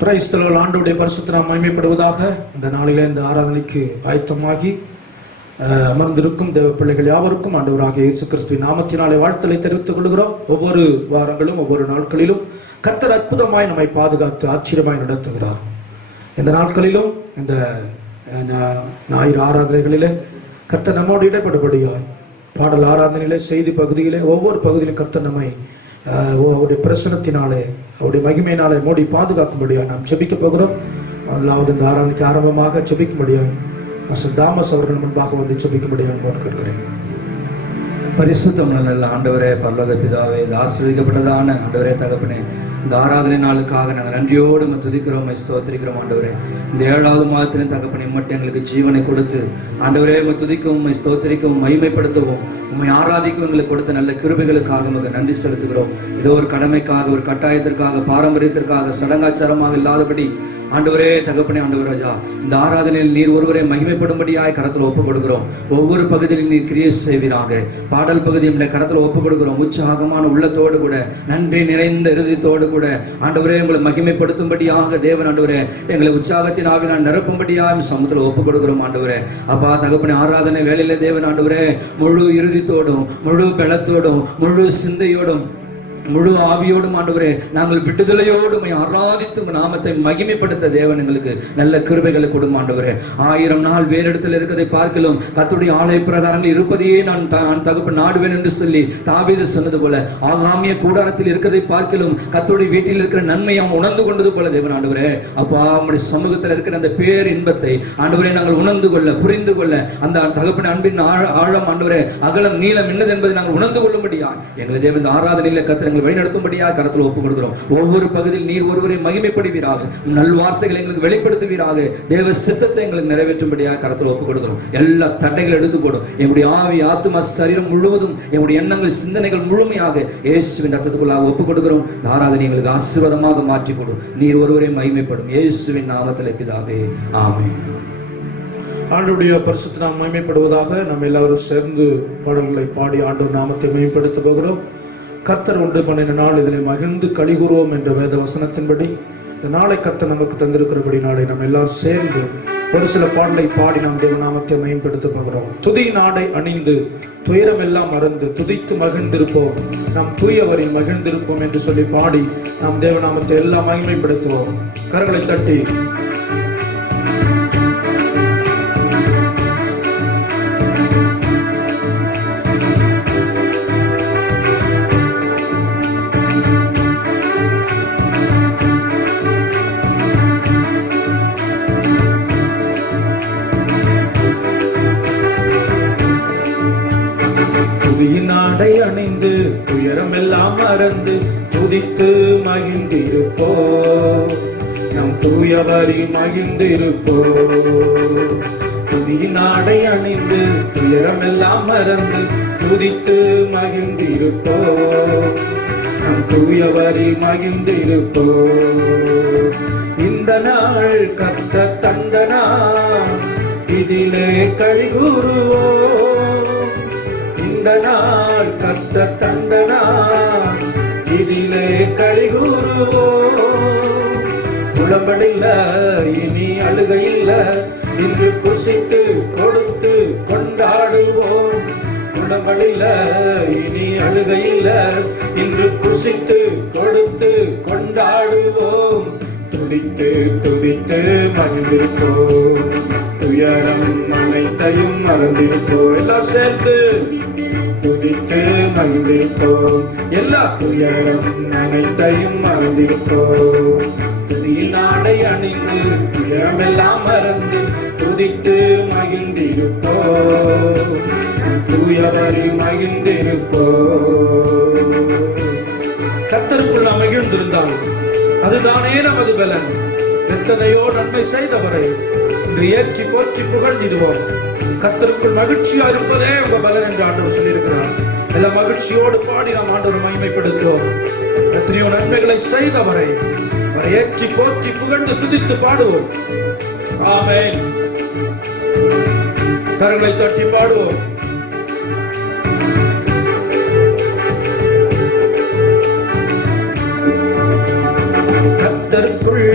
Praise the Lord. ஆண்டவருடைய பரிசுத்த நாமம் மகிமைப்படுவதாக. இந்த நாளிலே இந்த ஆராதனைக்கு ஆயத்தமாகி அமர்ந்திருக்கும் தேவ பிள்ளைகள் யாவருக்கும் ஆண்டவராகிய இயேசு கிறிஸ்துவின் நாமத்தினாலே வாழ்த்தலை தெரிவித்துக் கொள்கிறோம். ஒவ்வொரு வாரங்களும் ஒவ்வொரு நாட்களிலும் கர்த்தர் அற்புதமாய் நம்மை பாதுகாத்து ஆச்சரியமாய் நடத்துகிறார். இந்த நாட்களிலும் இந்த ஞாயிறு ஆராதனைகளிலே கர்த்தர் நம்மோடு இடைப்படும்படியாய் பாடல் ஆராதனையிலே செய்தி பகுதியிலே ஒவ்வொரு பகுதியிலும் கர்த்தர் நம்மை அவருடைய பிரசனத்தினாலே அவருடைய மகிமையினாலே மோடி பாதுகாக்கும்படியாக நாம் ஜெபிக்க போகிறோம். முதலாவது இந்த ஆராதனைக்கு ஆரம்பமாக ஜெபிக்கும்படியாக தாமஸ் அவர்கள் முன்பாக வந்து ஜெபிக்கும்படியாக கேட்கிறேன். பரிசுத்தம் நல்ல ஆண்டவரே, பரலோக பிதாவே, இந்த ஆசீர்வதிக்கப்பட்டதான ஆண்டவரே தகப்பனே, இந்த ஆராதனை நாளுக்காக நாங்கள் நன்றியோடு துதிக்கிறோம், ஸ்தோத்திரிக்கிறோம். ஆண்டவரே, இந்த 7வது மாதத்திலும் தகப்பனை மட்டும் எங்களுக்கு ஜீவனை கொடுத்து ஆண்டவரே துதிக்கவும் ஸ்தோத்திரிக்கவும் மகிமைப்படுத்தவும் உண்மை ஆராதிக்கவும் எங்களுக்கு கொடுத்த நல்ல கிருபைகளுக்காக உங்களுக்கு நன்றி செலுத்துகிறோம். ஏதோ ஒரு கடமைக்காக, ஒரு கட்டாயத்திற்காக, பாரம்பரியத்திற்காக, சடங்காச்சாரமாக இல்லாதபடி ஆண்டவரே தகப்பனே, ஆண்டவர் ராஜா, இந்த ஆராதனையில் நீர் ஒருவரை மகிமைப்படும்படியாய் கரத்தில் ஒப்புக் கொடுக்கிறோம். ஒவ்வொரு பகுதியிலும் நீர் கிரியை செய்வீராக. பாடல் பகுதி கரத்தில் ஒப்புக் கொடுக்கிறோம். உற்சாகமான உள்ளத்தோடு கூட, நன்றி நிறைந்த இறுதித்தோடு கூட ஆண்டவரே உங்களை மகிமைப்படுத்தும்படியாக தேவன் ஆண்டவரே எங்களை உற்சாகத்தின் ஆவினால் நிரப்பும்படியாக சமூகத்தில் ஒப்புக் கொடுக்கிறோம். ஆண்டவரே அப்பா தகப்பனே, ஆராதனை வேலையில தேவன் ஆண்டவரே முழு இறுதித்தோடும், முழு பலத்தோடும், முழு சிந்தையோடும், முழு ஆவியோடும் ஆண்டவரே நாங்கள் விடுதலையோடும் ஆராதித்து நாமத்தை மகிமைப்படுத்த தேவன் எங்களுக்கு நல்ல கிருபைகளை கொடுக்கும். ஆண்டவரே 1000 நாள் வேறு இடத்துல இருக்கிறதை பார்க்கலாம் கர்த்தருடைய ஆலய பிரகாரங்கள் இருப்பதையே நான் தகப்பன் நாடுவேன் என்று சொல்லி தாவீது சொன்னது போல ஆகாமிய கூடாரத்தில் இருக்கிறதை பார்க்கலாம் கர்த்தருடைய வீட்டில் இருக்கிற நன்மையை உணர்ந்து கொண்டது போல தேவன் ஆண்டவரே அப்பா நம்முடைய சமூகத்தில் இருக்கிற அந்த பேர் இன்பத்தை ஆண்டவரே நாங்கள் உணர்ந்து கொள்ள, புரிந்து கொள்ள, அந்த தகப்பன் அன்பின் ஆழம் ஆண்டவரே அகலம் நீளம் என்னது என்பதை நாங்கள் உணர்ந்து கொள்ளும்படியா எங்களை தேவன் இந்த ஆராதனையில் கர்த்தர் வழிநடத்தும்படியாக கரத்தில் ஒப்புக் கொடுக்கிறோம். ஒவ்வொரு பகுதியில் நீர் ஒருவரை மகிமைப்படுவீராக, நல் வார்த்தைகளை எங்களுக்கு வெளிப்படுத்துவீராக, தேவ சித்தத்தை எங்களுக்கு நிறைவேற்றும்படியாக கரத்தில் ஒப்புக் கொடுக்கிறோம். எல்லா தடைகள் எடுத்து போடும். என்னுடைய ஆவி, ஆத்மா, சரீரம் முழுவதும் என்னுடைய எண்ணங்கள், சிந்தனைகள் முழுமையாக இயேசுவின் ரத்தத்துக்குள்ளாக ஒப்புக் கொடுக்கிறோம். ஆராதனை எங்களுக்கு ஆசீர்வாதமாக மாற்றி போடும். நீர் ஒருவரை மகிமைப்படும். இயேசுவின் நாமத்தில் பிதாவே, ஆமென். ஆண்டவருடைய பரிசுத்த நாமம் மகிமைப்படுவதாக. நம்ம எல்லாரும் சேர்ந்து பாடல்களை பாடி ஆண்டவர் நாமத்தை மகிமைப்படுத்த போகிறோம். கர்த்தர் உண்டு பண்ணின நாள் இதிலே மகிழ்ந்து கலிகூறுவோம் என்ற வேத வசனத்தின்படி இந்த நாளை கர்த்தர் நமக்கு தந்திருக்கிறபடி நாளை நம்ம எல்லாரும் சேர்ந்து ஒரு சில பாடலை பாடி நாம் தேவநாமத்தை மேம்படுத்த போகிறோம். துதி நாடை அணிந்து துயரம் எல்லாம் மறந்து துதித்து மகிழ்ந்திருப்போம், நாம் தூயவரில் மகிழ்ந்திருப்போம் என்று சொல்லி பாடி நாம் தேவநாமத்தை எல்லாம் மகிமைப்படுத்துவோம். கரங்களை தட்டி நாடை அணிந்து துயரம் எல்லாம் மறந்து துதித்து மகிழ்ந்திருப்போ, நம் தூயவரில் மகிழ்ந்திருப்போ. துதியின் நாடை அணிந்து துயரம் எல்லாம் மறந்து துதித்து மகிழ்ந்திருப்போ, நம் தூயவரில் மகிழ்ந்திருப்போ. இந்த நாள் கர்த்தர் தந்த நாள் இதிலே கலிகூறுவோ, இந்த நாள் கர்த்தர் தந்த நாள் இதிலே கலிகூறுவோம். புலம்பலில்ல இனி அழுகையில்ல, இன்று குசித்து கொடுத்து கொண்டாடுவோம். புலம்பலில்ல இனி அழுகையில்ல, இன்று குசித்து கொடுத்து கொண்டாடுவோம். துதித்து துதித்து மகிழ்ந்திருப்போம், துயரம் அனைத்தையும் மறந்திருப்போம். எல்லாம் சேர்த்து துதித்து மகிழ்ந்திருப்போம், எல்லா துயரம் அனைத்தையும் மறந்திருப்போம். துதியின் நாடை அணிந்து துயரம் எல்லாம் மறந்து துதித்து மகிழ்ந்திருப்போம், தூயவரில் மகிழ்ந்திருப்போம். கர்த்தருக்குள் நாம் மகிழ்ந்திருந்தால் அதுதானே நமது பலன். எத்தனையோ நன்மை செய்தவரை இன்று ஏற்றி போற்றி புகழ்ந்திடுவோம். கர்த்தருக்குள் மகிழ்ச்சியா இருப்பதே உங்க பலன் என்று ஆண்டவர் சொல்லியிருக்கிறார். எல்லா மகிழ்ச்சியோடு பாடி நாம் ஆண்டவர் மகிமைப்படுத்துவோம். எத்தனையோ நன்மைகளை செய்தவரை அவரை ஏற்றி போற்றி புகழ்ந்து துதித்து பாடுவோம். ஆமென். கரங்களை தட்டி பாடுவோம். கர்த்தருக்குள்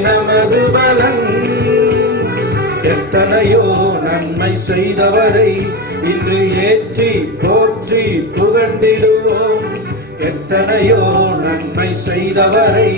நமது பலன். எத்தனையோ நன்மை செய்தவரை இன்று ஏற்றி போற்றி புகழ்ந்திடுவோம். எத்தனையோ நன்மை செய்தவரை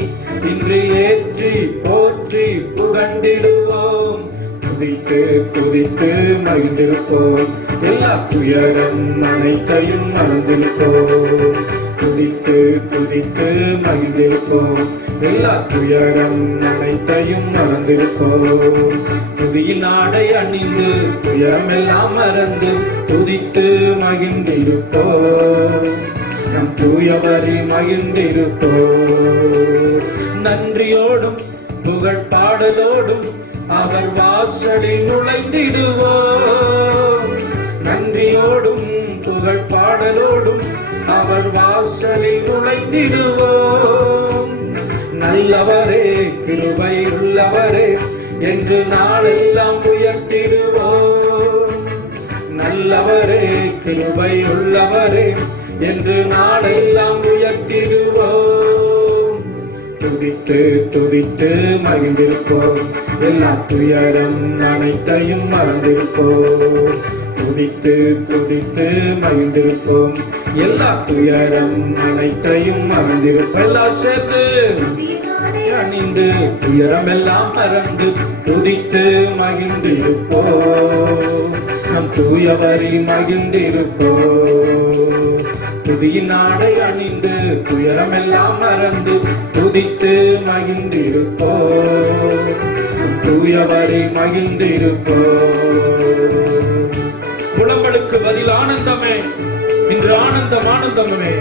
இன்று ஏற்றி போற்றி புகழ்ந்திடுவோம். துதித்து துதித்து மகிழ்ந்திருப்போம். எல்லா துயரம் அனைத்தையும் மறந்திருப்போம். துதித்து துதித்து மகிழ்ந்திருப்போம். எல்லா துயரம் அனைத்தையும் மறந்திருப்போம். துதியின் ஆடை அணிந்து துயரம் எல்லாம் மறந்து துதித்து மகிழ்ந்திருப்போம். நம் தூயவரில் மகிழ்ந்திருப்போம். நன்றியோடும் புகழ் பாடலோடும் அவர் வாசலில் நுழைந்திடுவோம். நன்றியோடும் புகழ் பாடலோடும் அவர் வாசலில் நுழைந்திடுவோம். நல்லவரே கிருபை உள்ளவரே என்று நாளெல்லாம் உயர்த்திடுவோம். நல்லவரே கிருபை உள்ளவரே என்று நாளெல்லாம் உயர்த்திடுவோம். துதித்து துதித்து மகிழ்ந்திருப்போம். எல்லா துயரம் அனைத்தையும் மறந்திருப்போம். துதித்து துதித்து மகிழ்ந்திருப்போம். எல்லா துயரம் அனைத்தையும் மறந்திருப்போம். எல்லாம் சேர்ந்து அணிந்து துயரம் எல்லாம் மறந்து துதித்து மகிழ்ந்திருப்போம். நம் தூயவரில் மகிழ்ந்திருப்போம். துதியின் ஆடை அணிந்து துயரம் எல்லாம் மறந்து துதித்து மகிழ்ந்திருப்போம். தூயவரில் மகிழ்ந்திருப்போம். புலம்பலுக்கு பதில் ஆனந்தமே. இன்று ஆனந்தம் ஆனந்தமே.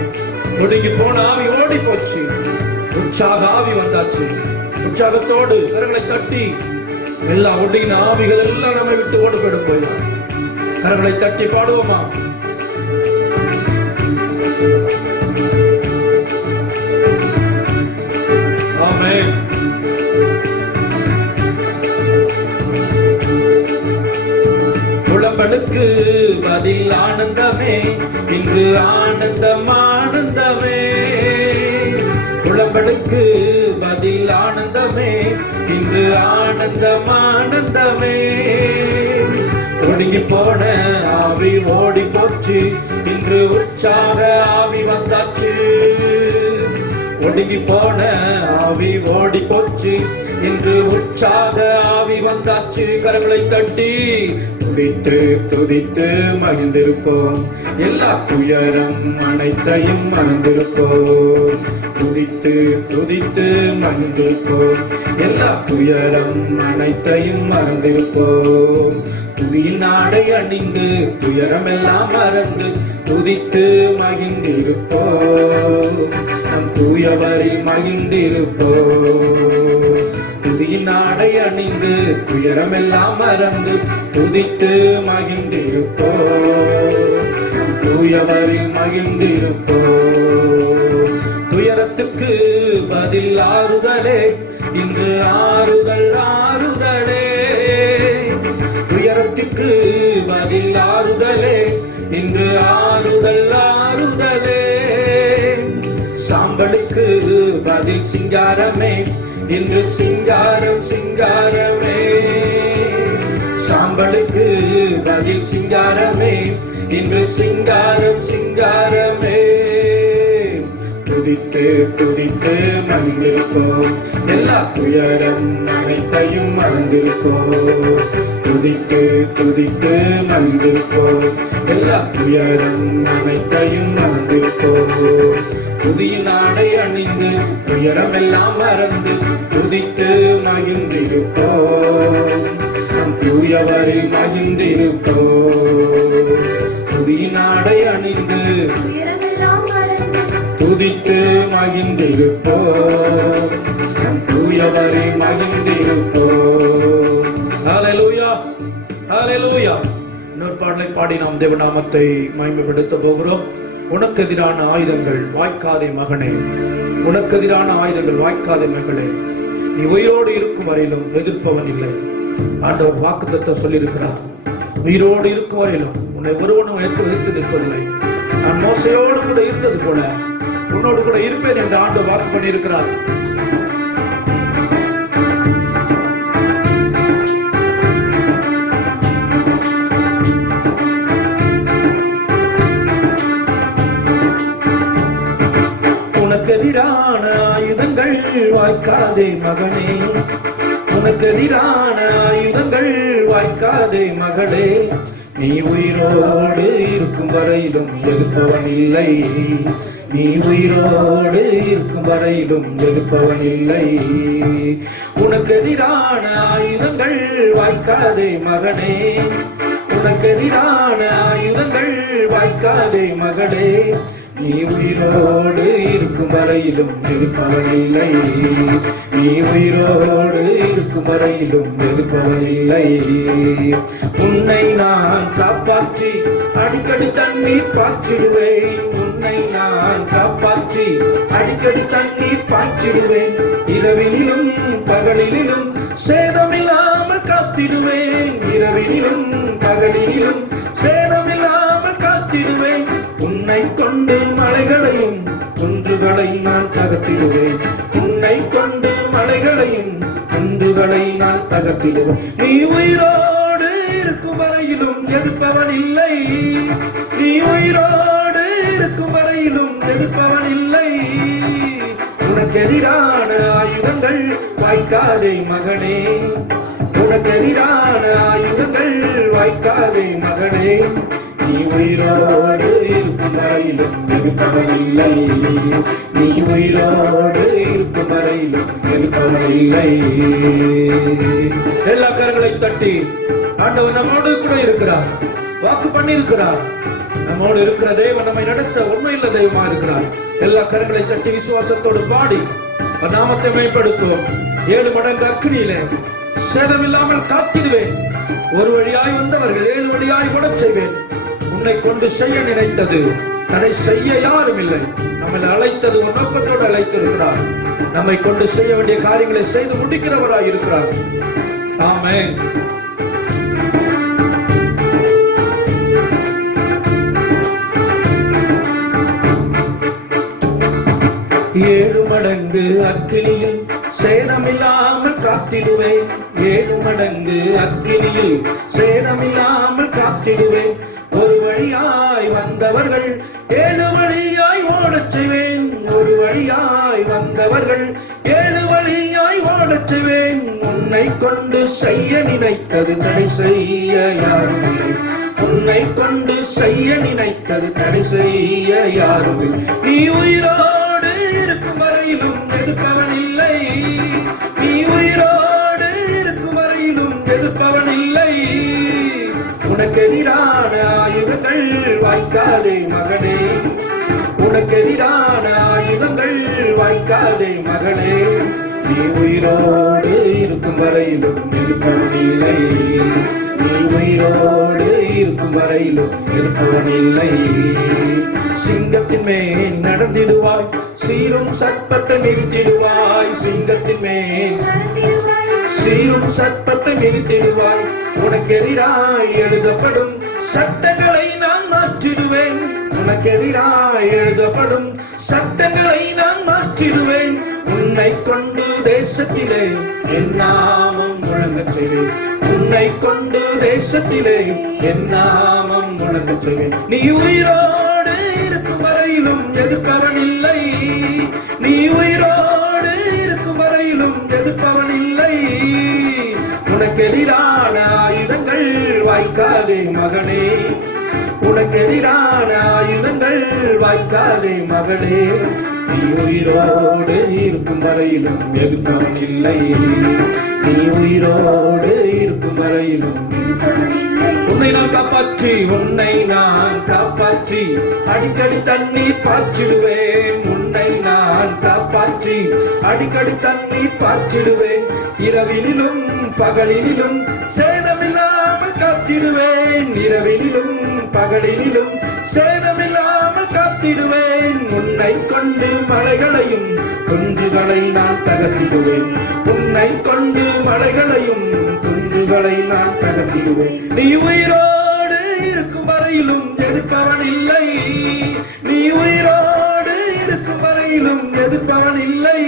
ஒடுங்கி போன ஆவி ஓடி போச்சு. உற்சாக ஆவி வந்தாச்சு. உற்சாகத்தோடு கரங்களை தட்டி எல்லா ஒடுங்கின ஆவிகள் எல்லாம் நம்மை விட்டு ஓடு போயிடும். போய் கரங்களை தட்டி பாடுவோமா? ஆமென். புலம்பலுக்கு பதில் ஆனந்தமே. இன்று ஆனந்தம் ஆனந்தமே. புலம்பலுக்கு பதில் ஆனந்தமே. இன்று ஆனந்தம் ஆனந்தமே. ஒடுங்கி போன ஆவி ஓடி போச்சு. இன்று உற்சாக ஆவி வந்தாச்சு. ஒடுங்கி போன ஆவி ஓடி போச்சு. இன்று உற்சாக ஆவி வந்தாச்சு. கரங்களை தட்டி துதித்து துதித்து மகிழ்ந்திருப்போம். எல்லா துயரம் அனைத்தையும் மறந்திருப்போம். துதித்து துதித்து மகிழ்ந்திருப்போம். எல்லா துயரம் அனைத்தையும் மறந்திருப்போம். துதியின் ஆடை அணிந்து துயரம் எல்லாம் மறந்து துதித்து மகிழ்ந்திருப்போம். நம் தூயவரில் மகிழ்ந்திருப்போம். துதியின் ஆடை அணிந்து துயரம் எல்லாம் மறந்து துதித்து மகிழ்ந்திருப்போம். நம் தூயவரில் மகிழ்ந்திருப்போம். துயரத்துக்கு பதில் ஆறுதலே. இன்று ஆறுதல் ஆறுதலே. துயரத்துக்கு பதில் ஆறுதலே. இன்று ஆறுதல் ஆறுதலே. சாம்பலுக்கு பதில் சிங்காரமே. இன்று சிங்காரம் சிங்காரமே. சாம்பலுக்கு பதில் சிங்காரமே. இன்று சிங்காரம் சிங்காரமே. துதித்து துதித்து மகிழ்ந்திருப்போம். எல்லா துயரம் அனைத்தையும் மறந்திருப்போம். துதித்து துதித்து மகிழ்ந்திருப்போம். எல்லா துயரம் அனைத்தையும் மறந்திருப்போம். துதியின் ஆடை அணிந்து துயரம் எல்லாம் மறந்து துதித்து மகிழ்ந்திருப்போம். நம் தூயவரில் மகிழ்ந்திருப்போம். துதியின் ஆடை அணிந்து துதித்து மகிழ்ந்திருப்போம். நம் தூயவரில் மகிழ்ந்திருப்போம். ஹல்லேலூயா ஹல்லேலூயா. இன்னொரு பாடலை பாடி நாம் தேவநாமத்தை மகிமைப்படுத்த போகிறோம். உனக்கு எதிரான ஆயுதங்கள் வாய்க்காதே மகனே. உனக்கு எதிரான ஆயுதங்கள் வாய்க்காதே மகளே. நீ உயிரோடு இருக்கும் வரையிலும் எதிர்ப்பவன் இல்லை. ஆண்டவர் வாக்குத்தத்தம் சொல்லியிருக்கிறார். உயிரோடு இருக்கும் வரையிலும் உன்னை ஒருவனும் எதிர்த்து நிற்பதில்லை. நான் மோசையோடு கூட இருந்தது போல உன்னோடு கூட இருப்பேன் என்று ஆண்டவர் வாக்கு பண்ணியிருக்கிறார். மகனே, உனக்கு எதிரான ஆயுதங்கள் வாய்க்காதே மகளே. நீ உயிரோடு இருக்கும் வரையிலும் எதிர்ப்பவன் இல்லை, நீ உயிரோடு இருக்கும் வரையிலும் எதிர்ப்பவன் இல்லை. உனக்கு எதிரான ஆயுதங்கள் வாய்க்காதே மகனே, உனக்கு எதிரான ஆயுதங்கள் வாய்க்காதே மகளே. நீ உயிரோடு இருக்கும் வரையிலும் எதிர்ப்பவன் இல்லை, நீ உயிரோடு இருக்கும் வரையிலும் எதிர்ப்பவன் இல்லை. உன்னை நான் காப்பாற்றி அடிக்கடி தண்ணீர் பாய்ச்சிடுவேன், உன்னை நான் காப்பாற்றி அடிக்கடி தண்ணீர் பாய்ச்சிடுவேன். இரவினிலும் பகலிலும் சேதமில்லாமல் காத்திடுவேன், இரவினிலும் பகலிலும் சேதமில்லாமல் காத்திடுவேன். உன்னை கொண்டு மலைகளையும் குன்றுகளை நான் தகர்த்திடுவேன், உன்னை கொண்டு மலைகளையும் குன்றுகளை நான் தகர்த்திடுவேன். நீ உயிரோடு இருக்கும் வரையிலும் எதிர்ப்பவன் இல்லை, நீ உயிரோடு இருக்கும் வரையிலும் எதிர்ப்பவன் இல்லை. உனக்கு எதிரான ஆயுதங்கள் வாய்க்காதே மகனே, உனக்கு எதிரான ஆயுதங்கள் வாய்க்காதே மகனே. நீ உயிரோடு இருக்கும் வரையிலும் எதிர்ப்பவன் இல்லை, நீ உயிரோடு இருக்கும் வரையிலும் எதிர்ப்பவன் இல்லை. எல்லா கரங்களை தட்டி ஆண்டவர் நம்மோடு கூட இருக்கிறார், வாக்கு பண்ணி இருக்கிறார். நம்மோடு இருக்கிற தேவன் நம்மை நடத்த உண்மையுள்ள தெய்வமா இருக்கிறார். எல்லா கரங்களை தட்டி விசுவாசத்தோடு பாடி நாமத்தை மேம்படுத்துவோம். 7 மடங்கு அக்கினியிலே சேதமில்லாமல் காத்திடுவேன். ஒரு வழியாய் வந்தவர்கள் 7 வழியாய் ஓடச் செய்வேன். உன்னை கொண்டு செய்ய நினைத்தது தடை செய்ய யாரும் இல்லை. நம்மை அழைத்தது ஒரு நோக்கத்தோடு அழைத்திருக்கிறார். நம்மை கொண்டு செய்ய வேண்டிய காரியங்களை செய்து முடிக்கிறவராய் இருக்கிறார். ஆமென். ஏழு மடங்கு அக்கினியில் சேதமில்லாமல் காத்திடுவேன், 7 மடங்கு அக்கினியில் சேதமில்லாமல் காத்திடுவேன். ஒரு வழியாய் வந்தவர்கள் 7 வழியாய் ஓடச் செய்வேன், ஒரு வழியாய் வந்தவர்கள் 7 வழியாய் ஓடச் செய்வேன். உன்னை கொண்டு செய்ய நினைத்தது தடை செய்ய யாரும் இல்லை, உன்னை கொண்டு செய்ய நினைத்தது தடை செய்ய யாரும் இல்லை. நீ உயிரோடு இருக்கும் வரையிலும் எதிர்ப்பவன் இல்லை, நீ உயிரோடு இருக்கும் வரையிலும் எதிர்ப்பவன் இல்லை. உனக்கு எதிரான ஆயுதங்கள் வாய்க்காதே மகனே, உனக்கு எதிரான ஆயுதங்கள் வாய்க்காதே மகளே. நீ உயிரோடு இருக்கும் வரையிலும் எதிர்ப்பவன் இல்லை, நீ உயிரோடு இருக்கும் வரையிலும் எதிர்ப்பவன் இல்லை. சிங்கத்தின் மேல் நடந்திடுவாய், சீரும் சர்ப்பத்தை நிறுத்திடுவாய், சிங்கத்தின் மேல் சீரும் சர்ப்பத்தை நிறுத்திடுவாய். உனக்கு எதிராய் எழுதப்படும் சட்டங்களை நான் மாற்றிடுவேன், உனக்கு எதிராய் எழுதப்படும் சட்டங்களை நான் மாற்றிடுவேன். உன்னை கொண்டு தேசத்திலே என் நாமம் முழங்கச் செய்வேன், உன்னை கொண்டு தேசத்திலே என் நாமம் முழங்கச் செய்வேன். நீ உயிரோடு இருக்கும் வரையிலும் எதிர்ப்பவன் இல்லை, நீ உயிரோடு இருக்கும் வரையிலும் எதிர்ப்பவன் இல்லை. உனக்கு எதிரான ஆயுதங்கள் வாய்க்காதே மகனே, உனக்கு எதிரான ஆயுதங்கள் வாய்க்காதே மகளே. நீ உயிரோடு இருக்கும் வரையிலும் எதிர்ப்பவன் இல்லை, நீ உயிரோடு இருக்கும் வரையிலும் உன்னை நான் காப்பாற்றி, உன்னை நான் காப்பாற்றி அடிக்கடி தண்ணீர் பாய்ச்சிடுவேன், உன்னை நான் காப்பாற்றி அடிக்கடி தண்ணீர் பாய்ச்சிடுவேன். இரவினிலும் பகலிலும் சேதமில்லாமல் காத்திடுவேன், இரவினிலும் பகலிலும் சேதமில்லாமல் காத்திடுவேன். உன்னை கொண்டு மலைகளையும் குன்றுகளை நான் தகர்த்திடுவேன், உன்னை கொண்டு மலைகளையும் குன்றுகளை நான் தகர்த்திடுவேன். நீ உயிரோடு இருக்கும் வரையிலும் எதிர்ப்பவன் இல்லை, நீ உயிரோடு இருக்கும் வரையிலும் எதிர்ப்பவன் இல்லை.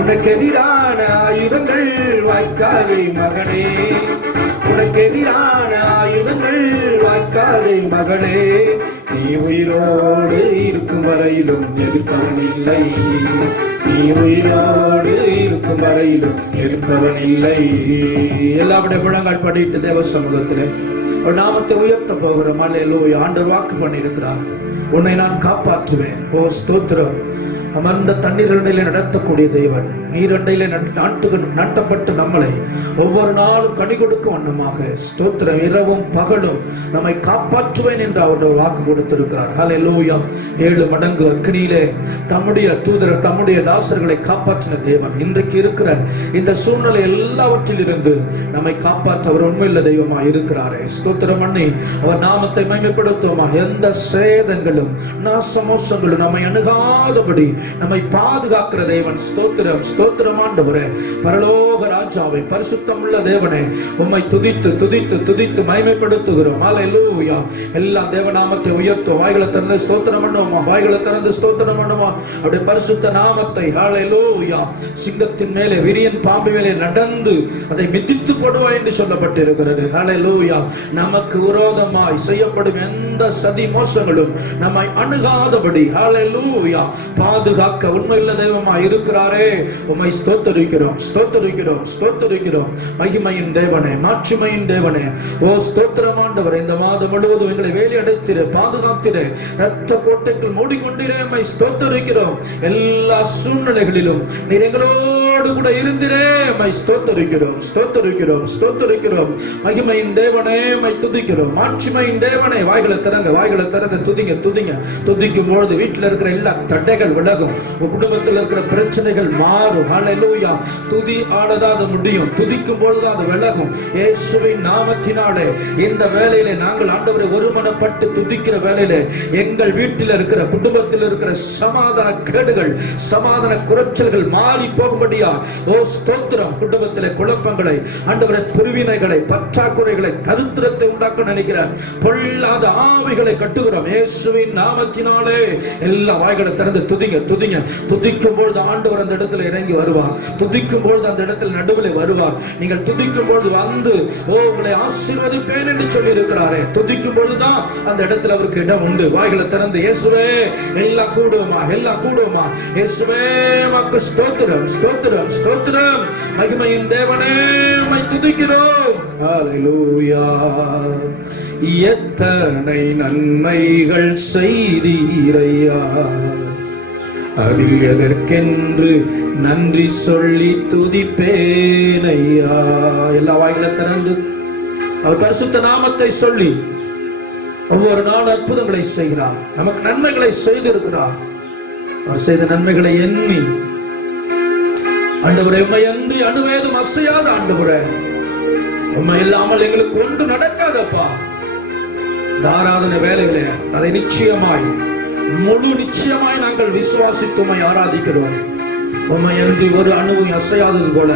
உனக்கு எதிரான ஆயுதங்கள் வாய்க்காதே மகனே, உனக்கு எதிரான ஆயுதங்கள் வாய்க்காதே மகனே. நீ உயிரோடு இருக்கும் வரையிலும் எதிர்ப்பவன் இல்லை, நீ நீ உயிரோடு இருக்கும் வரையிலும் இருப்பவன் இல்லை. எல்லாருடைய முழங்கால் படிட்டு தேவ சமூகத்திலே ஒரு நாமத்தை உயர்த்த போகிறோம். அல்லேலூயா. ஆண்டவர் வாக்கு பண்ணியிருக்கிறார், உன்னை நான் காப்பாற்றுவேன். ஓ ஸ்தோத்திரம். அமர்ந்த தண்ணீரண்டையிலே நடத்தக்கூடிய தேவன், நீரண்டையிலே நாட்டப்பட்டு நம்மளை ஒவ்வொரு நாளும் கனி கொடுக்கும் வண்ணமாக ஸ்தோத்திரம், இரவும் பகலும் நம்மை காப்பாற்றுவேன் என்று அவருடைய வாக்கு கொடுத்திருக்கிறார். ஹல்லேலூயா. 7 மடங்கு அக்னியிலே தம்முடைய தூதர் தம்முடைய தாசர்களை காப்பாற்றின தேவன் இன்றைக்கு இருக்கிற இந்த சூழ்நிலை எல்லாவற்றிலிருந்து நம்மை காப்பாற்ற அவர் உண்மையுள்ள தெய்வமாக இருக்கிறாரே. ஸ்தோத்திரம் பண்ணி அவர் நாமத்தை மகிமைப்படுத்துவோமா. எந்த சேதங்களும் நாசமோஷங்களும் நம்மை அணுகாதபடி நம்மை பாதுகாக்கிற தேவன். ஸ்தோத்திரம் ஸ்தோத்திரம் ஆண்டவரே. பரலோக ராஜாவை, பரிசுத்தம் உள்ள தேவனே, உம்மை துதித்து துதித்து துதித்து மகிமைப்படுத்துகிறோம். ஹல்லேலூயா. எல்லா தேவநாமத்தை உயர்த்தும். வாய்களை திறந்து ஸ்தோத்திரம் பண்ணுவோமா. வாய்களை திறந்து ஸ்தோத்திரம் பண்ணுவோமா அவருடைய பரிசுத்த நாமத்தை. ஹல்லேலூயா. சிங்கத்தின் மேலே விரியன் பாம்பு மேலே நடந்து அதை மிதித்து போடுவாய் என்று சொல்லப்பட்டிருக்கிறது. ஹல்லேலூயா. நமக்கு விரோதமாய் செய்யப்படும் எந்த சதி மோசங்களும் நம்மை அணுகாதபடி ஹல்லேலூயா பாதுகாக்க உண்மையுள்ள தெய்வமாய் இருக்கிறாரே. உம்மை ஸ்தோத்திரிக்கிறோம் ஸ்தோத்திரிக்கிறோம் ஸ்தோத்திரிக்கிறோம். மகிமையின் தேவனே, மாட்சிமையின் தேவனே, ஓ ஸ்தோத்திரம் ஆண்டவரே. இந்த மாதம் முழுவதும் எங்களை வேலி அடைத்திரு, பாதுகாத்திரு, இரத்த கோட்டைக்குள் மூடிக்கொண்டிரு. உம்மை ஸ்தோத்திரிக்கிறோம். எல்லா சூழ்நிலைகளிலும் நீர் எங்களோடு கூட இருந்திரே. உம்மை ஸ்தோத்திரிக்கிறோம் ஸ்தோத்திரிக்கிறோம் ஸ்தோத்திரிக்கிறோம். மகிமையின் தேவனே, உம்மை துதிக்கிறோம். மாட்சிமையின் தேவனே, வாய்களை திறங்க, வாய்களை திறங்க, துதிங்க துதிங்க. துதிக்கும் பொழுது வீட்டில் இருக்கிற எல்லா தடைகள் விலகும், குடும்பத்தில் இருக்கிற பிரச்சனைகள் மாறும். ஹல்லேலூயா. துதி ஆடதான் அது முடியும், துதிக்கும் பொழுது அது விலகும். இயேசுவின் நாமத்தினாலே இந்த வேளையிலே நாங்கள் ஆண்டவரை ஒருமனப்பட்டு துதிக்கிற வேளையிலே எங்கள் வீட்டில் இருக்கிற குடும்பத்தில் இருக்கிற சமாதான கேடுகள், சமாதான குறைச்சல்கள் மாறி போகும்படியா ஓ ஸ்தோத்திரம். குடும்பத்திலே குழப்பங்களை, ஆண்டவரை பிரிவினைகளை, பற்றாக்குறைகளை, கருத்திரத்தை உண்டாக்க நினைக்கிற பொல்லாத ஆவிகளை கட்டுகிறோம் இயேசுவின் நாமத்தினாலே. எல்லா வாய்களை திறந்து துதிங்க துதிங்க. துதிக்கும் பொழுது ஆண்டவர் அந்த இடத்துல இறங்கி வருவார். துதிக்கும் பொழுது அந்த இடத்துல நடுவில் வருவார். நீங்கள் துதிக்கும் பொழுது வந்து ஓ உங்களை ஆசீர்வதிப்பேன் என்று சொல்லி இருக்கிறாரே. துதிக்கும் பொழுதுதான் அந்த இடத்துல அவருக்கு இடம் உண்டு. வாய்களை திறந்து இயேசுவே எல்லாம் கூடுவோமா, எல்லாம் கூடுவோமா. இயேசுவே உமக்கு ஸ்தோத்திரம் ஸ்தோத்திரம் ஸ்தோத்திரம். மகிமையின் தேவனே, உம்மை துதிக்கிறோம். ஹல்லேலூயா. எத்தனை நன்மைகள் செய்தீரையா, அதில் எதற்கென்று நன்றி சொல்லி துதிப்பேனையா. எல்லா வாய்களை திறந்து அவர் பரிசுத்த நாமத்தை சொல்லி ஒவ்வொரு நாள் அற்புதங்களை செய்கிறார், நமக்கு நன்மைகளை செய்திருக்கிறார். அவர் செய்த நன்மைகளை எண்ணி ஆண்டவரே உம்மை அன்றி அணுவேதும் அசையாத ஆண்டவரே, உம்மை இல்லாமல் எங்களுக்கு ஒன்று நடக்காதப்பா. ஆராதனை வேலைகளே அதை நிச்சயமாய் முழு நிச்சயமாய் நாங்கள் விசுவாசித்துமை ஆராதிக்கிறோம். உம்மை அன்றி ஒரு அணுவும் அசையாதது போல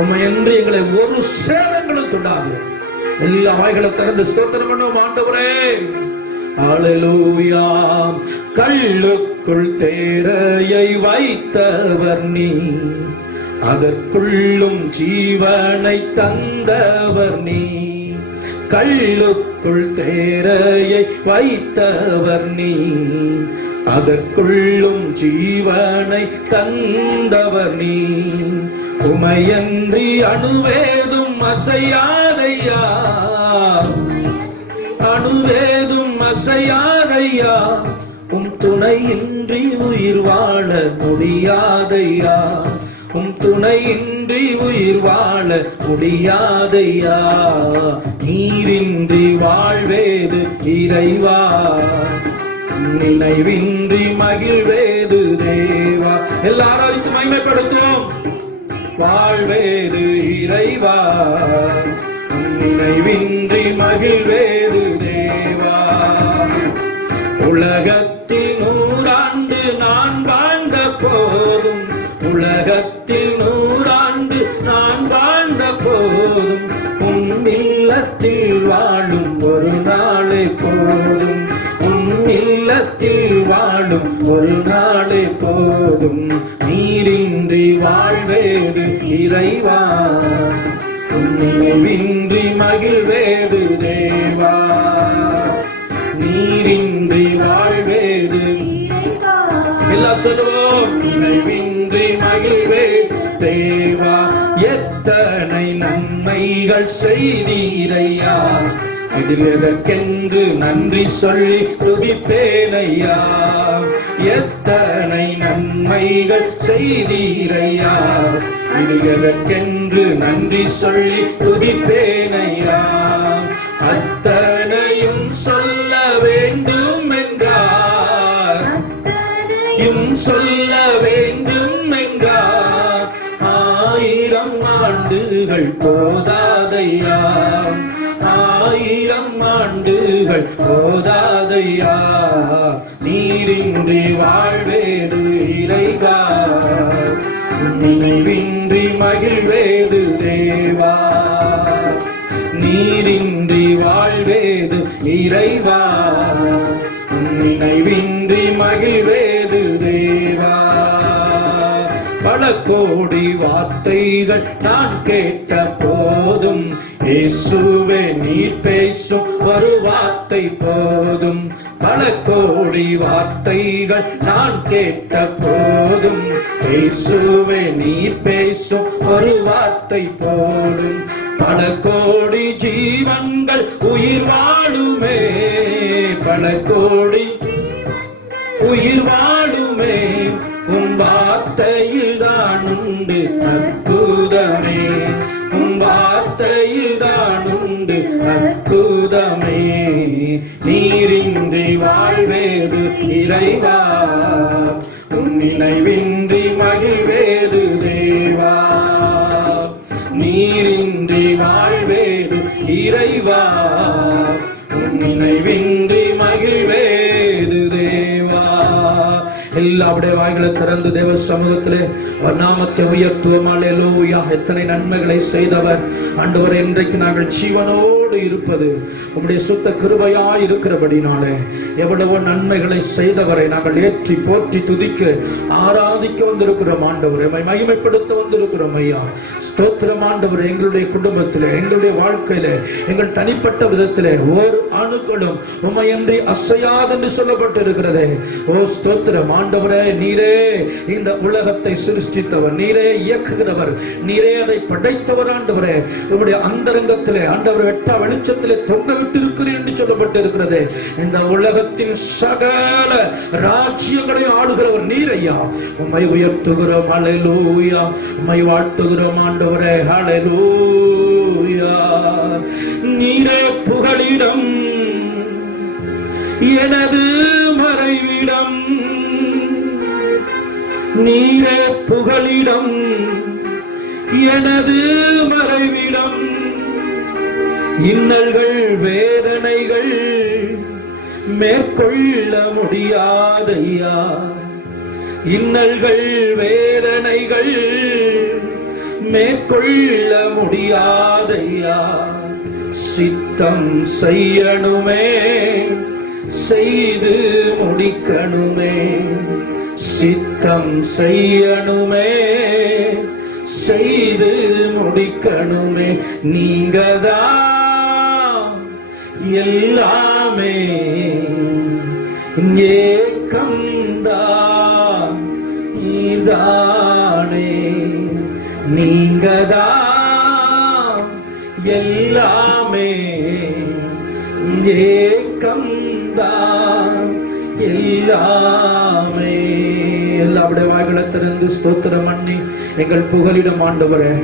உம்மை அன்றி எங்களை ஒரு சேதங்களும் தொடாது. எல்லா வாய்களை திறந்து ஸ்தோத்திரம் பண்ணுவோம் ஆண்டவரே. ஹல்லேலூயா. கல்லுக்குள் தேரையை வைத்தவர் நீ, அதற்குள்ளும் ஜீவனை தந்தவர் நீ. கல்லுக்குள் தேரையை வைத்தவர் நீ, அதற்குள்ளும் ஜீவனை தந்தவர் நீ. உமையன்றி அணுவேதும் அசையாதையா, அணுவேதும் அசையாதையா. உம் துணையின்றி உயிர் வாழ முடியாதையா, உம் துணையின்றி உயிர் வாழ முடியாதையா. நீரின்றி வாழ்வேது இறைவா, நினைவின்றி மகிழ்வேது தேவா. எல்லாரும் மகிமைப்படுத்தும். வாழ்வேது இறைவா, நினைவின்றி மகிழ்வேது தேவா. உலகத்தில் 100 ஆண்டு நான் வாழ்ந்த போதும், உலகத்தில் 100 ஆண்டு நான் வாழ்ந்த போதும், உன் இல்லத்தில் வாழும் ஒரு நாளே போதும், உன் இல்லத்தில் வாழும் ஒரு நாளே போதும். நீரின்றி வாழ்வேது இறைவா, நினைவின்றி மகிழ்வேது தேவா. நீரின்றி வாழ்வேது. எல்லாம் சொல்லுவோம். நினைவின்றி மகிழ்வே தேவா, எத்தனை நன்மைகள் செய்தீரையா, இதில் எதற்கென்று நன்றி சொல்லி துதிப்பேனையா. எத்தனை நன்மைகள் செய்தீரையா, இதில் எதற்கென்று நன்றி சொல்லி துதிப்பேனையா. அத்தனையும் சொல்ல வேண்டும் என்றார், சொல்ல வேண்டும் என்றார். 1000 ஆண்டுகள் போதாதையா, 1000 ஆண்டுகள் போதாதையா. நீரின்றி வாழ்வேது இறைவா, நினைவின்றி மகிழ்வேது தேவா. நீரின்றி வாழ்வேது இறைவா, நினைவின்றி மகிழ்வேது தேவா. பல கோடி வார்த்தைகள் நான் கேட்ட போதும், இயேசுவே நீ பேசும் ஒரு வார்த்தை போதும். பல கோடி வார்த்தைகள் நான் கேட்ட போதும், இயேசுவே நீ பேசும் ஒரு வார்த்தை போதும். பல கோடி ஜீவன்கள் உயிர் வாழுமே, பல கோடி உயிர் வாழுமே, உன் வார்த்தையில் தான் உண்டு அற்புதமே, உன் வார்த்தையில் தான் உண்டு அற்புதமே. நீரின்றி வாழ்வேது இறைவா, உன் நினைவின்றி மகிழ்வேது தேவா. நீரின்றி வாழ்வேது இறைவா, உன் நினைவின்றி மகிழ்வேது தேவா. எல்லாருடைய வாய்களை திறந்து தேவ சமூகத்திலே நாமத்தை உயர்த்துவோம். அல்லேலூயா. எத்தனை நன்மைகளை செய்தவர் ஆண்டவரே. இன்றைக்கு நாங்கள் ஜீவனோடு இருப்பது உம்முடைய சுத்த கிருபையாய் இருக்கிறபடினாலே எவ்வளவோ நன்மைகளை செய்தவரை நாங்கள் ஏற்றி போற்றி துதிக்க ஆராதிக்க வந்திருக்கிறோம் ஆண்டவரே. மகிமைப்படுத்த வந்திருக்கிறோம் ஐயா. ஸ்தோத்திரம் ஆண்டவரே. எங்களுடைய குடும்பத்திலே, எங்களுடைய வாழ்க்கையிலே, எங்கள் தனிப்பட்ட விதத்திலே ஒரு அணுக்களும் உம்மையன்றி அசையாது என்று சொல்லப்பட்டிருக்கிறதே. ஓ ஸ்தோத்திரம் ஆண்டவரே. நீரே இந்த உலகத்தை சிருஷ்டித்தவர், நீரே இயக்குகிறவர், நீரே அதை படைத்தவர் ஆண்டவரே. உம்முடைய அந்தரங்கத்திலே ஆண்டவர் வெட்ட வெளிச்சத்திலே தொங்க விட்டிருக்கிறீர் என்று சொல்லப்பட்டிருக்கிறது. இந்த உலகத்தின் சகல ராஜ்யங்களையும் ஆளுகிறவர் நீர் ஐயா. உம்மை உயர்த்துகிறோம். ஹல்லேலூயா. உம்மை வாழ்த்துகிறோம் ஆண்டவரே. ஹல்லேலூயா. நீரே புகலிடம், எனது மறைவிடம், நீரே புகலிடம், எனது மறைவிடம். இன்னல்கள் வேதனைகள் மேற்கொள்ள முடியாதையா, இன்னல்கள் வேதனைகள் மேற்கொள்ள முடியாதையா. சித்தம் செய்யணுமே, செய்து முடிக்கணுமே, சித்தம் செய்யணுமே, செய்து முடிக்கணுமே. நீங்கதான் எல்லாமே, ஏக்கம்தான் நீதானே. நீங்கதான் எல்லாமே, ஏக்கம்தான் எல்லாமே. எல்லாருடைய வாய்களை திறந்து ஸ்தோத்திரம் பண்ணி எங்கள் புகலிடம் ஆண்டவரே,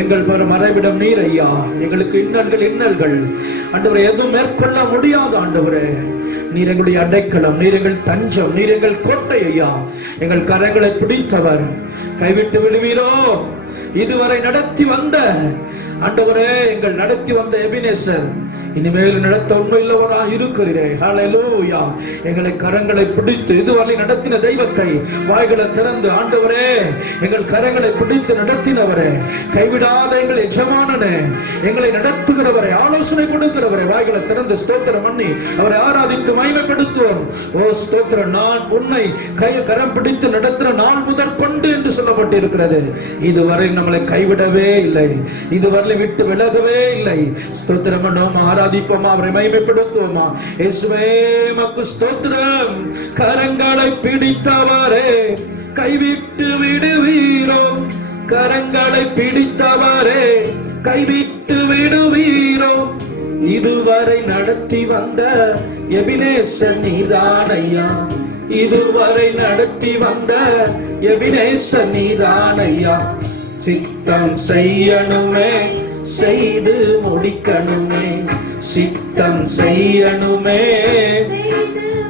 எங்கள் மறைவிடம் நீர் ஐயா. எங்களுக்கு இன்னல்கள் ஆண்டவரே எதுவும் மேற்கொள்ள முடியாது ஆண்டவரே. நீர் எங்களுடைய அடைக்கலம், நீர் எங்கள் தஞ்சம், நீர் எங்கள் கோட்டை ஐயா. எங்கள் கரைகளை பிடித்தவர், கைவிட்டு விடுவீரோ? இதுவரை நடத்தி வந்த ஆண்டவரே, எங்கள் நடத்தி வந்த எபினேசர் இனிமேல் நடத்த உண்மையுள்ளவராக இருக்கிறீரே. ஹல்லேலூயா. எங்களை கரங்களை பிடித்து இதுவரை நடத்தின தெய்வத்தை வாய்களை திறந்து ஆண்டவரே, எங்கள் கரங்களை பிடித்து நடத்தினவரே, கைவிடாத எங்கள் எஜமானனே, எங்களை நடத்துகிறவரை, ஆலோசனை கொடுக்கிறவரை வாய்களை திறந்து ஸ்தோத்திரம் பண்ணி அவரை ஆராதித்து மகிமைப்படுத்துவோம். ஓ ஸ்தோத்திரம். நான் உன்னை கரம் பிடித்து நடத்தின நாள் முதல் கொண்டு என்று சொல்லப்பட்டு இருக்கிறது. இதுவரை நம்மளை கைவிடவே இல்லை, இதுவரை விட்டு விலகவே இல்லை. ஸ்தோத்திரம் பண்ணோம். ஆராதிப்போமா, அவரை மகிமைப்படுத்துவோமா. இயேசுவே மக்கு ஸ்தோத்திரம். கரங்களை பிடித்தவரே கைவிட்டு விடுவீரோ, கரங்களை பிடித்தவரே கைவிட்டு விடுவீரோ. இதுவரை நடத்தி வந்த எபினேசர் நீதானையா, இதுவரை நடத்தி வந்த எபினேசர் நீதானையா. சித்தம் செய்யணுமே செய்து முடிக்கணுமே, சித்தம் செய்யணுமே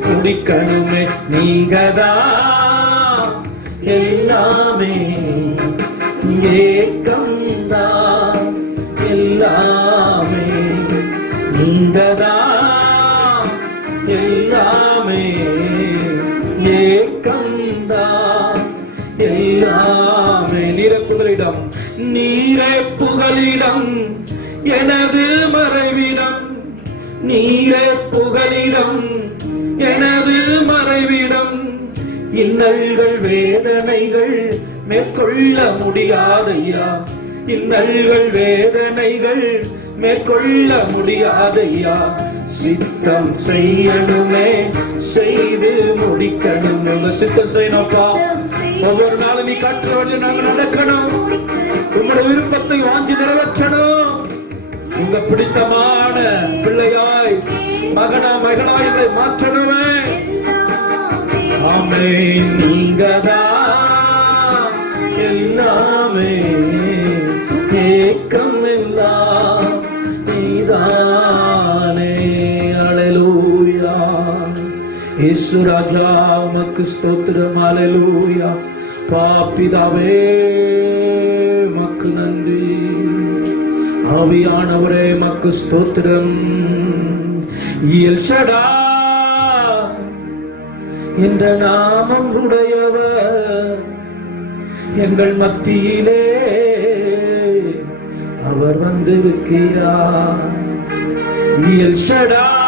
முடிக்கணுமே. நீங்கதான் எல்லாமே, ஏக்கம்தான் எல்லாமே, நீங்கதான் எல்லாமே, ஏக்கம்தான் எல்லாமே. நீரே புகலிடம், நீரே புகலிடம் எனது மறைவிடம், நீரே புகலிடம் எனது மறைவிடம். இன்னல்கள் வேதனைகள் மேற்கொள்ள முடியாதையா, இன்னல்கள் வேதனைகள் மேற்கொள்ள முடியாதையா. சித்தம் செய்யணுமே செய்து முடிக்கணும். உங்க சித்தம் செய்யணும்ப்பா. ஒவ்வொரு நாளும் நீ காட்டுற வழி நாங்க நடக்கணும். உங்களுடைய விருப்பத்தை வாஞ்சி நிறைவேற்றணும். உங்க பிடித்தமான பிள்ளையாய் மகனாய் மாற்றணுமே. ஆமென். நீங்கதான் எல்லாமே, ஏக்கம் எல்லாம் நீதானே. அல்லேலூயா. இயேசு ராஜா உமக்கு ஸ்தோத்திரம். அல்லேலூயா. பாப்பிதாவே மக்கு நன்றி. ஆவியானவரே மக்கு ஸ்தோத்திரம். எல் ஷடாய் என்ற நாமம் உடையவர் எங்கள் மத்தியிலே அவர் வந்திருக்கிறார். எல் ஷடாய்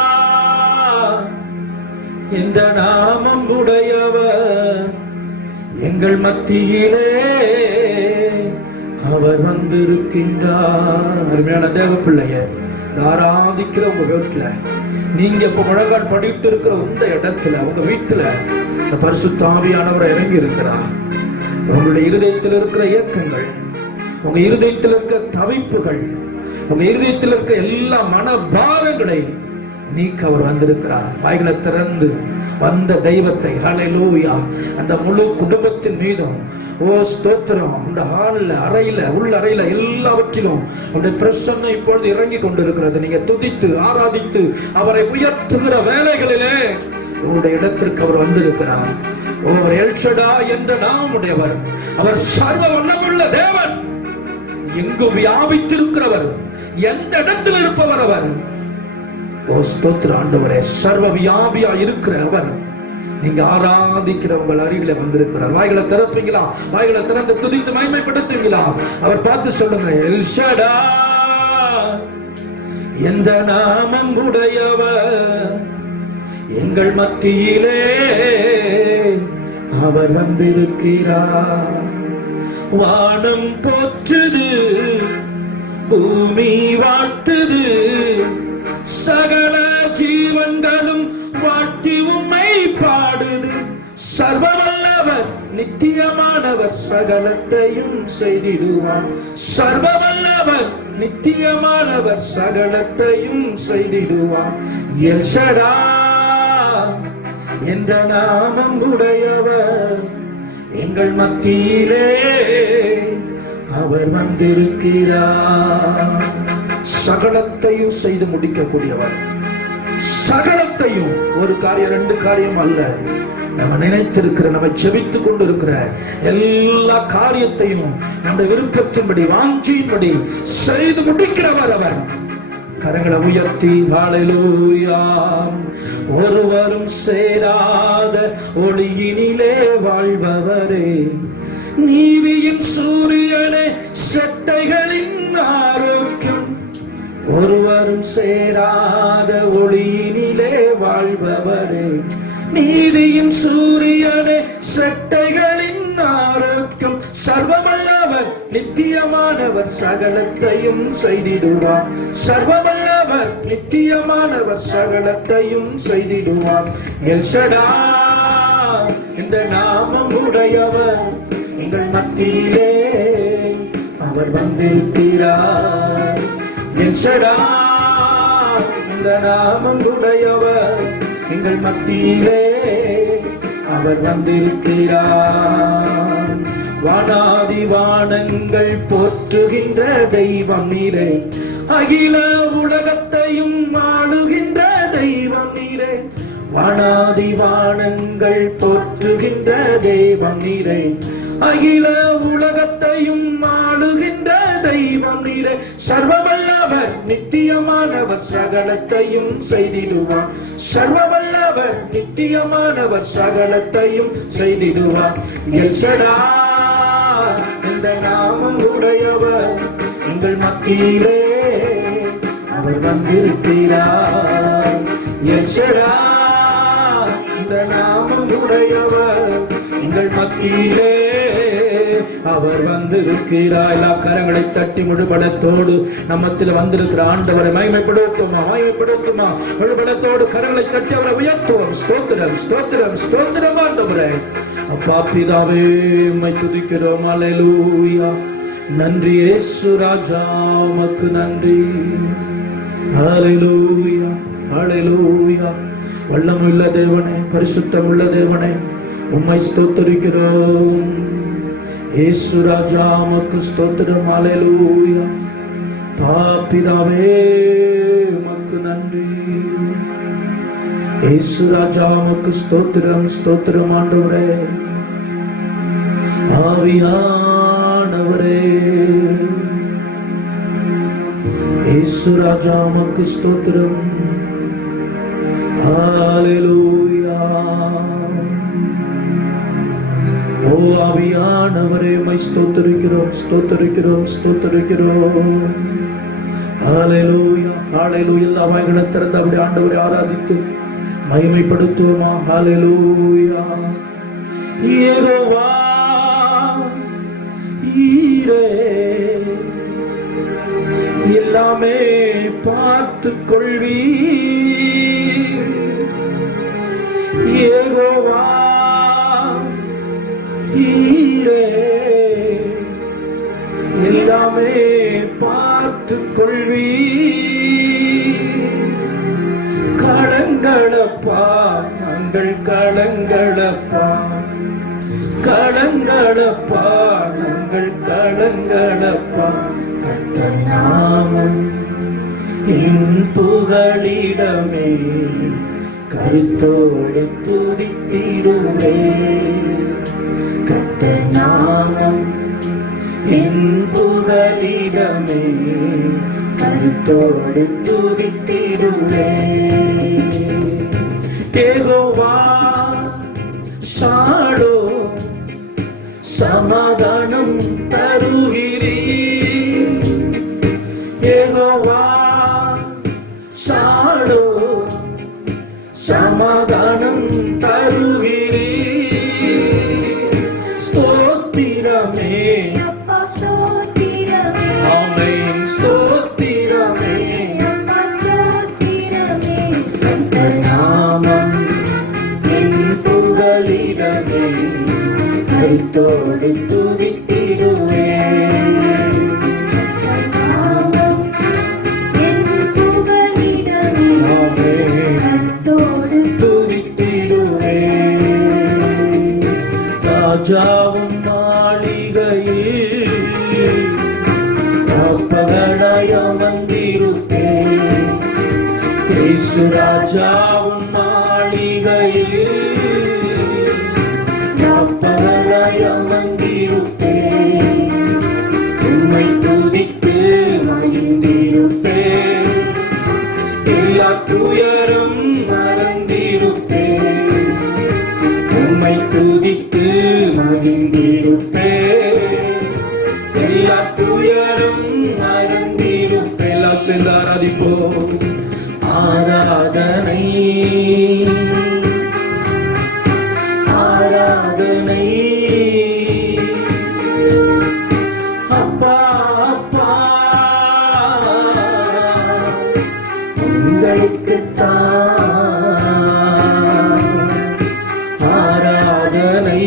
என்ற நாமம் உடையவர் எங்கள் மத்தியிலே அவர் வந்திருக்கின்றார். அருமையான தேவ பிள்ளைய ஆராதிக்கிற உங்க வீட்டுல, நீங்க இப்ப முழங்கால் படிட்டு இருக்கிற இந்த இடத்துல, உங்க வீட்டுல இந்த பரிசுத்த ஆவியானவரை இறங்கி இருக்கிறார். உங்களுடைய இருதயத்தில் இருக்கிற இயக்கங்கள், உங்க இருதயத்தில் இருக்கிற தவிப்புகள், உங்க இருதயத்தில் இருக்கிற எல்லா மனபாரங்களை நீக்க அவர் வந்திருக்கிறார். வாய்களை திறந்து வந்த தெய்வத்தை ஹல்லேலூயா அந்த முழு குடும்பத்தின் மீதும் ஓ ஸ்தோத்திரம். அந்த ஹால்ல அறையில உள்ள அறையில எல்லாவற்றிலும் உங்களுடைய பிரசன்னம் இப்பொழுது இறங்கி கொண்டிருக்கிறது. நீங்க துதித்து ஆராதித்து அவரை உயர்த்துகிற வேலைகளிலே உங்களுடைய இடத்திற்கு அவர் வந்திருக்கிறார். அவர் எல் ஷடாய் என்ற நாமமுடையவர், அவர் சர்வ வல்லமையுள்ள தேவன், எங்கு வியாபித்திருக்கிறவர், எந்த இடத்தில் இருப்பவர் அவர். ஓ ஸ்தோத்திர ஆண்டவரே, சர்வ வியாபியா இருக்கிற அவர் நீங்க ஆராதிக்கிற உங்கள் அருகில வந்திருக்கிறார். வாய்களை திறப்பீங்களா? வாய்களை திறந்து துதித்து மகிமைப்படுத்துவீங்களா? அவர் பார்த்து சொல்லுங்க, எல் ஷடாய் எந்த நாமம் உடையவர் எங்கள் மத்தியிலே அவர் வந்திருக்கிறார். வானம் போற்றுது, பூமி வாழ்த்துது, சகல ஜீவன்களும் வாழ்த்தி உம்மை பாடுது. சர்வவல்லவர் நித்தியமானவர் சகலத்தையும் செய்திடுவார். சர்வவல்லவர் நித்தியமானவர் சகலத்தையும் செய்திடுவார். எல் ஷடாய் என்ற நாமம் உடையவர் எங்கள் மத்தியிலே அவர் வந்திருக்கிறார். சகலத்தையும் செய்து முடிக்கக்கூடியவர், சகலத்தையும், ஒரு காரியம் ரெண்டு காரியம் அல்ல, நம்ம நினைத்திருக்கிற, நம்ம செபித்துக் கொண்டிருக்கிற எல்லா காரியத்தையும் நம்முடைய விருப்பத்தின்படி வாஞ்சியின்படி செய்து முடிக்கிறவர் அவர். கரங்களை உயர்த்தி ஹல்லேலூயா. ஒருவரும் சேராத ஒளியினிலே வாழ்பவரே, நீதியின் சூரியனே, செட்டைகளின் ஆரோக்கியம். ஒருவரும் சேராத ஒளியினிலே வாழ்பவரே, நீதியின் சூரியனே, செட்டைகளின் ஆரோக்கியம். சர்வவல்லவர் நித்திய நித்தியமானவர் சகலத்தையும் செய்திடுவார். சர்வவல்லவர் நித்தியமானவர் சகலத்தையும் செய்திடுவார். எல் ஷடாய் இந்த நாமம் உடையவர் எங்கள் மத்தியிலே அவர் வந்திருக்கிறார். எல் ஷடாய் இந்த நாமம் உடையவர் எங்கள் மத்தியிலே அவர் வந்திருக்கிறார். வானாதி வானங்கள் போற்றுகின்ற தெய்வம் நீரே, அகில உலகத்தையும் ஆளுகின்ற தெய்வம் நீரே. வானாதி வானங்கள் போற்றுகின்ற தெய்வம் நீரே, அகில உலகத்தையும் ஆளுகின்ற தெய்வம் நீரே. சர்வவல்லவர் நித்தியமானவர் சகலத்தையும் செய்திடுவார். சர்வவல்லவர் நித்தியமானவர் சகலத்தையும் செய்திடுவார். எல் ஷடாய் இந்த நாமம் உடையவர் எங்கள் மத்தியிலே அவர் வந்திருக்கிறார். எல் ஷடாய் இந்த நாமம் உடையவர் எங்கள் மத்தியிலே அவர் வந்திருக்கிறார். எல்லா கரங்களை தட்டி முழுபடத்தோடு நம்மத்தில் வந்திருக்கிற ஆண்டவரை மகிமைப்படுத்துமா, மகிமைப்படுத்துமா. முழுபடத்தோடு கரங்களை தட்டி அவரை உயர்த்துவோம். ஸ்தோத்திரம், ஸ்தோத்திரம், ஸ்தோத்திரம் ஆண்டவரே. அப்பா பிதாவே உம்மை துதிக்கிறோம். அல்லேலூயா. நன்றி இயேசு ராஜா, உமக்கு நன்றி. அல்லேலூயா, அல்லேலூயா. வல்லமுள்ள தேவனே, பரிசுத்தமுள்ள தேவனே, உம்மை ஸ்தோத்திரிக்கிறோம். இயேசு ராஜா உமக்கு ஸ்தோத்திரம். அல்லேலூயா. பிதாவே உமக்கு நன்றி. இயேசு ராஜா உமக்கு ஸ்தோத்திரம், ஸ்தோத்திரம் ஆண்டவரே. ஆவியானவரே இயேசு ராஜா உமக்கு ஸ்தோத்திரம். அல்லேலூயா. ஓ ஆவியானவரே உம்மை ஸ்தோத்திரிக்கிறோம், ஸ்தோத்திரிக்கிறோம், ஸ்தோத்திரிக்கிறோம். ஹல்லேலூயா, ஹல்லேலூயா. எல்லா வாய்களை திறந்து அப்படி ஆண்டவரை ஆராதித்து மகிமைப்படுத்துவோமா. ஹல்லேலூயா. யெகோவா ஈரே எல்லாமே பார்த்து கொள்வீ. யெகோவா ஈரே எல்லாமே பார்த்து கொள்வீ. களங்களப்பா நாங்கள் களங்களப்பா, களங்களப்பா நாங்கள் களங்களப்பா. கர்த்தர் நாமம் என் புகழிடமே, கருத்தோடு துதித்திடுவே. கர்த்தர் நாமம் என் புகழிடமே, கருத்தோடு துதித்திடுவே. யெகோவா ஷாலோ சமாதானம் தருகிறீர். யெகோவா ஷாலோ சமாதானம் தருகிறீர். ஸ்தோத்திரமே அப்பா ஸ்தோத்திரமே, ஆமென். ஸ்தோத்திரமே அப்பா ஸ்தோத்திரமே. கர்த்தர் நாமம் என் புகழிடமே, கருத்தோடு துதித்திடுவே. நாமம் என் புகழிடமே, கர்த்தரோடு துதித்திடுவே. ராஜாவும் மாளிகையில் காப்பகனாய் அமர்ந்திருப்பேன். இயேசு ராஜாவும் மாளிகையில் காப்பகனாய் அமர்ந்திருப்பேன். உம்மை துதித்து மகிழ்ந்திருப்பேன். எல்லா துயரும் மறந்திருப்பேன். உம்மை துதித்து மகிழ்ந்திருப்பேன். எல்லா துயரும் மறந்திருப்பேன். எல்லாம் சேர்ந்து ஆராதிப்போம். ஆராதனை ஆராதனை அப்பா ஆராதனை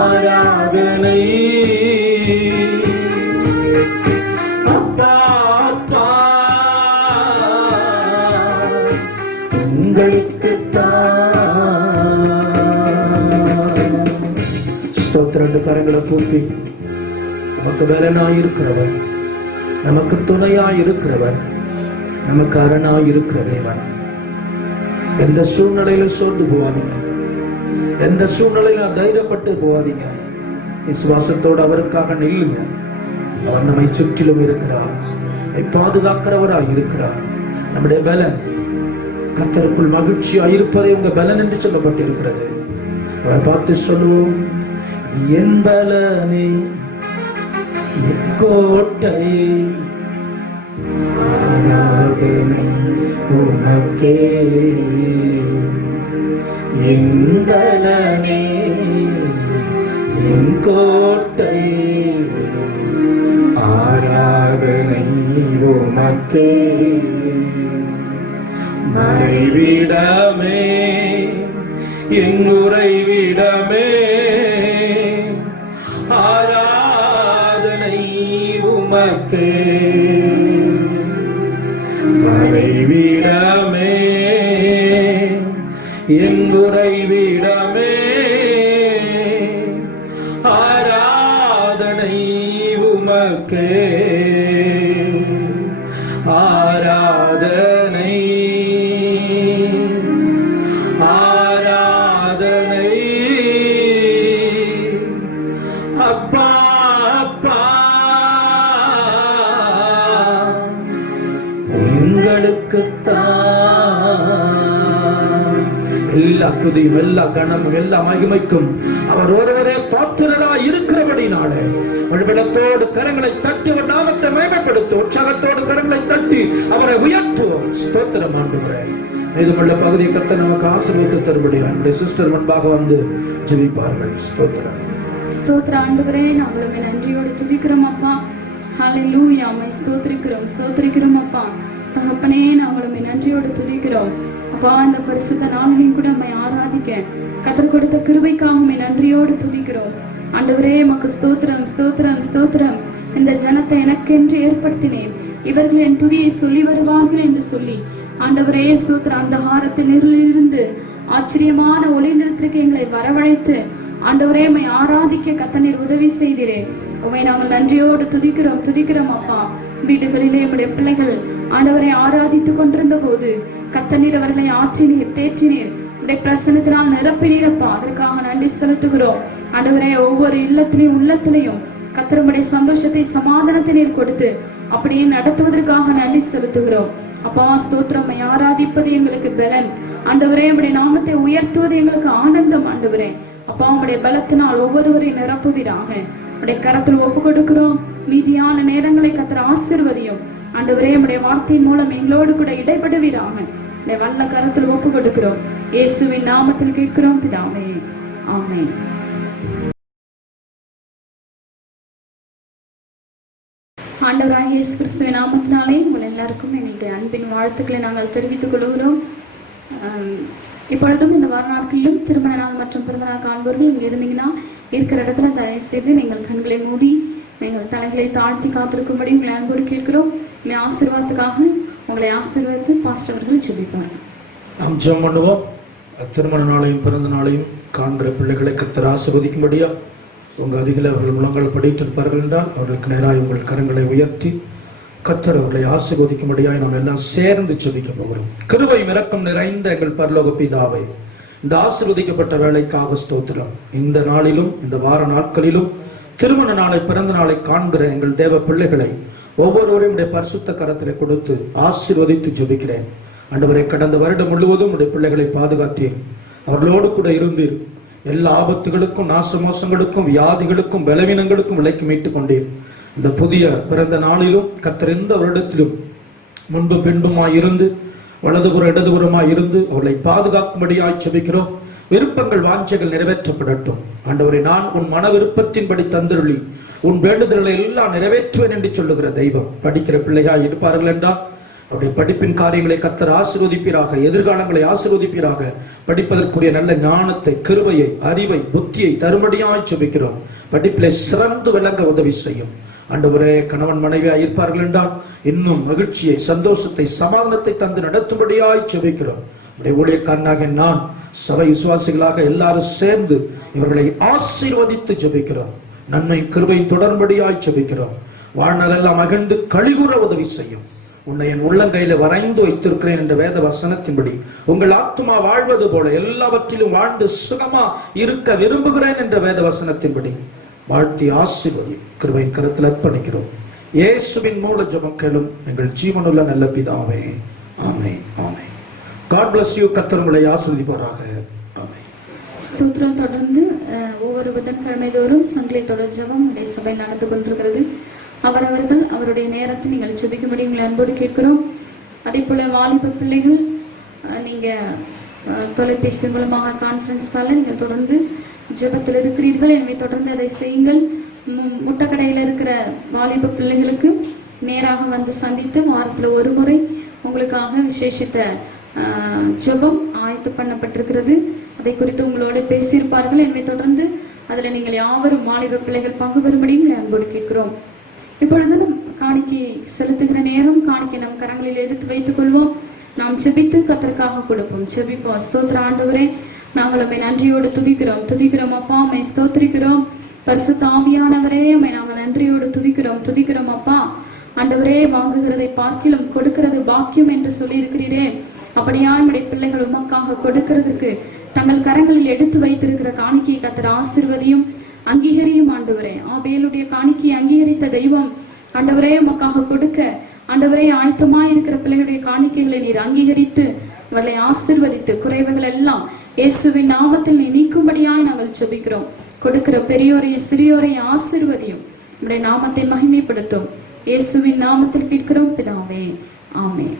ஆராதனை அப்பா அப்பா ஸ்தோத்திரம். ரெண்டு கரங்களை கூப்பி நமக்கு பலனாயிருக்கிறவர், நமக்கு துணையாயிருக்கிறவர், நமக்கு அரணாயிருக்கிற தேவன். எந்த சூழ்நிலையில சோர்ந்து போவாதீங்க, எந்த சூழ்நிலையில தைரியப்பட்டு போவாதீங்க. விசுவாசத்தோடு அவருக்காக நில்லுங்க. அவர் நம்மை சுற்றிலும் இருக்கிறார், பாதுகாக்கிறவராய் இருக்கிறார். நம்முடைய பலன் கர்த்தருக்குள் மகிழ்ச்சியா இருப்பதை உங்க பலன் என்று சொல்லப்பட்டிருக்கிறது. அவரை பார்த்து சொல்லுவோம், என் பலனே, என் கோட்டையே, ஆராதனை உமக்கே. என் பலனே, என் கோட்டையே, ஆராதனை உமக்கே. மறைவிடமே, என் உறைவிடமே, ஆராதனை உமக்கே. மறைவிடமே, என் உறைவிடமே, ஆராதனை உமக்கே. ஆராதனை ஆராதனை அப்பா அப்பா உங்களுக்குத்தான். எல்லா துதியும், எல்லா கணமும், எல்லா மகிமைக்கும் அவர் ஒருவரே பாத்திரரா இருக்கிறபடினாலே விளத்தோடு கரங்களை தட்டி அவர் நாமத்தை மகிமைப்படுத்தும். உற்சாகத்தோடு கரங்களை தட்டி அவரை உயர்த்துவோம். ஸ்தோத்திரம் ஆண்டவரே. மீதமுள்ள பகுதியை கர்த்தர் நமக்கு ஆசீர்வதித்து தரும்படியாக நம்முடைய சிஸ்டர் முன்பாக வந்து ஜெபிப்பார்கள். ஸ்தோத்திரம். ஸ்தோத்திர ஆண்டவரே, நாங்களுமே நன்றியோடு துதிக்கிறோம் அப்பா. ஹல்லேலூயா, உம்மை ஸ்தோத்திரிக்கிறோம் அப்பா. தகப்பனே, நாங்களுமே நன்றியோடு துதிக்கிறோம் அப்பா. இந்த பரிசுத்த நாளிலும் கூட உம்மை ஆராதிக்க கர்த்தர் கொடுத்த கிருபைக்காக உம்மை நன்றியோடு துதிக்கிறோம் ஆண்டவரே. உமக்கு ஸ்தோத்திரம் ஸ்தோத்திரம் ஸ்தோத்திரம். இந்த ஜனத்தை எனக்கென்று ஏற்படுத்தினேன், இவர்கள் என் துதியை சொல்லி வருவார்கள் என்று சொல்லி ஆண்டவரே ஸ்தோத்திர. அந்தகாரத்தின் இருளிலிருந்து ஆச்சரியமான ஒளி நிலத்திற்கு எங்களை வரவழைத்து ஆண்டவரே உம்மை ஆராதிக்க கர்த்தர் உதவி செய்தீரே. உம்மை நாங்கள் நன்றியோடு துதிக்கிறோம் அப்பா. வீடுகளிலே நம்முடைய பிள்ளைகள் ஆண்டவரை ஆராதித்துக் கொண்டிருந்த போது கர்த்தர் அவர்களை ஆற்றினீர், தேற்றினீர், உடைய பிரசன்னத்தினால் நிரப்பினீரப்பா. அதற்காக நன்றி செலுத்துகிறோம் ஆண்டவரே. ஒவ்வொரு இல்லத்திலையும் உள்ளத்திலையும் கர்த்தருடைய சந்தோஷத்தை சமாதானத்தை நீர் கொடுத்து அப்படியே நடத்துவதற்காக நன்றி செலுத்துகிறோம் அப்பா. ஸ்தோத்திரம். ஆராதிப்பது எங்களுக்கு பலன் ஆண்டவரே. உடைய நாமத்தை உயர்த்துவது எங்களுக்கு ஆனந்தம் ஆண்டவரே. அப்பா, உடைய பலத்தினால் ஒவ்வொருவரையும் நிரப்புவீராக. உடைய கரத்தில் ஒப்பு கொடுக்கிறோம். மீதியான நேரங்களை கர்த்தர் ஆசீர்வதியும் ஆண்டவரே. உடைய வார்த்தையின் மூலம் எங்களோடு கூட இடைப்படுவீராக. உடைய வல்ல கரத்தில் ஒப்பு கொடுக்கிறோம். இயேசுவின் நாமத்தில் கேட்கிறோம் பிதாவே, ஆமென். ஆண்டவராகிய இயேசு கிறிஸ்துவின் நாமத்தினாலே உங்கள் எல்லாருக்கும் எங்களுடைய அன்பின் வாழ்த்துக்களை நாங்கள் தெரிவித்துக் கொள்கிறோம். இப்பொழுதும் இந்த வார நாட்களிலும் திருமண நாள் மற்றும் பிறந்த நாள் காண்பவர்கள் இங்கே இருந்தீங்கன்னா இருக்கிற இடத்துல தயவு செய்து நீங்கள் கண்களை மூடி நீங்கள் தலைகளை தாழ்த்தி காத்திருக்கும்படி உங்களை அன்போடு கேட்கிறோம். உங்களை ஆசீர்வாதத்துக்காக உங்களை ஆசீர்வாதத்து பாஸ்டர் அவர்கள் ஜெபிப்பார்கள். நாம் ஜெபம் பண்ணுவோம். திருமண நாளையும் பிறந்த நாளையும் காண்கிற பிள்ளைகளை கர்த்தர் ஆசீர்வதிக்கும்படியா உங்கள் அருகில் அவர்கள் முழங்கள் படித்திருப்பார்கள் என்றால் அவர்களுக்கு நேராக உங்கள் கரங்களை உயர்த்தி கர்த்தர் அவர்களை ஆசீர்வதிக்கும்படியாக நாம் எல்லாம் சேர்ந்து ஜெபிக்க போகிறோம். கிருபை இரக்கம் நிறைந்த எங்கள் பரலோக பிதாவே, இந்த ஆசீர்வதிக்கப்பட்ட வேலைக்காக ஸ்தோத்திரம். இந்த நாளிலும் இந்த வார நாட்களிலும் திருமண நாளை பிறந்த நாளை காண்கிற எங்கள் தேவ பிள்ளைகளை ஒவ்வொருவரையும் உடைய பரிசுத்த கரத்திலே கொடுத்து ஆசீர்வதித்து ஜெபிக்கிறேன். ஆண்டவரே, கடந்த வருடம் முழுவதும் உடைய பிள்ளைகளை பாதுகாத்தீர், அவர்களோடு கூட இருந்தீர். எல்லா ஆபத்துகளுக்கும் நாசமோசங்களுக்கும் வியாதிகளுக்கும் பலவீனங்களுக்கும் விலைக்கு மீட்டுக் கொண்டீர். இந்த புதிய பிறந்த நாளிலும் கர்த்தர் எந்த வருடத்திலும் முன்பு பின்புமாய் இருந்து வலதுபுற இடதுபுறமாய் இருந்து அவர்களை பாதுகாக்கும்படியாய் ஜெபிக்கிறோம். விருப்பங்கள் வாஞ்சைகள் நிறைவேற்றப்படட்டும். ஆண்டவரே, நான் உன் மன விருப்பத்தின்படி தந்துருளி உன் வேண்டுதல்களை எல்லாம் நிறைவேற்றுவேன் என்று சொல்லுகிற தெய்வம் படிக்கிற பிள்ளையாய் இருப்பார்கள் என்றால் அவருடைய படிப்பின் காரியங்களை கர்த்தர் ஆசீர்வதிப்பீராக, எதிர்காலங்களை ஆசீர்வதிப்பீராக. படிப்பதற்குரிய நல்ல ஞானத்தை, கிருபையை, அறிவை, புத்தியை தருமடியாய் ஜெபிக்கிறோம். படிப்பிலே சிறந்து விளங்க உதவி செய்யும். ஆண்டவரே, கணவன் மனைவியாய் இருப்பார்கள் என்றால் இன்னும் மகிழ்ச்சியை, சந்தோஷத்தை, சமாதானத்தை தந்து நடத்தும்படியாய் ஜெபிக்கிறோம். உடைய ஊழியக்காரனாக நான், சபை விசுவாசிகளாக எல்லாரும் சேர்ந்து இவர்களை ஆசீர்வதித்து ஜெபிக்கிறோம். நன்மை கிருபை தொடர்படியாய் ஜெபிக்கிறோம். வாழ்நாளெல்லாம் மகிழ்ந்து கழிவுற உதவி செய்யும். உன்னை என் உள்ளங்கையில வரைந்து வைத்திருக்கிறேன் என்ற வேத வசனத்தின்படி உங்கள் ஆத்துமா வாழ்வது போல எல்லாவற்றிலும் வாழ்ந்து சுகமா இருக்க விரும்புகிறேன் என்ற வேத வசனத்தின்படி வாழ்த்தி ஆசீர்வதி கிருபையின் கரத்தில் அர்ப்பணிக்கிறோம். இயேசுவின் மூல ஜெபம் கேளும் எங்கள் ஜீவனுள்ள நல்ல பிதாவே. ஆமென், ஆமென். God bless you. கர்த்தர் உங்களை ஆசீர்வதிப்பாராக. ஆமென். ஸ்தோத்திரம். தொடர்ந்து ஒவ்வொரு புதன்கிழமை தோறும் சங்கிலி தொடர் ஜெபம் உடைய சபை நடந்து கொண்டிருக்கிறது. அவரவர்கள் அவருடைய நேரத்தை நீங்கள் ஜெபிக்கும்படி உங்களை அன்போடு கேட்கிறோம். அதே போல வாலிப பிள்ளைகள் நீங்க தொலைபேசி மூலமாக கான்ஃபரன்ஸ் காலில் நீங்கள் தொடர்ந்து ஜெபத்தில் இருக்கிறீர்கள். எனவே தொடர்ந்து அதை செய்யுங்கள். முட்டக்கடையில் இருக்கிற வாலிப பிள்ளைகளுக்கு நேராக வந்து சந்தித்து வாரத்தில் ஒரு முறை உங்களுக்காக விசேஷித்த ஜெபம் ஆயத்து பண்ணப்பட்டிருக்கிறது. அதை குறித்து உங்களோட பேசியிருப்பார்கள். எனவே தொடர்ந்து அதில் நீங்கள் யாவரும் வாலிப பிள்ளைகள் பங்கு பெறும்படியும் அன்போடு கேட்கிறோம். இப்பொழுது நம் காணிக்கை செலுத்துகிற நேரம். காணிக்கை நம் கரங்களில் எடுத்து வைத்துக் கொள்வோம். நாம் ஜெபித்து கர்த்தருக்காக கொடுப்போம். ஜெபிப்போம். ஸ்தோத்திர ஆண்டவரே, நாங்கள் உம்மை நன்றியோடு துதிக்கிறோம் அப்பா. உம்மை ஸ்தோத்திரிக்கிறோம். பரிசுத்த ஆவியானவரே, உம்மை நாங்கள் நன்றியோடு துதிக்கிறோம் அப்பா. ஆண்டவரே, வாங்குகிறதை பார்க்கிலும் கொடுக்கிறது பாக்கியம் என்று சொல்லி இருக்கிறீரே. அப்படியா நம்முடைய பிள்ளைகள் உமக்காக கொடுக்கிறதுக்கு தங்கள் கரங்களில் எடுத்து வைத்திருக்கிற காணிக்கையை கர்த்தர் ஆசீர்வதியும் அங்கீகரியும் ஆண்டவரே. ஆபேலுடைய காணிக்கையை அங்கீகரித்த தெய்வம் ஆண்டவரே, உமக்காக கொடுக்க ஆண்டவரே ஆயத்தமாய் இருக்கிற பிள்ளைகளுடைய காணிக்கைகளை நீர் அங்கீகரித்து அவர்களை ஆசீர்வதித்து குறைவுகள் எல்லாம் இயேசுவின் நாமத்தில் நீ நீக்கும்படியாய் நாங்கள் ஜெபிக்கிறோம். கொடுக்கிற பெரியோரையும் சிறியோரையும் ஆசீர்வதியும் நம்முடைய நாமத்தை மகிமைப்படுத்தும். இயேசுவின் நாமத்தில் கேட்கிறோம் பிதாவே. ஆமென்.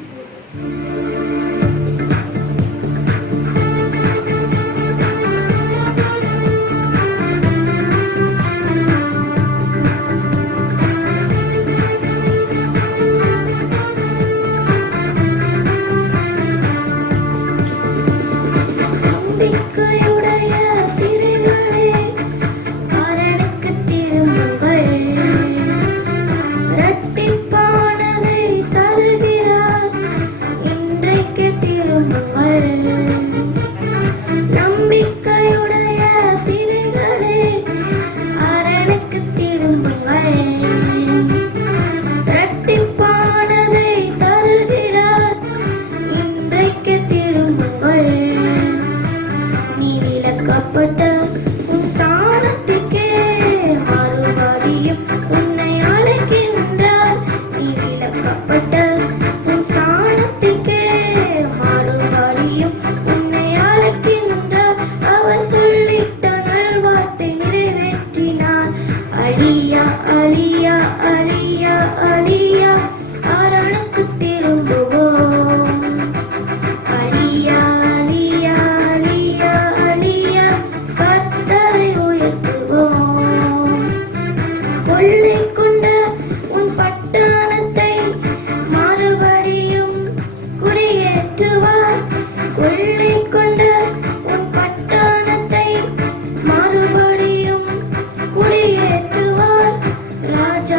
ராஜ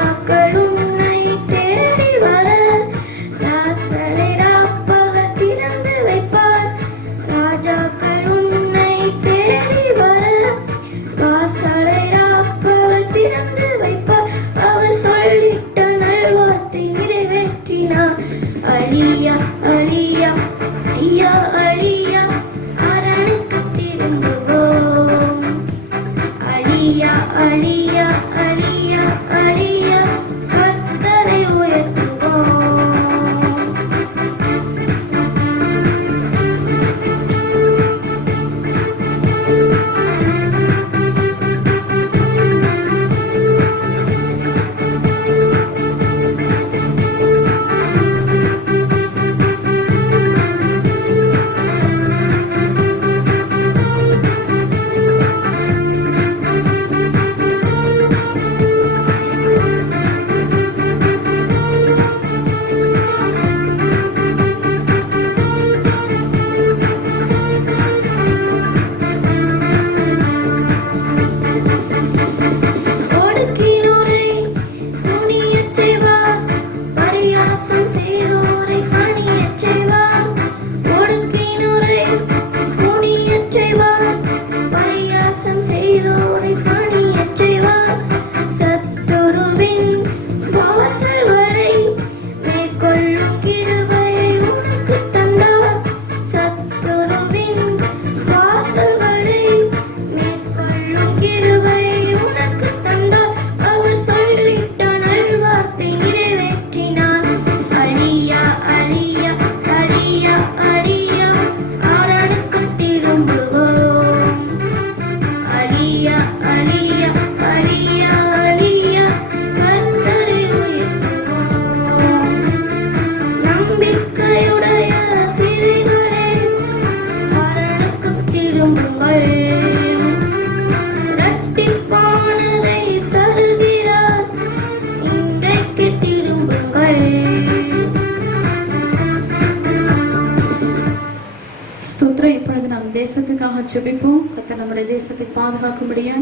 தேசத்துக்காக ஜெபிப்போம். கர்த்தர் நம்முடைய தேசத்தை பாதுகாக்கும்படியா,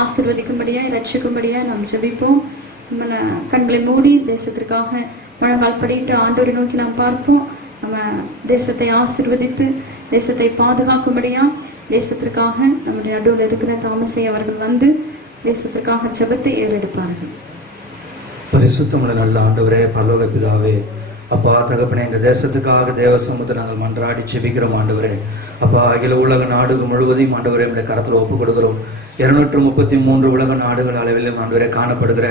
ஆசீர்வதிக்கும்படியா, ரட்சிக்கும்படியா நாம் ஜெபிப்போம். நம்ம கண்களை மூடி தேசத்திற்காக முழங்கால் படிட்டு ஆண்டவரை நோக்கி நாம் பார்ப்போம். நம்ம தேசத்தை ஆசீர்வதித்து தேசத்தை பாதுகாக்கும்படியா, தேசத்திற்காக நம்முடைய நடுவில் இருக்கிற தாமசை அவர்கள் வந்து தேசத்திற்காக ஜெபத்தை ஏறெடுப்பார்கள். பரிசுத்தமுள்ள நல்ல ஆண்டவரே, பரலோக பிதாவே, அப்பா தகப்பனே, எங்க தேசத்துக்காக தேவ சமூகத்தை நாங்கள் மன்றாடி செபிக்கிறோம் ஆண்டவரே. அப்பா அகில உலக நாடுகள் முழுவதையும் ஆண்டவரே நம்முடைய கரத்தில் ஒப்புக் கொடுக்கிறோம். 233 உலக நாடுகள் அளவிலும் ஆண்டவரே காணப்படுகிற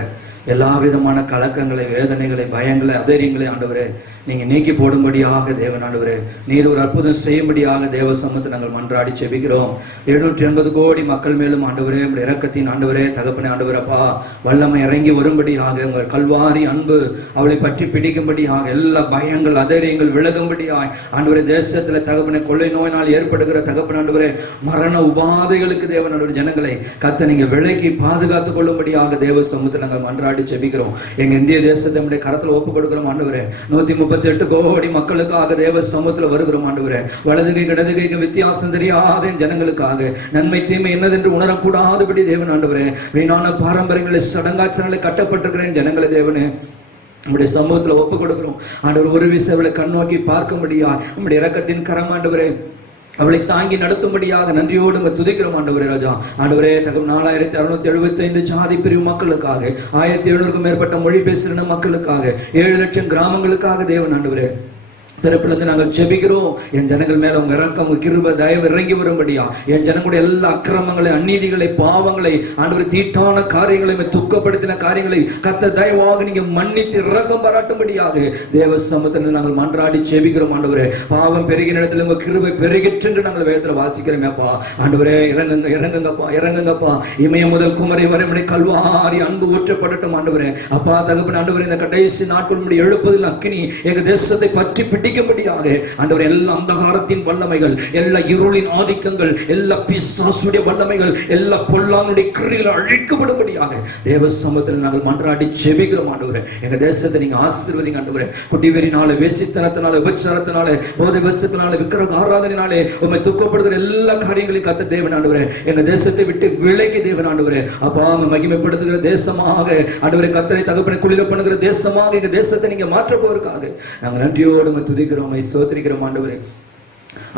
எல்லா விதமான கலக்கங்களை, வேதனைகளை, பயங்களை, அதரியங்களை ஆண்டவரே நீங்க நீக்கி போடும்படியாக தேவன் ஆண்டவரே நீர் ஒரு அற்புதம் செய்யும்படியாக தேவ சமூகத்தை நாங்கள் மன்றாடி செபிக்கிறோம். 780 கோடி மக்கள் மேலும் ஆண்டவரே உங்களுடைய இரக்கத்தின் ஆண்டவரே தகப்பனே ஆண்டவரப்பா வல்லமை இறங்கி வரும்படியாக உங்கள் கல்வாரி அன்பு அவளை பற்றி பிடிக்கும்படியாக எல்லா பயங்கள், அதரியங்கள் விலகும்படியாக ஆண்டவரே தேசத்துல தகப்பனை கொள்ளை நோயினால் ஏற்படுகிற தகப்பன் ஆண்டவரே மரண உபாதைகளுக்கு தேவன் ஆண்டவரே ஜனங்களை கத்த நீங்க விலக்கி பாதுகாத்துக் கொள்ளும்படியாக தேவ சமூகத்தை நாங்கள் மன்றாடி செபிக்கிறோம். எங்க இந்திய தேசத்தை நம்முடைய கரத்துல ஒப்பு கொடுக்கிறோம் ஆண்டவரே. 138 கோடி மக்களுக்காக தேவ சமூகத்துல வருகிறோம் ஆண்டவரே. வலதுகை இடதுகைக்கு வித்தியாசம் தெரியாத ஜனங்களுக்காக நன்மை தீமை என்னதென்று உணரக்கூடாதபடி தேவன் ஆண்டவரே வீணான பாரம்பரியங்களை, சடங்காச்சரங்களை கட்டப்பட்டிருக்கிறேன் ஜனங்களை தேவனே நம்முடைய சமூகத்துல ஒப்பு கொடுக்கிறோம் ஆண்டவர். ஒரு விசைகளை கண்ணோக்கி பார்க்கும்படியா நம்முடைய இரக்கத்தின் கரம் ஆண்டவரே அவளை தாங்கி நடத்தும்படியாக நன்றியோடு துதிக்கிறோம் ஆண்டவரே ராஜா. ஆண்டவரே தகம் 4675 ஜாதி பிரிவு மக்களுக்காக, 1700க்கும் மேற்பட்ட மொழி பேசுகிற மக்களுக்காக, 7 லட்சம் கிராமங்களுக்காக தேவன் ஆண்டவரே தரப்பிலிருந்து நாங்கள் ஜெபிக்கிறோம். என் ஜனங்கள் மேல உங்க இரக்கம், உங்க கிருபை, தயவு இறங்கி வரும்படியா என் ஜனங்களுடைய எல்லா அக்கிரமங்களை, அநீதிகளை, பாவங்களை ஆண்டவரே தீட்டான காரியங்களை, துக்கப்படுத்தின காரியங்களை கத்த தயவாக நீங்க மன்னித்து இரக்கம் பாராட்டும்படியாக தேவ சமூகத்தில் நாங்கள் மன்றாடி ஜெபிக்கிறோம் ஆண்டவரே. பாவம் பெருகின இடத்துல உங்க கிருபை பெருகிற்று என்று நாங்கள் வேதத்துல வாசிக்கிறோமேப்பா. ஆண்டவரே இறங்குங்க, இறங்குங்கப்பா, இறங்குங்கப்பா. இமயம் முதல் குமரி வரை கல்வாரி அன்பு ஊற்றப்படட்டும் ஆண்டவரே. அப்பா தகப்பன் ஆண்டவரே இந்த கடைசி நாட்கள் எழுப்பதில் அக்கினி எங்க தேசத்தை பற்றி பிடிக்கும்படியாக ஆண்டவரே எல்லா அந்தகாரத்தின் வல்லமைகள், எல்லா இருளின் ஆதிக்கங்கள், எல்லா பிசாசுடைய வல்லமைகள், எல்லா பொல்லாங்குடைய கிரியைகள் அழிக்கப்படும்படியாக தேவ சமூகத்தில் நாங்கள் மன்றாடி ஜெபிக்கிறோம் ஆண்டவரே. எங்க தேசத்தை நீங்க ஆசீர்வதிங்க ஆண்டவரே. குடிவெறினால, வேசித்தனத்தினால, விபச்சாரத்தினால, போதை வசத்தினால, விக்கிரக ஆராதனையினாலே உம்மை துக்கப்படுகிற எல்லா காரியங்களையும் கத்த தேவன் ஆண்டவரே எங்க தேசத்தை விட்டு விலகி தேவன் ஆண்டவரே அப்பா மகிமைப்படுத்துகிற தேசமாக ஆண்டவரே கத்தரை தகப்பனை குளிர பண்ணுகிற தேசமாக எங்க தேசத்தை நீங்க மாற்ற போவதற்காக நாங்கள் நன்றியோடு துதிக்கிறோம், ஸ்தோத்திரிக்கிறோம் ஆண்டவரே.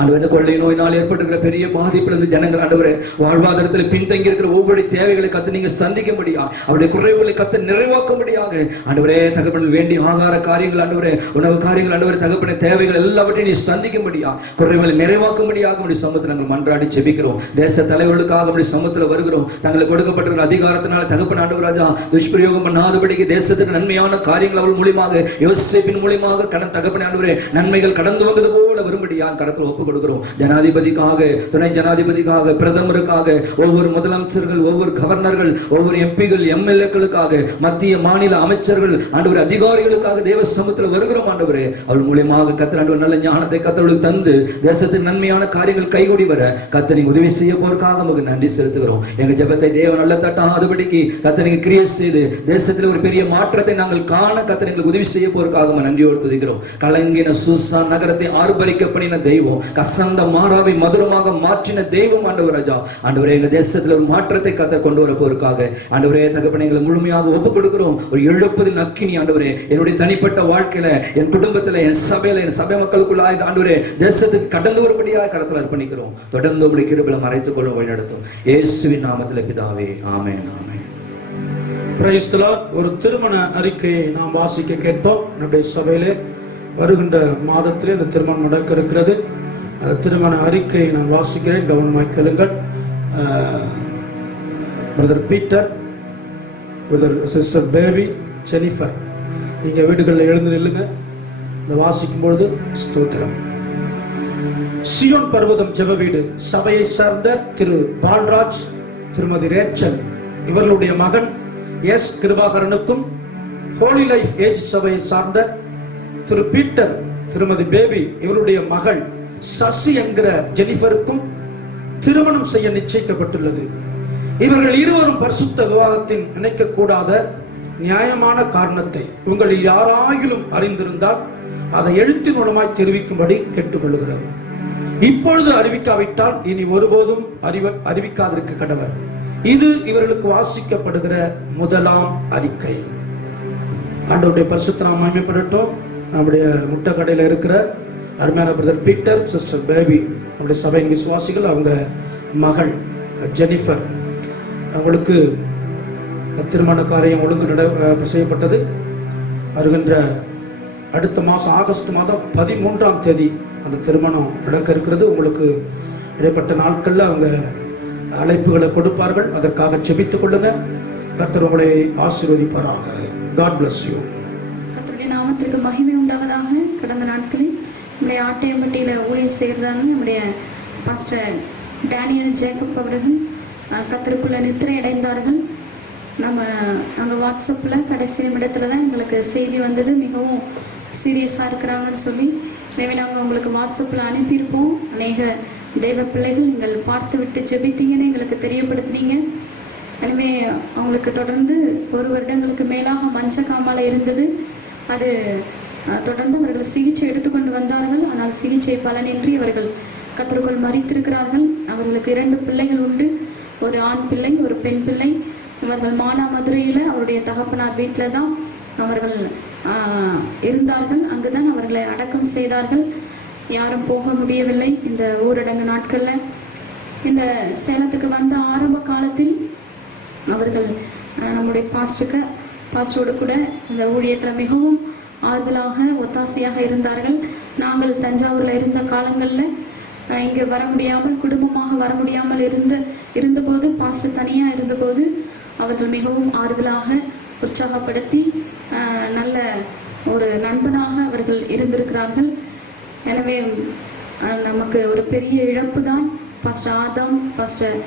ஆண்டவரே கொள்ளை நோயினால் ஏற்பட்டுகிற பெரிய பாதிப்பிலிருந்து ஜனங்கள் ஆண்டவரே வாழ்வாதாரத்தில் பின்தங்கி இருக்கிற ஒவ்வொரு தேவைகளை கத்து நீங்க சந்திக்கும்படியா, அவருடைய குறைவுகளை கத்து நிறைவாக்கும்படியாக ஆண்டவரே தகப்பன வேண்டிய ஆகார காரியங்கள் ஆண்டவரே, உணவு காரியங்கள் ஆண்டவரே தகப்பன தேவைகள் எல்லாவற்றையும் நீ சந்திக்கும்படியா, குறைவுகளை நிறைவாக்கும்படியாக உடைய சமூகத்தில் நாங்கள் மன்றாடி ஜெபிக்கிறோம். தேச தலைவர்களுக்காக உடைய சமூகத்தில் வருகிறோம். தங்களுக்கு கொடுக்கப்பட்டிருக்கிற அதிகாரத்தினால தகப்பன் ஆண்டவர் ராஜா துஷ்பிரயோகம் பண்ணாதபடிக்கு தேசத்துக்கு நன்மையான காரியங்கள் அவள் மூலியமாக, யோசேப்பின் மூலியமாக கடன் தகப்பன் ஆண்டவரே நன்மைகள் கடந்து வந்தது போல வரும்படியா கரத்தில் ஒப்பு கொடுக்கிறோம். ஜனாதிபதிக்காக, துணை ஜனாதிபதிக்காக, பிரதமருக்காக, ஒவ்வொரு முதலமைச்சர்கள், ஒவ்வொரு கவர்னர்கள், ஒவ்வொரு எம்பிகள், எம்எல்ஏக்களுக்காக, மத்திய மாநில அமைச்சர்கள் ஆண்டவரே அதிகாரிகளுக்காக தேவ சமூகத்தில் வருகிறோம் ஆண்டவரே. அவள் மூலியமாக கர்த்தர் ஆண்டவர் நல்ல ஞானத்தை கர்த்தருக்கு தந்து தேசத்தின் நன்மையான காரியங்கள் கைகூடி வர கர்த்தர் நீங்க உதவி செய்ய போறதுக்காக நமக்கு நன்றி செலுத்துகிறோம். எங்க ஜெபத்தை தேவன் நல்ல தட்டாதபடிக்கு கர்த்தர் நீங்க கிரியை செய்து தேசத்தில் ஒரு பெரிய மாற்றத்தை நாங்கள் காண கர்த்தர் எங்களுக்கு உதவி செய்ய போறதுக்காக நன்றியோடு துதிக்கிறோம். கலங்கின சூசான் நகரத்தை ஆர்ப்பரிக்க பண்ணின தெய்வம், கசந்த மாறாவை மதுரமாக மாற்றின தெய்வம் ஆண்டவர் ராஜா. ஆண்டவரே எங்க தேசத்துல ஒரு மாற்றத்தை கத்த கொண்டு வர போறதுக்காக ஆண்டவரே தகப்பனை எங்களை முழுமையாக ஒப்பு கொடுக்கிறோம். ஒரு எழுப்பதில் அக்கினி ஆண்டவரே என்னுடைய தனிப்பட்ட வாழ்க்கையில, என் குடும்பத்துல, என் சபையில, என் சபை மக்களுக்குள்ளாக ஆண்டவரே தேசத்துக்கு கடந்து வரும்படியாக கரத்தில் அர்ப்பணிக்கிறோம். தொடர்ந்து உங்களுடைய கிருபையை மறைத்துக் கொள்ள வழிநடத்தும் இயேசுவின் நாமத்தில் பிதாவே, ஆமென், ஆமென். Praise the Lord. ஒரு திருமண அறிக்கையை நாம் வாசிக்க கேட்போம். நம்முடைய சபையிலே வருகின்ற மாதத்திலே இந்த திருமணம் நடக்க இருக்கிறது. அந்த திருமண அறிக்கையை நான் வாசிக்கிறேன், கவனமாய் கேளுங்கள். Brother Peter, brother sister baby, Jennifer, நீங்க வீடுகளில் எழுந்து நில்லுங்க. இந்த வாசிக்கும் பொழுது ஸ்தோத்திரம். சியோன் பர்வதம் ஜெப வீடு சபையை சார்ந்த திரு பால்ராஜ், திருமதி ரேச்சல் இவர்களுடைய மகன் எஸ் கிருபாகரனுக்கும், ஹோலி லைஃப் ஏஜ் சபையை சார்ந்த திரு பீட்டர், திருமதி பேபி இவருடைய மகள் சசி என்கிற ஜெனிஃபருக்கும் திருமணம் செய்ய நிச்சயிக்கப்பட்டுள்ளது. இவர்கள் இருவரும் பரிசுத்த விவாகத்தின் நினைக்கக்கூடாத நியாயமான காரணத்தை உங்களில் யாராயிலும் அறிந்திருந்தால் அதை எழுத்தின் மூலமாய் தெரிவிக்கும்படி கேட்டுக்கொள்கிறோம். இப்பொழுது அறிவிக்காவிட்டால் இனி ஒருபோதும் அறிவிக்காதிருக்க கடவர். இது இவர்களுக்கு வாசிக்கப்படுகிற முதலாம் அறிக்கை. ஆண்டவருடைய பரிசுத்த நாமம் மகிமைப்படட்டும். நம்முடைய முட்டைக்கடையில் இருக்கிற அருமையான பிரதர் பீட்டர், சிஸ்டர் பேபி, நம்முடைய சபையின் விசுவாசிகள், அவங்க மகள் ஜெனிஃபர், அவங்களுக்கு திருமண காரியம் ஒழுங்கு செய்யப்பட்டது. வருகின்ற அடுத்த மாதம் ஆகஸ்ட் மாதம் 13ஆம் தேதி அந்த திருமணம் நடக்க இருக்கிறது. உங்களுக்கு இடைப்பட்ட நாட்களில் அவங்க அழைப்புகளை கொடுப்பார்கள். அதற்காக செபித்துக் கொள்ளுங்க. கர்த்தர் உங்களை ஆசீர்வதிப்பாராக. God bless you. கர்த்தருடைய நாமத்திற்கு மகிமை உண்டாவதாக. கடந்த நாட்களில் நம்முடைய ஆட்டையம்பட்டியில் ஊழியம் செய்கிறதான நம்முடைய பாஸ்டர் டேனியல் ஜேக்கப் அவர்கள் கர்த்தருக்குள்ள நித்திரை அடைந்தார்கள். நாங்கள் வாட்ஸ்அப்பில் கடைசி நிமிடத்தில் தான் எங்களுக்கு செய்தி வந்தது, மிகவும் சீரியஸாக இருக்கிறாங்கன்னு சொல்லி. எனவே நாங்கள் உங்களுக்கு வாட்ஸ்அப்பில் அனுப்பியிருப்போம். அநேக தெய்வ பிள்ளைகள் நீங்கள் பார்த்து விட்டு ஜெபித்தீங்கன்னு எங்களுக்கு தெரியப்படுத்தினீங்க. எனவே அவங்களுக்கு தொடர்ந்து 1 வருடங்களுக்கு மேலாக மஞ்சக்காமால இருந்தது. அது தொடர்ந்து அவர்கள் சிகிச்சை எடுத்துக்கொண்டு வந்தார்கள். ஆனால் சிகிச்சை பலனின்றி அவர்கள் கர்த்தருக்குள் மரித்திருக்கிறார்கள். அவர்களுக்கு 2 பிள்ளைகள் உண்டு, ஒரு ஆண் பிள்ளை, ஒரு பெண் பிள்ளை. அவர்கள் மானாமதுரையில் அவருடைய தகப்பனார் வீட்டில் தான் அவர்கள் இருந்தார்கள். அங்குதான் அவர்களை அடக்கம் செய்தார்கள். யாரும் போக முடியவில்லை இந்த ஊரடங்கு நாட்களில். இந்த சேலத்துக்கு வந்த ஆரம்ப காலத்தில் அவர்கள் நம்முடைய பாஸ்டரோடு கூட இந்த ஊழியத்தில் மிகவும் ஆறுதலாக ஒத்தாசையாக இருந்தார்கள். நாங்கள் தஞ்சாவூரில் இருந்த காலங்களில் இங்கே வர முடியாமல், குடும்பமாக வர முடியாமல் இருந்தபோது, பாஸ்டர் தனியாக இருந்தபோது அவர்கள் மிகவும் ஆறுதலாக உற்சாகப்படுத்தி நல்ல ஒரு நண்பனாக அவர்கள் இருந்திருக்கிறார்கள். எனவே நமக்கு ஒரு பெரிய இழப்பு தான் பாஸ்டர் ஆதாம், பாஸ்டர்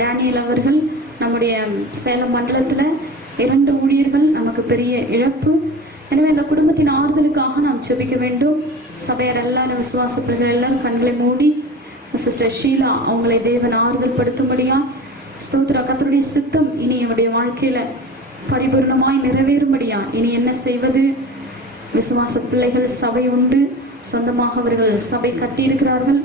டேனியல் அவர்கள். நம்முடைய சேலம் மண்டலத்தில் 2 ஊழியர்கள் நமக்கு பெரிய இழப்பு. எனவே இந்த குடும்பத்தின் ஆறுதலுக்காக நாம் செபிக்க வேண்டும். சபையார் எல்லாரும், விசுவாச பிள்ளைகள் எல்லாரும் கண்களை மூடி சிஸ்டர் ஷீலா அவங்களை தேவன் ஆறுதல் படுத்தும்படியா ஸ்தோத்திர. கர்த்தருடைய சித்தம் இனி என்னுடைய வாழ்க்கையில பரிபூர்ணமாய் நிறைவேறும்படியா இனி என்ன செய்வது? விசுவாச பிள்ளைகள் சபை உண்டு, சொந்தமாக அவர்கள் சபை கட்டியிருக்கிறார்கள்.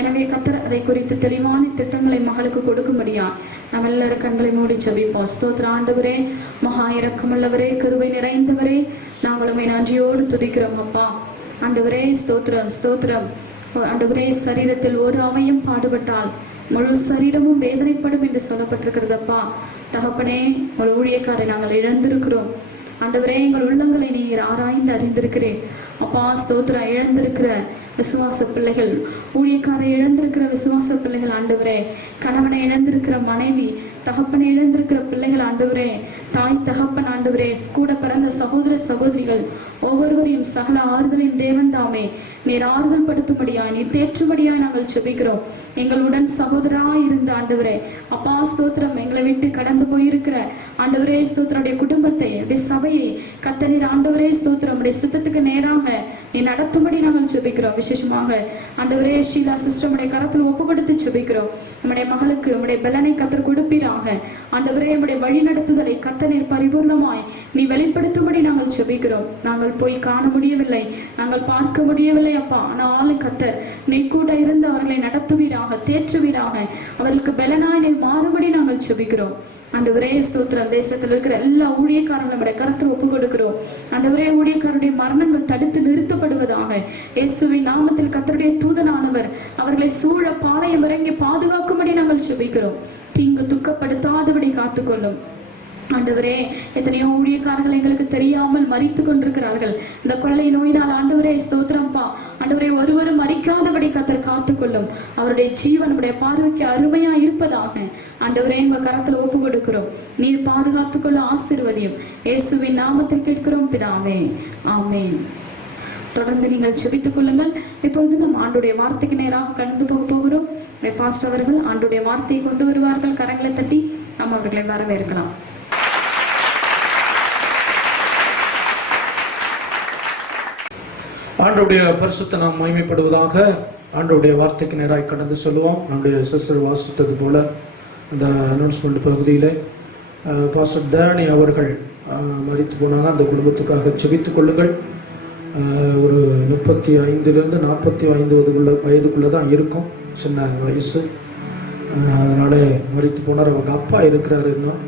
எனவே கர்த்தர் அதை குறித்து தெளிவான திட்டங்களை மகளுக்கு கொடுக்கும்படியா நாம் எல்லாரும் கண்களை மூடி ஜெபிப்போம். ஸ்தோத்திர. ஆண்டவரே, மகா இரக்கமுள்ளவரே, கிருபை நிறைந்தவரே, நாங்கள் உம்மை நன்றியோடு துதிக்கிறோம் அப்பா. ஆண்டவரே ஸ்தோத்திரம், ஸ்தோத்திரம். ஆண்டவரே, சரீரத்தில் ஒரு அவயம் பாடுபட்டால் முழு சரீரமும் வேதனைப்படும் என்று சொல்லப்பட்டிருக்கிறதப்பா. தகப்பனே, ஒரு ஊழியக்காரை நாங்கள் இழந்திருக்கிறோம். ஆண்டவரே, எங்கள் உள்ளங்களை நீர் ஆராய்ந்து அறிந்திருக்கிறேன் அப்பா. ஸ்தோத்திர. இழந்திருக்கிற விசுவாச பிள்ளைகள், ஊழியக்காரை இழந்திருக்கிற விசுவாச பிள்ளைகள், ஆண்டவரே, கணவனை இழந்திருக்கிற மனைவி, தகப்பனை இழந்திருக்கிற பிள்ளைகள், ஆண்டவரே, தாய் தகப்பன், ஆண்டவரே, கூட பிறந்த சகோதர சகோதரிகள் ஒவ்வொருவரையும் சகல ஆறுதலின் தேவன் தாமே நீர் ஆறுதல் படுத்தும்படியாய், நீர் தேற்றும்படியாய் நாங்கள் செபிக்கிறோம். எங்களுடன் சகோதராய் இருந்த ஆண்டவரே அப்பா ஸ்தோத்திரம், எங்களை விட்டு கடந்து போயிருக்கிற ஆண்டவரே ஸ்தோத்திரனுடைய குடும்பத்தை, சபையை கர்த்தர் ஆண்டவரே ஸ்தோத்திரம் உடைய சித்தத்துக்கு நேராக நீ நடத்தும்படி நாங்கள் செபிக்கிறோம். விசேஷமாக ஆண்டவரே ஷீலா சிஸ்டமுடைய கரத்தில் ஒப்பு கொடுத்து செபிக்கிறோம். நம்முடைய மகளுக்கு நம்முடைய பலனை கர்த்தர் கொடுப்பீராக. ஆண்டவரே, நம்முடைய வழி நடத்துதலை கர்த்தர் நீர் பரிபூர்ணமாய் நீ வெளிப்படுத்தும்படி நாங்கள் செபிக்கிறோம். நாங்கள் போய் காண முடியவில்லை, நாங்கள் பார்க்க முடியவில்லை அப்பா. ஆனாலும் கர்த்தர் நீ கூட இருந்து அவர்களை நடத்துவீராக, தேற்றுவீராக, அவர்களுக்கு பலனாய் நீ மாறுபடி நாங்கள் செபிக்கிறோம். ஆண்டவரே ஸ்தோத்திரம். தேசத்தில் இருக்கிற எல்லா ஊழியக்காரர்களும் நம்முடைய கருத்தில் ஒப்பு கொடுக்கிறோம். ஆண்டவரே, ஊழியக்காரருடைய மரணங்கள் தடுத்து நிறுத்தப்படுவதாக. இயேசுவின் நாமத்தில் கர்த்தருடைய தூதனானவர் அவர்களை சூழ பாளையம் இறங்கி பாதுகாக்கும்படி நாங்கள் செபிக்கிறோம். தீங்கு துக்கப்படுத்தாதபடி காத்துக்கொள்ளும் ஆண்டவரே. எத்தனையோ ஊழியக்காரர்கள் எங்களுக்கு தெரியாமல் மரித்து கொண்டிருக்கிறார்கள் இந்த கொள்ளை நோயினால். ஆண்டவரே ஸ்தோத்திரம்பா. ஆண்டவரே, ஒருவரும் மரிக்காதபடி கர்த்தர் காத்துக்கொள்ளும். அவருடைய ஜீவன் நம்முடைய பார்வைக்கு அருமையா இருப்பதாக ஆண்டவரே உங்க கரத்துல ஒப்பு கொடுக்கிறோம். நீர் பாதுகாத்துக்கொள்ள ஆசீர்வதியும். இயேசுவின் நாமத்தில் கேட்கிறோம் பிதாவே, ஆமென். தொடர்ந்து நீங்கள் செபித்துக் கொள்ளுங்கள். இப்பொழுது நம் ஆண்டுடைய வார்த்தைக்கு நேராக கடந்து போகிறோம். பாஸ்டர் அவர்கள் ஆண்டுடைய வார்த்தையை கொண்டு வருவார்கள். கரங்களை தட்டி நாம் அவர்களை வரவேற்கலாம். ஆண்டவருடைய பரிசுத்த நாம் மகிமைப்படுவதாக. ஆண்டவருடைய வார்த்தைக்கு நேராக கடந்து சொல்லுவோம். நம்முடைய சிஸ்டர் வாசித்தது போல அந்த அனௌன்ஸ்மெண்ட் பகுதியில் பாஸ்டர் டேனி அவர்கள் மரித்து போனாங்க. அந்த குடும்பத்துக்காக செபித்துக் கொள்ளுங்கள். ஒரு 35 to 45 வயதுக்குள்ளே தான் இருக்கும், சின்ன வயசு. அதனால மரித்து போனார். அவங்க அப்பா இருக்கிறாரு இன்னும்.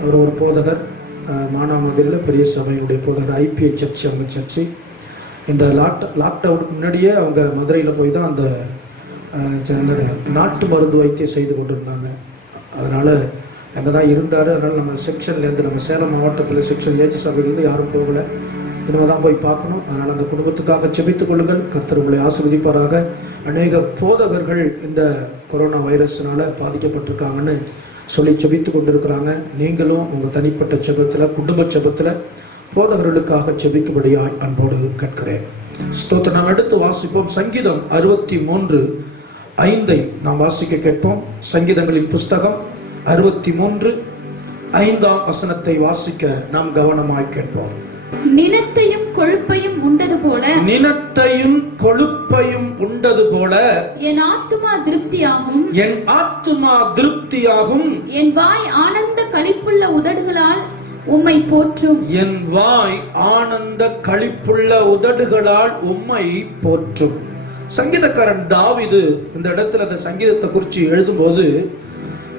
அவர் ஒரு போதகர், மானாமதுரையில் பெரிய சபையினுடைய போதகர், ஐபிஐ சர்ச்சு அவங்க சர்ச்சு. இந்த லாக்டவுனுக்கு முன்னாடியே அவங்க மதுரையில் போய் தான் அந்த நாட்டு மருந்து வைத்தியம் செய்து கொண்டிருந்தாங்க. அதனால் அங்கே தான் இருந்தார். அதனால் நம்ம செக்ஷன்லேருந்து, நம்ம சேலம் மாவட்டத்தில் செக்ஷன் ஏஜி சபையிலேருந்து யாரும் போகலை, இனிமேல் தான் போய் பார்க்கணும். அதனால் அந்த குடும்பத்துக்காக செபித்துக் கொள்ளுங்கள். கர்த்தர் உங்களை ஆசீர்வதிப்பாராக. அநேக போதகர்கள் இந்த கொரோனா வைரஸ்னால பாதிக்கப்பட்டிருக்காங்கன்னு சொல்லி செபித்து கொண்டிருக்கிறாங்க. நீங்களும் உங்கள் தனிப்பட்ட செபத்தில், குடும்ப செபத்தில் போதகர்களுக்காக செபிக்கும்படியாய் அன்போடு கேட்கிறேன். ஸ்தோத்திரம். நாம் அடுத்து வாசிப்போம். சங்கீதம் 63:5 நாம் வாசிக்க கேட்போம். சங்கீதங்களின் புஸ்தகம் 63:5 வாசிக்க நாம் கவனமாய் கேட்போம். நினத்தையும் கொழுப்பையும் உண்டது போல, நினத்தையும் கொழுப்பையும் உண்டது போல என் ஆத்துமா திருப்தியாகும், என் ஆத்துமா திருப்தியாகும். என் வாய் ஆனந்த களிப்புள்ள உதடுகளால் உம்மை போற்றும். என் வாய் ஆனந்த களிப்புள்ள உதடுகளால் உம்மை போற்றும். சங்கீதக்காரன் தாவீது இந்த இடத்துல அந்த சங்கீதத்தை குறித்து எழுதும்போது,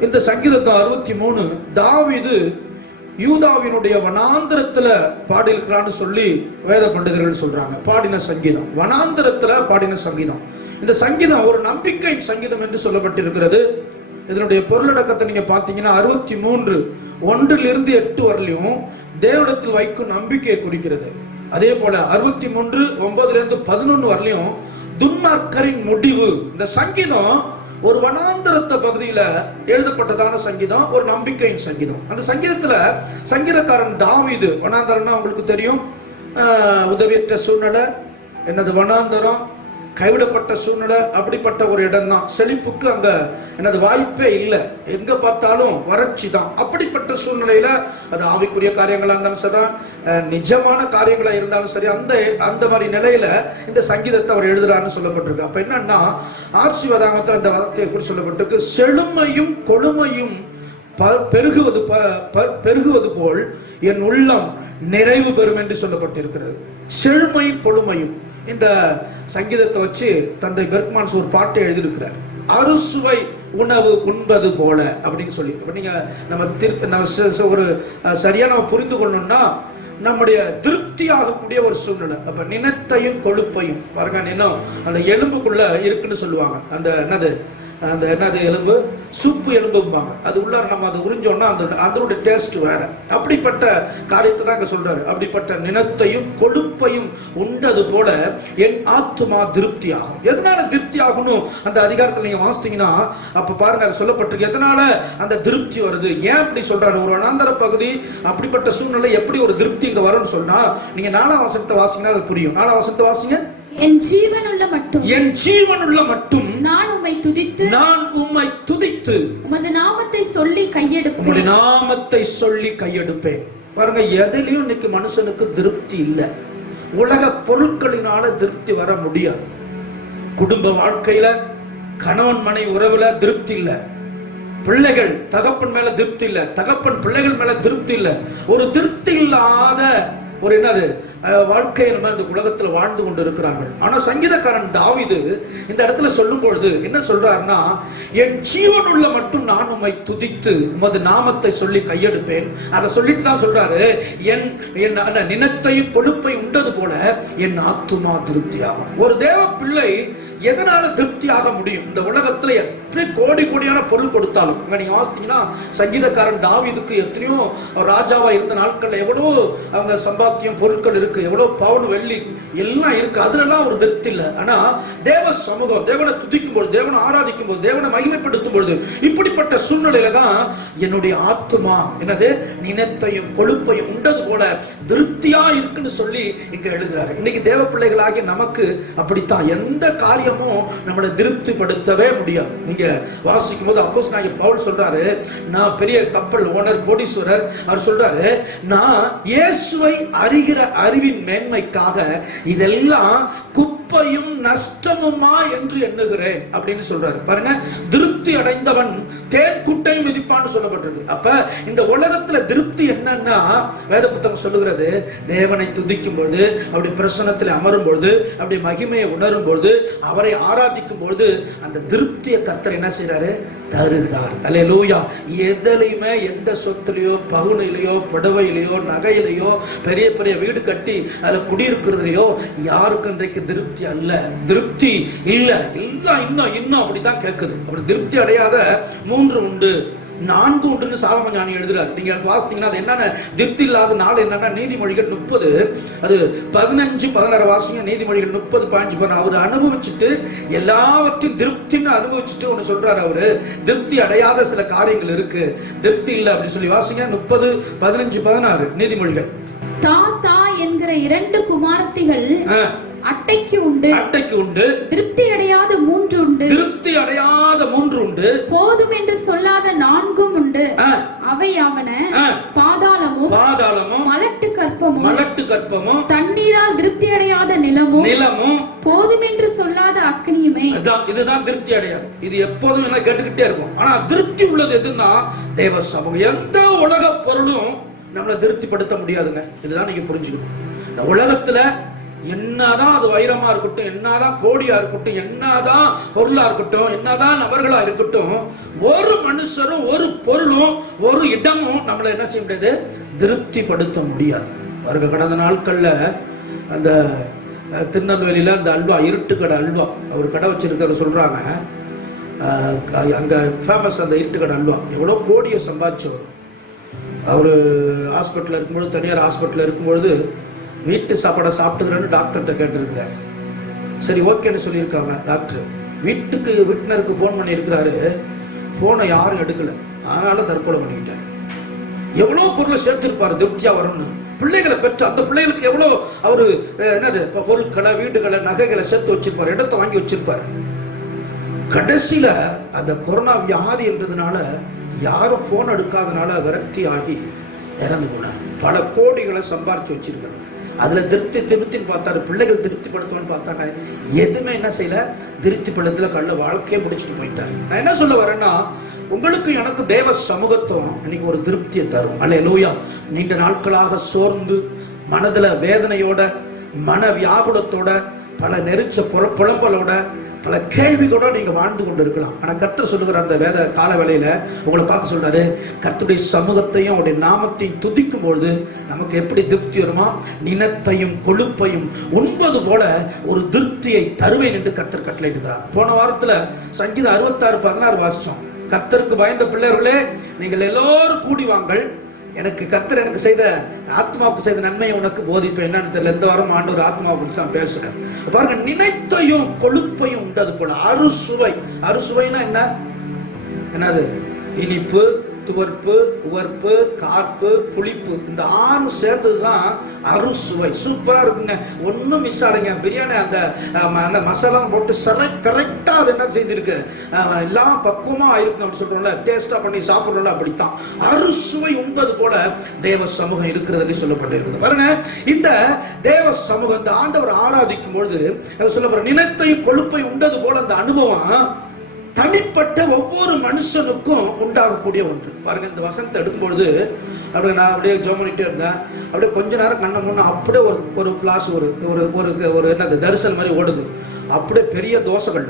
இந்த சங்கீதத்தை 63 தாவீது யூதாவினுடைய வனாந்திரத்துல பாடியிருக்கிறான்னு சொல்லி வேத பண்டிதர்கள் சொல்றாங்க. பாடின சங்கீதம், வனாந்திரத்துல பாடின சங்கீதம். இந்த சங்கீதம் ஒரு நம்பிக்கை சங்கீதம் என்று சொல்லப்பட்டிருக்கிறது. இதனுடைய பொருளடக்கத்தை நீங்க பாத்தீங்கன்னா 63:1-8 வரலையும் தேவனிடத்தில் வைக்கும் நம்பிக்கையை குறிக்கிறது. அதே போல 63:9-11 வரலையும் துன்மார்க்கரின் முடிவு. இந்த சங்கீதம் ஒரு வனாந்தரத்த பகுதியில எழுதப்பட்டதான சங்கீதம், ஒரு நம்பிக்கையின் சங்கீதம். அந்த சங்கீதத்துல சங்கீதக்காரன் தாவீது, வனாந்தரம்னா உங்களுக்கு தெரியும், உதவியற்ற சூழ்நிலை, என்னது வனாந்தரம், கைவிடப்பட்ட சூழ்நிலை, அப்படிப்பட்ட ஒரு இடம் தான். செழிப்புக்கு அங்க என்னது வாய்ப்பே இல்லை, எங்க பார்த்தாலும் வறட்சி தான். அப்படிப்பட்ட சூழ்நிலையில அது ஆவிக்குரிய காரியங்களா இருந்தாலும் சரி, நிஜமான காரியங்களா இருந்தாலும் சரி, அந்த மாதிரி நிலையில இந்த சங்கீதத்தை அவர் எழுதுறாருன்னு சொல்லப்பட்டிருக்கு. அப்ப என்னன்னா, ஆசீர்வாதத்தில் அந்த வார்த்தையை குறித்து சொல்லப்பட்டிருக்கு. செழுமையும் கொழுமையும் பெருகுவது போல் என் உள்ளம் நிறைவு பெறும் என்று சொல்லப்பட்டிருக்கிறது. செழுமையும் கொழுமையும். இந்த சங்கீதத்தை வச்சு தந்தை பெர்க்மான்ஸ் ஒரு பாட்டை எழுதியிருக்கிறார். அறுசுவை உணவு உண்பது போல அப்படின்னு சொல்லி. அப்ப நீங்க நம்ம ஒரு சரியா நம்ம புரிந்து கொள்ளணும்னா, நம்முடைய திருப்தியாகக்கூடிய ஒரு சூழ்நிலை. அப்ப நினத்தையும் கொழுப்பையும் பாருங்க, நினம் அந்த எலும்புக்குள்ள இருக்குன்னு சொல்லுவாங்க. அந்த என்னது எலும்பு, சூப்பு எலும்பும்பாங்க. அது உள்ளார நம்ம அதை உறிஞ்சோம்னா அதோட டேஸ்ட் வேற. அப்படிப்பட்ட காரியத்தை தான் இங்க சொல்றாரு. அப்படிப்பட்ட நினத்தையும் கொழுப்பையும் உண்டது போல என் ஆத்துமா திருப்தி ஆகும். எதனால திருப்தி ஆகணும் அந்த அதிகாரத்தில் நீங்க வாசித்தீங்கன்னா அப்ப பாருங்க, அது சொல்லப்பட்டிருக்கு எதனால அந்த திருப்தி வருது, ஏன் அப்படி சொல்றாரு. ஒரு வனாந்தர பகுதி, அப்படிப்பட்ட சூழ்நிலை எப்படி ஒரு திருப்தி இங்க வரும்னு சொன்னா, நீங்க 4ஆம் வசனத்தை வாசிங்கன்னா அது புரியும். 4ஆம் வசனத்தை வாசிங்க. என் ஜீவனுள்ள மட்டும் நான் உம்மை துதித்து உமது நாமத்தை சொல்லி கையெடுப்பேன். பாருங்க, எதிலையும் இன்னைக்கு மனுஷனுக்கு திருப்தி இல்லை. உலக பொருட்களினால திருப்தி வர முடியாது. குடும்ப வாழ்க்கையில கணவன் மனைவி உறவுல திருப்தி இல்லை. பிள்ளைகள் தகப்பன் மேல திருப்தி இல்லை, தகப்பன் பிள்ளைகள் மேல திருப்தி இல்லை. ஒரு திருப்தி இல்லாத ஒரு என்னது வாழ்க்கையில் இந்த உலகத்தில் வாழ்ந்து கொண்டு இருக்கிறார்கள். ஆனா சங்கீதக்காரன் தாவீது இந்த இடத்துல சொல்லும் பொழுது என்ன சொல்றாருன்னா, என் ஜீவனுள்ள மட்டும் நான் உம்மை துதித்து உமது நாமத்தை சொல்லி கையெடுப்பேன். அதை சொல்லிட்டு தான் சொல்றாரு, என் நினத்தையும் கொழுப்பை உண்டது போல என் ஆத்துமா திருப்தியாகும். ஒரு தேவ பிள்ளை எதனால திருப்தியாக முடியும்? இந்த உலகத்துல எப்படி கோடியான பொருள் கொடுத்தாலும், அங்க நீங்க வாசித்தீங்கன்னா சங்கீதக்காரன் தாவீதுக்கு எத்தனையோ ராஜாவா இருந்த நாட்கள்ல எவ்வளவு அவங்க சம்பாத்தியம் பொருட்கள் இருக்கு, எவ்வளவு பவுன் வெள்ளி எல்லாம் இருக்கு, அதுலலாம் ஒரு திருப்தி இல்லை. ஆனா தேவ சமூகம், தேவனை துதிக்கும் பொழுது, தேவனை ஆராதிக்கும் போது, தேவனை மகிமைப்படுத்தும் பொழுது, இப்படிப்பட்ட சூழ்நிலையில தான் என்னுடைய ஆத்துமா என்னது நினத்தையும் கொழுப்பையும் உண்டது போல திருப்தியா இருக்குன்னு சொல்லி இங்க எழுதுறாரு. இன்னைக்கு தேவ பிள்ளைகளாகிய நமக்கு அப்படித்தான். எந்த காரியமும் நம்மளை திருப்திப்படுத்தவே முடியாது. நீங்க வாசிக்கும் போது அப்போஸ்தலனாகிய பவுல் சொல்றாரு, நான் பெரிய கப்பல் ஓனர், கோடீஸ்வரர். அவர் சொல்றாரு, நான் இயேசுவை அறிகிற அறிவின் மேன்மைக்காக இதெல்லாம் குப்பையும் நஷ்டமுமா என்று எண்ணுகிறேன் அப்படின்னு சொல்றாரு பாருங்க. திருப்தி அடைந்தவன் தேன் குட்டையும் மிதிப்பான்னு சொல்லப்பட்டிருக்கு. அப்ப இந்த உலகத்துல திருப்தி என்னன்னா வேத புத்தகம் சொல்லுகிறது, தேவனை துதிக்கும் பொழுது, அப்படி பிரசன்னத்தில் அமரும் பொழுது, அப்படி மகிமையை உணரும் பொழுது, அவரை ஆராதிக்கும் பொழுது அந்த திருப்தியை கர்த்தர் என்ன செய்யறாரு? தருகிறார். அல்லேலூயா. எதிலையுமே, எந்த சொத்துலையோ, பகுனையிலையோ, புடவையிலையோ, நகையிலையோ, பெரிய பெரிய வீடு கட்டி அதுல குடியிருக்கிறதுலையோ யாருக்கும் இன்றைக்கு திருப்தி அல்ல, திருப்தி இல்ல. எல்லாம் இன்னும் அப்படித்தான் கேட்குது. அப்படி திருப்தி அடையாத 3 உண்டு, 4 உண்டுன்னு சாலமோன் ஞானி எழுதுறாரு. நீங்க வாசித்தீங்கன்னா அது என்னென்ன திருப்தி இல்லாத நாள் என்னன்னா நீதிமொழிகள் 30 அது 15-16 வாசிங்க. நீதிமொழிகள் 30-15 அவரு அனுபவிச்சுட்டு எல்லாவற்றையும் திருப்தின்னு அனுபவிச்சுட்டு ஒண்ணு சொல்றாரு. அவரு திருப்தி அடையாத சில காரியங்கள் இருக்கு, திருப்தி இல்ல அப்படி சொல்லி வாசிங்க. 30-15-16 நீதிமொழிகள். தாத்தா என்கிற 2 குமாரத்திகள் அட்டைக்கு உண்டு, அட்டைக்கு உண்டு. திருப்தி அடையாத 3 உண்டு, திருப்தி அடையாத 3 உண்டு. போதும் என்று சொல்லாத 4 உண்டு. அவை அவன பாதாளமும், பாதாளமும், மலட்டு கற்பமும், தண்ணீரால் திருப்தி அடையாத நிலமும், போதும் என்று சொல்லாத அக்னியுமே. இதுதான் திருப்தி அடையாது. இது எப்போதும் எல்லாம் கேட்டுக்கிட்டே இருக்கும். ஆனா திருப்தி உள்ளது எதுன்னா தேவ சமூகம். எந்த உலக பொருளும் நம்மளை திருப்திப்படுத்த முடியாதுங்க. இதுதான் நீங்க புரிஞ்சுக்கணும். இந்த உலகத்துல என்னதான் அது வைரமா இருக்கட்டும், என்னதான் கோடியா இருக்கட்டும், என்னதான் பொருளா இருக்கட்டும், என்னதான் நபர்களா இருக்கட்டும், ஒரு மனுஷரும், ஒரு பொருளும், ஒரு இடமும் நம்மளை என்ன செய்ய முடியாது? திருப்திப்படுத்த முடியாது. அவருக்கு கடந்த நாட்கள்ல அந்த திருநெல்வேலியில அந்த அல்வா, இருட்டுக்கடை அல்வா, அவர் கடை வச்சிருக்கிற சொல்றாங்க, அங்க ஃபேமஸ் அந்த இருட்டுக்கடை அல்வா. எவ்வளோ கோடியை சம்பாதிச்சவர். அவர் ஹாஸ்பிட்டலில் இருக்கும்பொழுது, தனியார் ஹாஸ்பிட்டலில் இருக்கும்பொழுது வீட்டு சாப்பாடை சாப்பிட்டுக்கிறேன்னு டாக்டர்கிட்ட கேட்டுருக்கிறார். சரி ஓகேன்னு சொல்லியிருக்காங்க டாக்டர். வீட்டினருக்கு ஃபோன் பண்ணி இருக்கிறாரு. ஃபோனை யாரும் எடுக்கல, அதனால தற்கொலை பண்ணிக்கிட்டார். எவ்வளோ பொருளை சேர்த்திருப்பாரு திருப்தியா வரும்னு. பிள்ளைகளை பெற்று அந்த பிள்ளைகளுக்கு எவ்வளோ அவரு என்னது பொருட்களை, வீடுகளை, நகைகளை சேர்த்து வச்சிருப்பாரு, இடத்தை வாங்கி வச்சிருப்பாரு. கடைசியில அந்த கொரோனா வியாதி என்றதுனால யாரும் போன் எடுக்காதனால விரக்தி ஆகி இறந்து போனார். பல கோடிகளை சம்பாரிச்சு வச்சிருக்கிறார். அதுல திருப்தின்னு பார்த்தாரு, பிள்ளைகள் திருப்திப்படுத்துவான்னு பார்த்தாங்க, எதுவுமே என்ன செய்யல, திருப்திப்படுத்தல. கள்ள வாழ்க்கையை முடிச்சுட்டு போயிட்டாரு. நான் என்ன சொல்ல வரேன்னா, உங்களுக்கு எனக்கு தேவ சமூகத்துவம் இன்னைக்கு ஒரு திருப்தியை தரும். அல்லேலூயா. நீண்ட நாட்களாக சோர்ந்து மனதுல வேதனையோட, மன வியாகுலத்தோட, பல நெரிச்ச புலம்பலோட, பல கேள்விகளோட நீங்க வாழ்ந்து கொண்டு இருக்கலாம். ஆனா கர்த்தர் சொல்லுகிற அந்த வேத கால வேளையில உங்களை பார்த்து சொல்றாரு, கர்த்தருடைய சமூகத்தையும் அவருடைய நாமத்தையும் துதிக்கும் பொழுது நமக்கு எப்படி திருப்தி வருமா? நினத்தையும் கொழுப்பையும் உண்பது போல ஒரு திருப்தியை தருவேன் என்று கர்த்தர் கட்டளையிடுகிறார். போன வாரத்துல சங்கீதம் 66-16 வாசிச்சோம். கர்த்தருக்கு பயந்த பிள்ளைகளே, நீங்கள் எல்லோரும் கூடி வாங்கள், எனக்கு கர்த்தர் எனக்கு செய்த ஆத்மாவுக்கு செய்த நன்மையை உனக்கு போதிப்பேன். என்னன்னு தெரியல, இந்த வாரம் ஆண்டவர் ஆத்மாவுக்கு தான் பேசுறேன். பாருங்க, நினைத்தையும் கொழுப்பையும் உண்டது போல அறுசுவை. அறுசுவைனா என்னது? இனிப்பு, துவர்ப்பு, உவர்ப்பு, கார்ப்பு, புளிப்பு, இந்த 6 சேர்ந்ததுதான் அறுசுவை. சூப்பரா இருக்குங்க, ஒன்னும் மிஸ் ஆகுங்க. பிரியாணி அந்த மசாலா போட்டு கரெக்டா அது என்ன செய்திருக்கு, எல்லாம் பக்குவமா ஆயிருக்கும் அப்படின்னு சொல்றோம்ல, டேஸ்டா பண்ணி சாப்பிடுறோம்ல, அப்படித்தான் அறுசுவை உண்பது போல தேவ சமூகம் இருக்கிறது சொல்லப்பட்டிருக்குது. பாருங்க, இந்த தேவ சமூகம், இந்த ஆண்டவர் ஆராதிக்கும் பொழுது சொல்லப்படுற நினைத்தையும் கொழுப்பை உண்டது போல அந்த அனுபவம் தனிப்பட்ட ஒவ்வொரு மனுஷனுக்கும் உண்டாகக்கூடிய ஒன்று. பாருங்க, இந்த வசனத்தை எடுக்கும்பொழுது அப்படியே நான் அப்படியே ஜோம் பண்ணிட்டே இருந்தேன். அப்படியே கொஞ்ச நேரம் கண்ண முன்னா அப்படியே ஒரு ஃபிளாஷ், ஒரு என்னது தரிசனம் மாதிரி ஓடுது. அப்படியே பெரிய தோசைகள்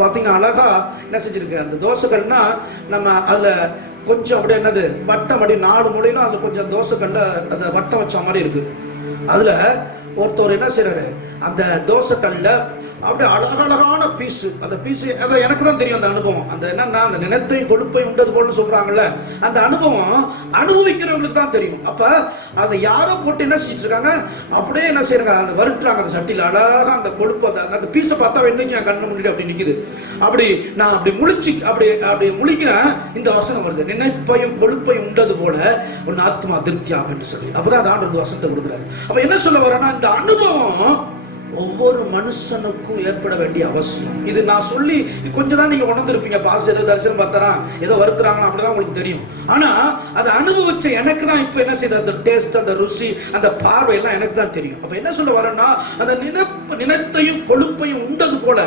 பார்த்தீங்கன்னா அழகா என்ன செஞ்சிருக்கு. அந்த தோசைகள்னா நம்ம அதில் கொஞ்சம் அப்படியே என்னது வட்டம், அப்படி 4 மூலையிலும் அதில் கொஞ்சம் தோசைகள்ல அந்த வட்டம் வச்ச மாதிரி இருக்கு. அதுல ஒருத்தர் என்ன செய்யறாரு, அந்த தோசைகள்ல அப்படியே அழகழகான பீஸ், அந்த பீஸ் அதை எனக்கு தான் தெரியும். அந்த அனுபவம், அந்த என்னன்னா அந்த நினைத்தையும் கொழுப்பையும் உண்டது போல சொல்றாங்கல்ல, அந்த அனுபவம் அனுபவிக்கிறவங்களுக்கு தான் தெரியும். அப்ப அதை யாரோ போட்டு என்ன செஞ்சுட்டு இருக்காங்க, அப்படியே என்ன செய்யறாங்க, அந்த வருட்டுறாங்க அந்த சட்டியில் அழகா அந்த கொழுப்பு, அந்த பீஸை பார்த்தா இன்னைக்கு என் கண்ணு முன்னாடி அப்படி நிக்குது. அப்படி நான் அப்படி முழிச்சு அப்படி முழிக்கிறேன், இந்த வசனம் வருது, நினைப்பையும் கொழுப்பையும் உண்டது போல ஒரு ஆத்மா திருப்தியாக என்று சொல்லி. அப்பதான் அந்த ஆண்டு வசனத்தை கொடுக்குறாரு. அப்ப என்ன சொல்ல வரேன்னா, இந்த அனுபவம் ஒவ்வொரு மனுஷனுக்கும் ஏற்பட வேண்டிய அவசியம். இது நான் சொல்லி கொஞ்சம் தான் நீங்க உணர்ந்திருப்பீங்க. பாஸ் ஏதோ தரிசனம் பார்த்தா ஏதோ வருக்குறாங்கன்னா அப்படிதான் உங்களுக்கு தெரியும். ஆனா அதை அனுபவிச்ச எனக்கு தான் இப்ப என்ன செய்த அந்த டேஸ்ட், அந்த ருசி, அந்த பார்வை எல்லாம் எனக்கு தான் தெரியும். அப்ப என்ன சொல்ல வரேன்னா, அந்த நினைத்தையும் கொழுப்பையும் உண்டது போல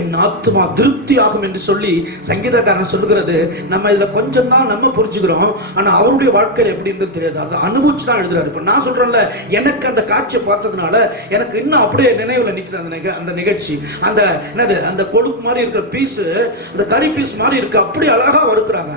என் ஆத்துமா திருப்தி ஆகும் என்று சொல்லி சங்கீதக்காரன் சொல்லுகிறது. நம்ம இதுல கொஞ்சம் தான் நம்ம புரிஞ்சுக்கிறோம். ஆனா அவருடைய வாழ்க்கையில எப்படின்னு தெரியாது. அதை அனுபவிச்சு தான் எழுதுறாரு. இப்ப நான் சொல்றேன்ல, எனக்கு அந்த காட்சியை பார்த்ததுனால எனக்கு இன்னும் அப்படியே நினைவுல நிக்குது அந்த நிகழ்ச்சி. அந்த என்னது, அந்த கொழுப்பு மாதிரி இருக்கிற பீஸ், அந்த கறி பீஸ் மாதிரி இருக்கு, அப்படி அழகா வறுக்குறாங்க.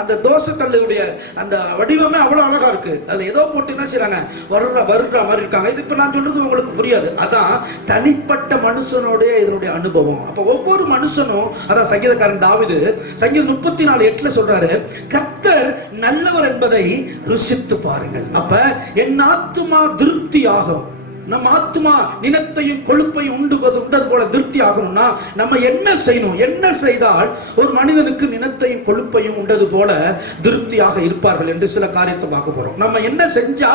அந்த தோசை கல்லுடைய அந்த வடிவமே அவ்வளவு அழகா இருக்கு. அதுல ஏதோ போட்டு என்ன செய்றாங்க, வறுக்கிற மாதிரி இருக்காங்க. இது இப்ப நான் சொல்றது உங்களுக்கு புரியாது. அதான் தனிப்பட்ட மனுஷனுடைய இதனுடைய அனுபவம். அப்ப ஒவ்வொரு மனுஷனும், அதான் சங்கீதக்காரன் தாவீது சங்கீதம் 34:8 சொல்றாரு, கர்த்தர் நல்லவர் என்பதை ருசித்து பாருங்கள். அப்ப என் ஆத்துமா திருப்தி ஆகும். நம்ம ஆத்துமா நினத்தையும் கொழுப்பையும் உண்டது போல திருப்தி ஆகணும்னா நம்ம என்ன செய்யணும்? என்ன செய்தால் ஒரு மனிதனுக்கு நினத்தையும் கொழுப்பையும் உண்டது போல திருப்தியாக இருப்பார்கள் என்று சில காரியத்தை பார்க்க போறோம். நம்ம என்ன செஞ்சா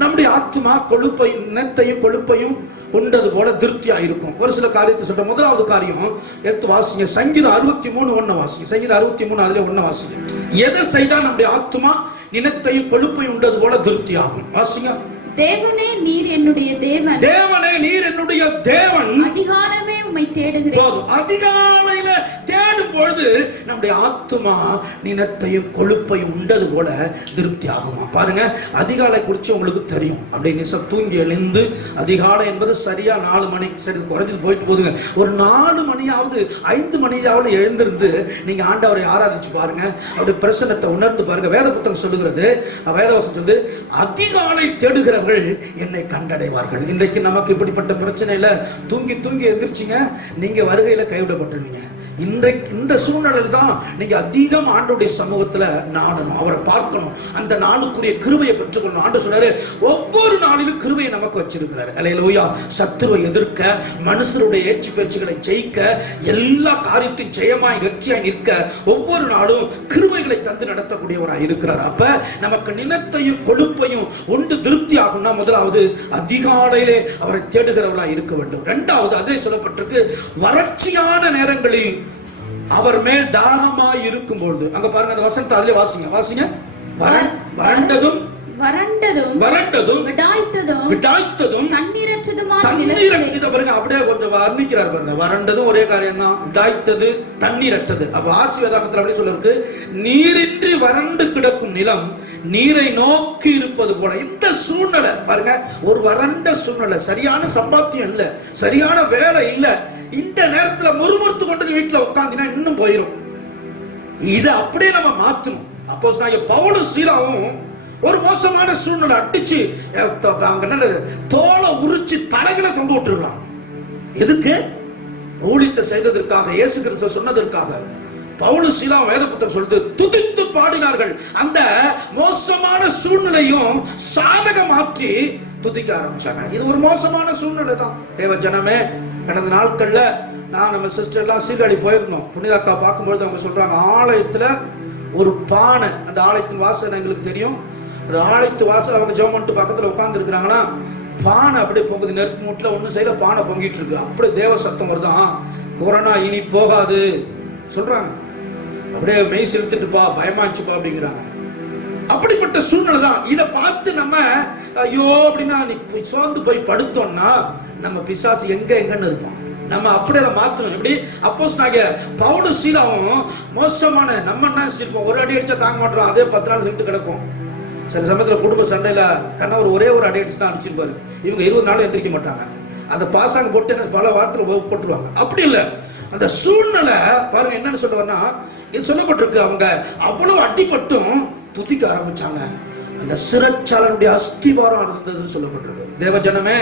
நம்முடைய ஆத்துமா கொழுப்பையும் நினத்தையும் கொழுப்பையும் உண்டது போல திருப்தியா இருக்கும்? ஒரு சில காரியத்தை சொல்ற. முதலாவது காரியம் எடுத்து வாசிங்க, சங்கீதம் 63:1 வாசிங்க. சங்கீதம் 63 அதுல 1 வாசிங்க. எதை செய்தா நம்முடைய ஆத்துமா நினத்தையும் கொழுப்பையும் உண்டது போல திருப்தி ஆகும்? வாசிங்க. தேவனே நீர் என்னுடைய தேவன், தேவனே நீர் என்னுடைய தேவன், அதிகாலமே உம்மை தேடுகிறேன். அதிகாலையில தேடும் பொழுது நம்முடைய ஆத்துமா நினத்தையும் கொழுப்பையும் உண்டது போல திருப்தி ஆகுமா? பாருங்க, அதிகாலை குறிச்சு உங்களுக்கு தெரியும். அப்படியே நிசம் தூங்கி எழுந்து, அதிகாலை என்பது சரியா 4 மணி, சரி குறைஞ்சிட்டு போயிட்டு போதுங்க, ஒரு 4 மணியாவது 5 மணியாவது எழுந்திருந்து நீங்க ஆண்டவரை ஆராதிச்சு பாருங்க. அவருடைய பிரசன்னத்தை உணர்ந்து பாருங்க. வேத புத்தகம் சொல்லுகிறது, வேதவசனம் சொல்லுது, அதிகாலை தேடுகிற என்னை கண்டடைவார்கள். இன்றைக்கு நமக்கு இப்படிப்பட்ட பிரச்சனையில தூங்கி தூங்கி எந்திரிச்சிங்க, நீங்க வருகையில கைவிடப்பட்டிருவீங்க. இன்றைக்கு இந்த சூழ்நிலையில் தான் நீங்க அதிகம் ஆண்டோடைய சமூகத்துல நாடணும், அவரை பார்க்கணும், அந்த நாளுக்குரிய கிருபையை பெற்றுக்கொள்ளணும். ஆண்டு சொல்றாரு, ஒவ்வொரு நாளிலும் கிருபையை நமக்கு வச்சிருக்கிறாரு. அல்லேலூயா. சத்துருவை எதிர்க்க, மனுஷருடைய ஏச்சு பேச்சுகளை ஜெயிக்க, எல்லா காரியத்தையும் ஜெயமாய் வெற்றியாய் நிற்க ஒவ்வொரு நாளும் கிருபைகளை தந்து நடத்தக்கூடியவராய் இருக்கிறார். அப்ப நமக்கு நினத்தையும் கொழுப்பையும் உண்டு திருப்தி ஆகும்னா முதலாவது அதிகாலையிலே அவரை தேடுகிறவர்களா இருக்க வேண்டும். இரண்டாவது, அதே சொல்லப்பட்டிருக்கு, வறட்சியான நேரங்களில் அவர் மேல் தாகமாய் இருக்கும் பொழுது. அங்க பாருங்க, அந்த வசனத்தை அதிலே வாசிங்க. வறண்டதும் விடாய்த்ததும் தண்ணீரற்றது. பாருங்க, அப்படியே கொஞ்சம் வர்ணிக்கிறார் பாருங்க. வறண்டதும் ஒரே காரியம் தான், விடாய்த்தது தண்ணீரற்றது. அப்ப ஆர்சி வேதாகமத்தில் அப்படி சொல்லிருக்கு, நீரின்றி வறண்டு கிடக்கும் நிலம் நீரை நோக்கி இருப்பது போல. இந்த சூழ்நிலை பாருங்க, ஒரு வறண்ட சூழ்நிலை, சரியான சம்பாத்தியம் இல்ல, சரியான வேலை இல்ல, இந்த நேரத்துல முறுமுறுத்து கொண்டு வீட்டுல உட்கார்ந்தினா இன்னும் போயிரும். இதை அப்படியே நம்ம மாத்தணும். அப்போஸ்தலனாகிய பவுலும் சீலாவும் ஒரு மோசமான சூழ்நிலை அடிச்சு தோலை உரிச்சு தலைகளை தொங்க விட்டுருக்கான். எதுக்கு? ஊழியத்தை செய்ததற்காக, இயேசு கிறிஸ்து சொன்னதற்காக. பவுலும் சீலாவும் வேத புத்தகம் சொல்லுது, துதித்து பாடினார்கள். அந்த மோசமான சூழ்நிலையும் சாதக மாற்றி துதிக்க ஆரம்பிச்சாங்க. இது ஒரு மோசமான சூழ்நிலை தான். தேவ ஜனமே, கடந்த நாட்கள்ல நான் நம்ம சிஸ்டர் எல்லாம் சீர்காழி போயிருந்தோம். புனிதாக்கா பார்க்கும்போது அவங்க சொல்றாங்க, ஆலயத்துல ஒரு பானை, அந்த ஆலயத்தின் வாசல் எங்களுக்கு தெரியும், அந்த ஆலயத்து வாசல் அவங்க ஜெபம் பண்ணிட்டு பக்கத்துல உட்கார்ந்து இருக்கிறாங்கன்னா, பானை அப்படியே போகுது, நெருப்பு மூட்டில் ஒண்ணு சைடுல பானை பொங்கிட்டு இருக்கு. அப்படியே தேவ சத்தம் வருதான், கொரோனா இனி போகாது சொல்றாங்க. அப்படியே மெய் செலுத்திட்டுப்பா, பயமாச்சுப்பா அப்படிங்கிறாங்க. அப்படிப்பட்ட சூழ்நிலை தான். இதை பார்த்து நம்ம ஐயோ அப்படின்னா சோர்ந்து போய் படுத்தோம்னா நம்ம பிசாசு எங்கன்னு இருப்போம். நம்ம அப்படியே மாற்றணும். எப்படி? அப்போஸ்தலனாகிய பவுலும் சீலாவும் மோசமான, நம்ம என்ன செஞ்சிருப்போம், ஒரு அடி அடிச்சா தாங்க மாட்டோம், அதே 10 நாள் சென்று கிடக்கும். சில சமயத்துல குடும்ப சண்டையில கணவர் ஒரே ஒரு அடி அடிச்சு தான் அடிச்சிருப்பாரு, இவங்க 20 நாள் எந்திரிக்க மாட்டாங்க. அந்த பாசாங்க போட்டு பல வாரத்துல போட்டுருவாங்க. அப்படி இல்லை, அந்த சூழ்நிலை பாருங்க. என்னன்னு சொல்லுவாங்கன்னா, இது சொல்லப்பட்டிருக்கு, அவங்க அவ்வளவு அடிபட்டும் துதிக்க ஆரம்பிச்சாங்க. அந்த சிறைச்சாலனுடைய அஸ்திவாரம் இருந்ததுன்னு சொல்லப்பட்டிருக்கு. தேவ ஜனமே,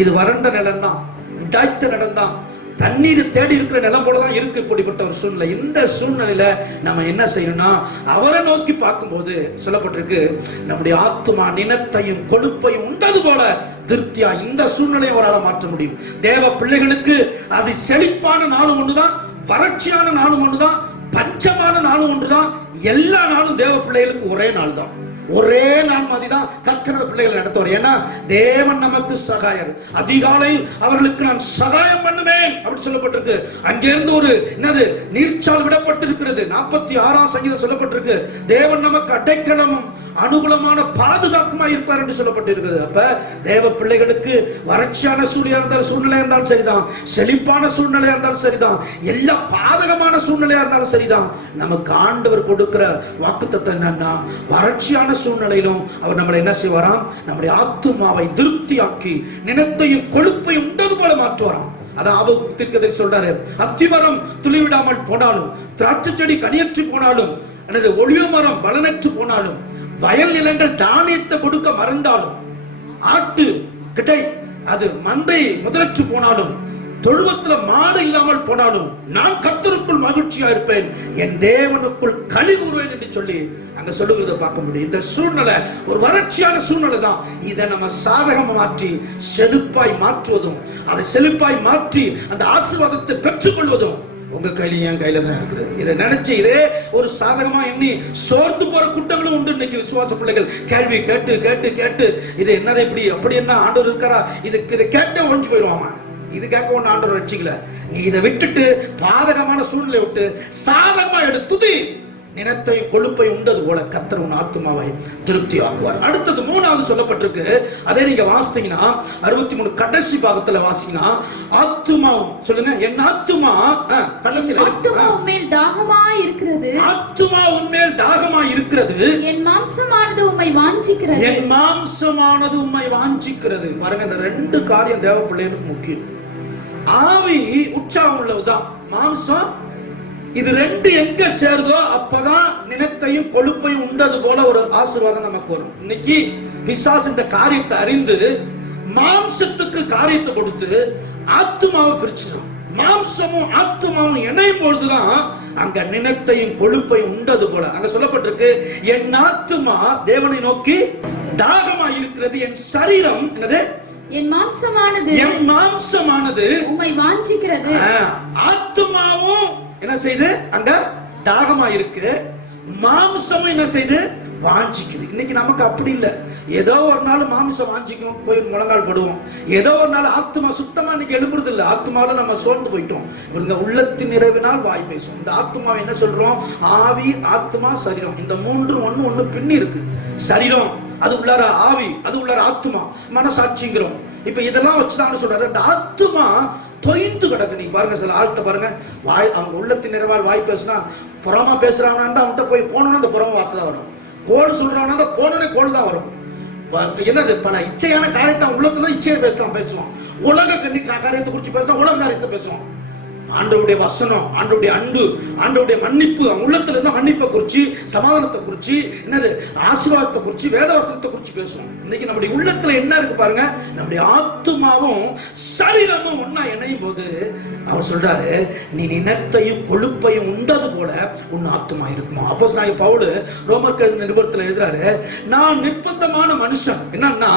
இது வறண்ட நிலம் தான், விடாய்த்த நிலம் தான், தண்ணீர் தேடி இருக்கிற நிலம் போலதான் இருக்கு இப்படிப்பட்ட ஒரு சூழ்நிலை. இந்த சூழ்நிலையில நம்ம என்ன செய்யணும்னா, அவரை நோக்கி பார்க்கும்போது சொல்லப்பட்டிருக்கு, நம்முடைய ஆத்துமா நினத்தையும் கொழுப்பையும் உண்டது போல திருப்தியா இந்த சூழ்நிலையை அவரால் மாற்ற முடியும். தேவ பிள்ளைகளுக்கு அது செழிப்பான நாளும் ஒண்ணுதான், வறட்சியான நாளும் ஒண்ணுதான், பஞ்சமான நாளும் ஒன்றுதான். எல்லா நாளும் தேவ பிள்ளைகளுக்கு ஒரே நாள் தான். ஒரே நான்மதி தான் கர்த்தர் பிள்ளைகளை நடத்துவார். ஏன்னா தேவன் நமக்கு சகாயர். அதிகாலையில் அவர்களுக்கு நான் சகாயம் பண்ணுவேன் அப்படி சொல்லப்பட்டிருக்கு. அங்கிருந்து ஒரு என்னது நீர்ச்சால் விடப்பட்டிருக்கிறது. 46ஆம் சங்கீதம் சொல்லப்பட்டிருக்கு, தேவன் நமக்கு அடைக்கலமும் அனுகூலமான பாதுகாப்புமா இருப்பார் என்று சொல்லப்பட்டிருக்கிறது. அப்ப தேவ பிள்ளைகளுக்கு வறட்சியான சூழ்நிலையா இருந்தாலும் சரிதான், செழிப்பான சூழ்நிலையா இருந்தாலும் சரிதான், எல்லா பாதகமான சூழ்நிலையா இருந்தாலும் சரிதான், நமக்கு ஆண்டவர் கொடுக்கிற வாக்குத்தத்தம் என்னன்னா, வறட்சியான சூழ்நிலையிலும் அவர் நம்மளை என்ன செய்வாராம், நம்முடைய ஆத்துமாவை திருப்தியாக்கி நினைத்தையும் கொழுப்பையும் உண்டது போல மாற்றுவாராம். அதான் ஆபத்து தீர்க்கதரிசி சொல்றாரு, அத்திமரம் துளிவிடாமல் போனாலும், திராட்சை செடி கனியற்று போனாலும், அல்லது ஒளிய மரம் பலனற்று போனாலும், வயல் நிலங்கள் தானியத்தை கொடுக்க மறந்தாலும், ஆட்டு கிட்டை அது மந்தை முதலற்று போனாலும், தொழுவத்துல மாடு இல்லாமல் போனாலும், நான் கர்த்தருக்குள் மகிழ்ச்சியா இருப்பேன், என் தேவனுக்குள் களி கூறுவேன் என்று சொல்லி அங்க சொல்லுகிறத பார்க்க முடியும். இந்த சூழ்நிலை ஒரு வறட்சியான சூழ்நிலை தான். இதை நம்ம சாதகமா மாற்றி செழிப்பாய் மாற்றுவதும், அதை செழிப்பாய் மாற்றி அந்த ஆசீர்வாதத்தை பெற்றுக்கொள்வதும் உங்க கையில என் கையில தான் இருக்குது. இதை நினைச்சு இதே ஒரு சாதகமா எண்ணி சோர்ந்து போற கூட்டங்களும் உண்டு. இன்னைக்கு விசுவாச பிள்ளைகள் கேள்வி கேட்டு கேட்டு கேட்டு இது என்னது இப்படி அப்படி என்ன ஆண்டவர் இருக்காரா, இதை கேட்ட ஒழிஞ்சு போயிடுவாங்க. இது கேட்க ஒண்ணு ஆண்டவர் வச்சுக்கல. நீ இதை விட்டுட்டு பாதகமான சூழ்நிலை விட்டு சாதகமா எடுத்து நினைத்தையும் கொழுப்பை உண்டது போல கர்த்தர் உன் ஆத்துமாவை திருப்தி ஆக்குவார். அடுத்தது 3வது சொல்லப்பட்டிருக்கு. அதே நீங்க வாசித்தீங்கன்னா 63 கடைசி பாகத்துல வாசிங்கன்னா, ஆத்துமா சொல்லுங்க, என் ஆத்துமா கடைசில ஆத்துமா உம்மேல் தாகமாய் இருக்கிறது, ஆத்துமா உம்மேல் தாகமாய் இருக்கிறது, என் மாம்சமானது உம்மை வாஞ்சிக்கிறது, என் மாம்சமானது உம்மை வாஞ்சிக்கிறது. பாருங்க, இந்த 2 காரியம் தேவ பிள்ளைகளுக்கு முக்கியம். ஆவி உற்சாகம் உள்ளதுதான், மாம்சம் இது 2 எங்க சேருதோ அப்பதான் நினைத்தையும் கொழுப்பையும் உண்டது போல ஒரு ஆசீர்வாதம் நமக்கு வரும். இன்னைக்கு பிசாசு இந்த காரியத்தை அறிந்து மாம்சத்துக்கு காரியத்தை கொடுத்து ஆத்துமாவை பிரிச்சுடும். மாம்சமும் ஆத்துமாவும் இணையும் பொழுதுதான் அங்க நினைத்தையும் கொழுப்பையும் உண்டது போல அங்க சொல்லப்பட்டிருக்கு, என் ஆத்துமா தேவனை நோக்கி தாகமா இருக்கிறது, என் சரீரம் என்னது, என் மாம்சமானது உம்மை வாஞ்சிக்கிறது. ஆத்துமாவும் என்ன செய்து அங்க தாகமா இருக்கு, மாம்சமும் என்ன செய்து வாஞ்சிக்குது. இன்னைக்கு நமக்கு அப்படி இல்ல. ஏதோ ஒரு நாள் மாம்சம் வாஞ்சிக்கும், போய் முழங்கால் போடுவோம். ஏதோ ஒரு நாள் ஆத்மா சுத்தமா இன்னைக்கு எழுப்புறது இல்ல. ஆத்மாவில நம்ம சோர்ந்து போயிட்டோம். இவங்க உள்ளத்தின் நிறைவினால் வாய் பேசும். இந்த ஆத்மாவை என்ன சொல்றோம், ஆவி ஆத்மா சரீரம், இந்த 3 ஒண்ணு பின்னி இருக்கு. சரீரம் அது உள்ளார, ஆவி அது உள்ளார, ஆத்மா மனசாட்சிங்கிறோம். இப்ப இதெல்லாம் வச்சுதான் சொல்றாரு, இந்த ஆத்மா தொய்ந்து கிடக்கு. நீ பாருங்க, சில ஆள்கிட்ட பாருங்க, வாய் அவங்க உள்ளத்தின் நிறைவால் வாய் பேசுனா புறமா பேசுறாங்கன்னா அவன்கிட்ட போய் போனோம்னா அந்த புறமா வார்த்தை தான் வரும். கோல் சொல்றான்னா போனோடனே கோல் தான் வரும். என்னது, பல இச்சையான காரியத்தை உள்ளத்துல இச்சையை பேசுவான். உலக காரியத்தை குறிச்சு பேசுனா உலக காரியத்தை பேசுவான். ஆண்டவருடைய வசனம், ஆண்டவருடைய அன்பு, ஆண்டவருடைய மன்னிப்பு, உள்ளத்துல இருந்த மன்னிப்பை குறிச்சு, சமாதானத்தை குறிச்சு, என்னது ஆசீர்வாதத்தை குறிச்சு, வேத வசனத்தை குறிச்சு பேசுவோம். இன்னைக்கு நம்முடைய உள்ளத்துல என்ன இருக்கு பாருங்க, நம்முடைய ஆத்துமாவும் சரீரமும் ஒன்னா இணையும் போது அவர் சொல்றாரு, நீ நினைத்தையும் கொழுப்பையும் உண்டது போல உன் ஆத்துமா இருக்குமா. அப்போஸ்தலனாகிய பவுல் ரோமருக்கு எழுதின நிருபத்தில் எழுதுறாரு, நான் நிர்பந்தமான மனுஷன், என்னன்னா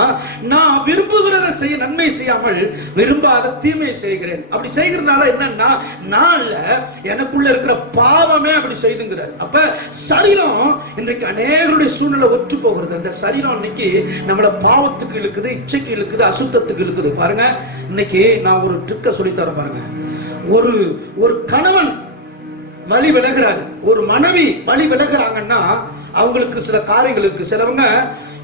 நான் விரும்புகிறத செய்ய நன்மை செய்யாமல் விரும்பாத தீமை செய்கிறேன். அப்படி செய்கிறதுனால என்னன்னா, நான்ல எனக்குள்ள இருக்கிற பாவமே அப்படி செய்துங்கிறார். அப்ப சரீரம் இன்றைக்கு அநேகருடைய சூழ்நிலை ஒற்று போகிறது. அந்த சரீரம் இன்னைக்கு நம்மள பாவத்துக்கு இழுக்குது, இச்சைக்கு இழுக்குது, அசுத்தத்துக்கு இழுக்குது. பாருங்க, இன்னைக்கு நான் ஒரு ட்ரிக்க சொல்லித்தரேன் பாருங்க. ஒரு கணவன் வழி விலகிறாரு, ஒரு மனைவி வழி விலகிறாங்கன்னா அவங்களுக்கு சில காரியங்கள் இருக்கு. சிலவங்க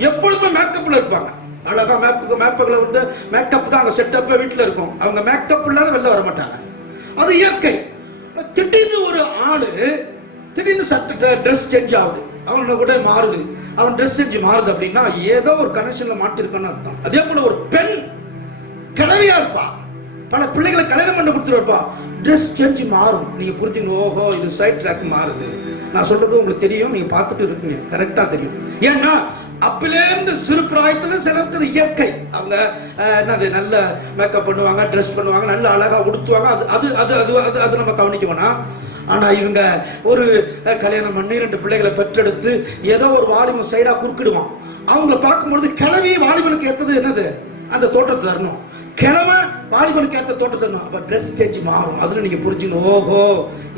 எப்பொழுதுமே மேக்கப்ல இருப்பாங்க, அழகா மேக்கப்ல வந்து மேக்கப் தான், அவங்க செட்டப்பே வீட்டுல இருக்கும். அவங்க மேக்கப் இல்லாத வெளில வர மாட்டாங்க, அது இயற்கை. திடீர்னு ஒரு ஆளு திடீர்னு சட்டை ட்ரெஸ் சேஞ்ச் ஆகுது, அவனோட கூட மாறுது, அவன் ட்ரெஸ் சேஞ்ச் மாறுது அப்படின்னா ஏதோ ஒரு கனெக்ஷன்ல மாட்டிருக்கான்னு அர்த்தம். அதே போல ஒரு பெண் கிழவியா இருப்பா, பல பிள்ளைகளை கல்யாணம் பண்ணி கொடுத்துருப்பா, ட்ரெஸ் சேஞ்ச் மாறும். நீங்க புரிஞ்சுங்க, ஓஹோ இது சைட் ட்ராக் மாறுது. நான் சொல்றது உங்களுக்கு தெரியும், நீங்க பார்த்துட்டு இருக்கீங்க, கரெக்டா தெரியும். ஏன்னா அப்பிலேருந்து சிறு பிராயத்துல சிலருக்கு இயற்கை. அவங்க என்னது நல்ல மேக்கப் பண்ணுவாங்க, ட்ரெஸ் பண்ணுவாங்க, நல்ல அழகா உடுத்துவாங்க, அது அது அது அது அது நம்ம கவனிக்கணும்னா. ஆனா இவங்க ஒரு கல்யாணம் பண்ணி 2 பிள்ளைகளை பெற்றெடுத்து ஏதோ ஒரு வாலிபன் சைடா குறுக்கிடுவான். அவங்கள பார்க்கும்பொழுது கிளவி வாலிபனுக்கு ஏத்தது என்னது, அந்த தோற்றத்தை தரணும். கிழமை வாலிபனுக்கு ஏற்ற தோட்டத்தை அப்ப ட்ரெஸ் சேஞ்ச் மாறும். அதுல நீங்க புரிஞ்சுக்கணும், ஓஹோ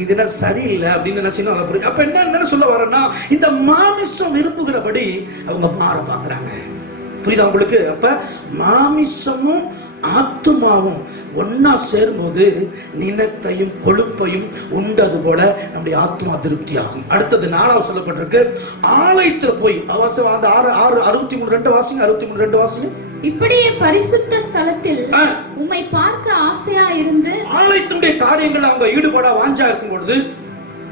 இது என்ன சரியில்லை அப்படின்னு என்ன செய்யணும் அதை புரிஞ்சு. அப்ப என்ன சொல்ல வரேன்னா, இந்த மாமிசம் விரும்புகிறபடி அவங்க மாற பாக்குறாங்க. புரியுதா உங்களுக்கு? அப்ப மாமிசமும் ஆத்துமாவும் ஒன்னா சேரும்போது நினத்தையும் கொழுப்பையும் உண்டது போல நம்முடைய ஆத்மா திருப்தி ஆகும். அடுத்தது 4வது சொல்லப்பட்டிருக்கு, ஆலயத்துல போய் 63:2 வாசிங்க. 63:2 வாசிங்க. இப்படியே பரிசுத்த ஸ்தலத்தில் உம்மை பார்க்க ஆசையா இருந்து ஆலயத்தினுடைய காரியங்கள் அவங்க ஈடுபட வாஞ்சா இருக்கும் பொழுது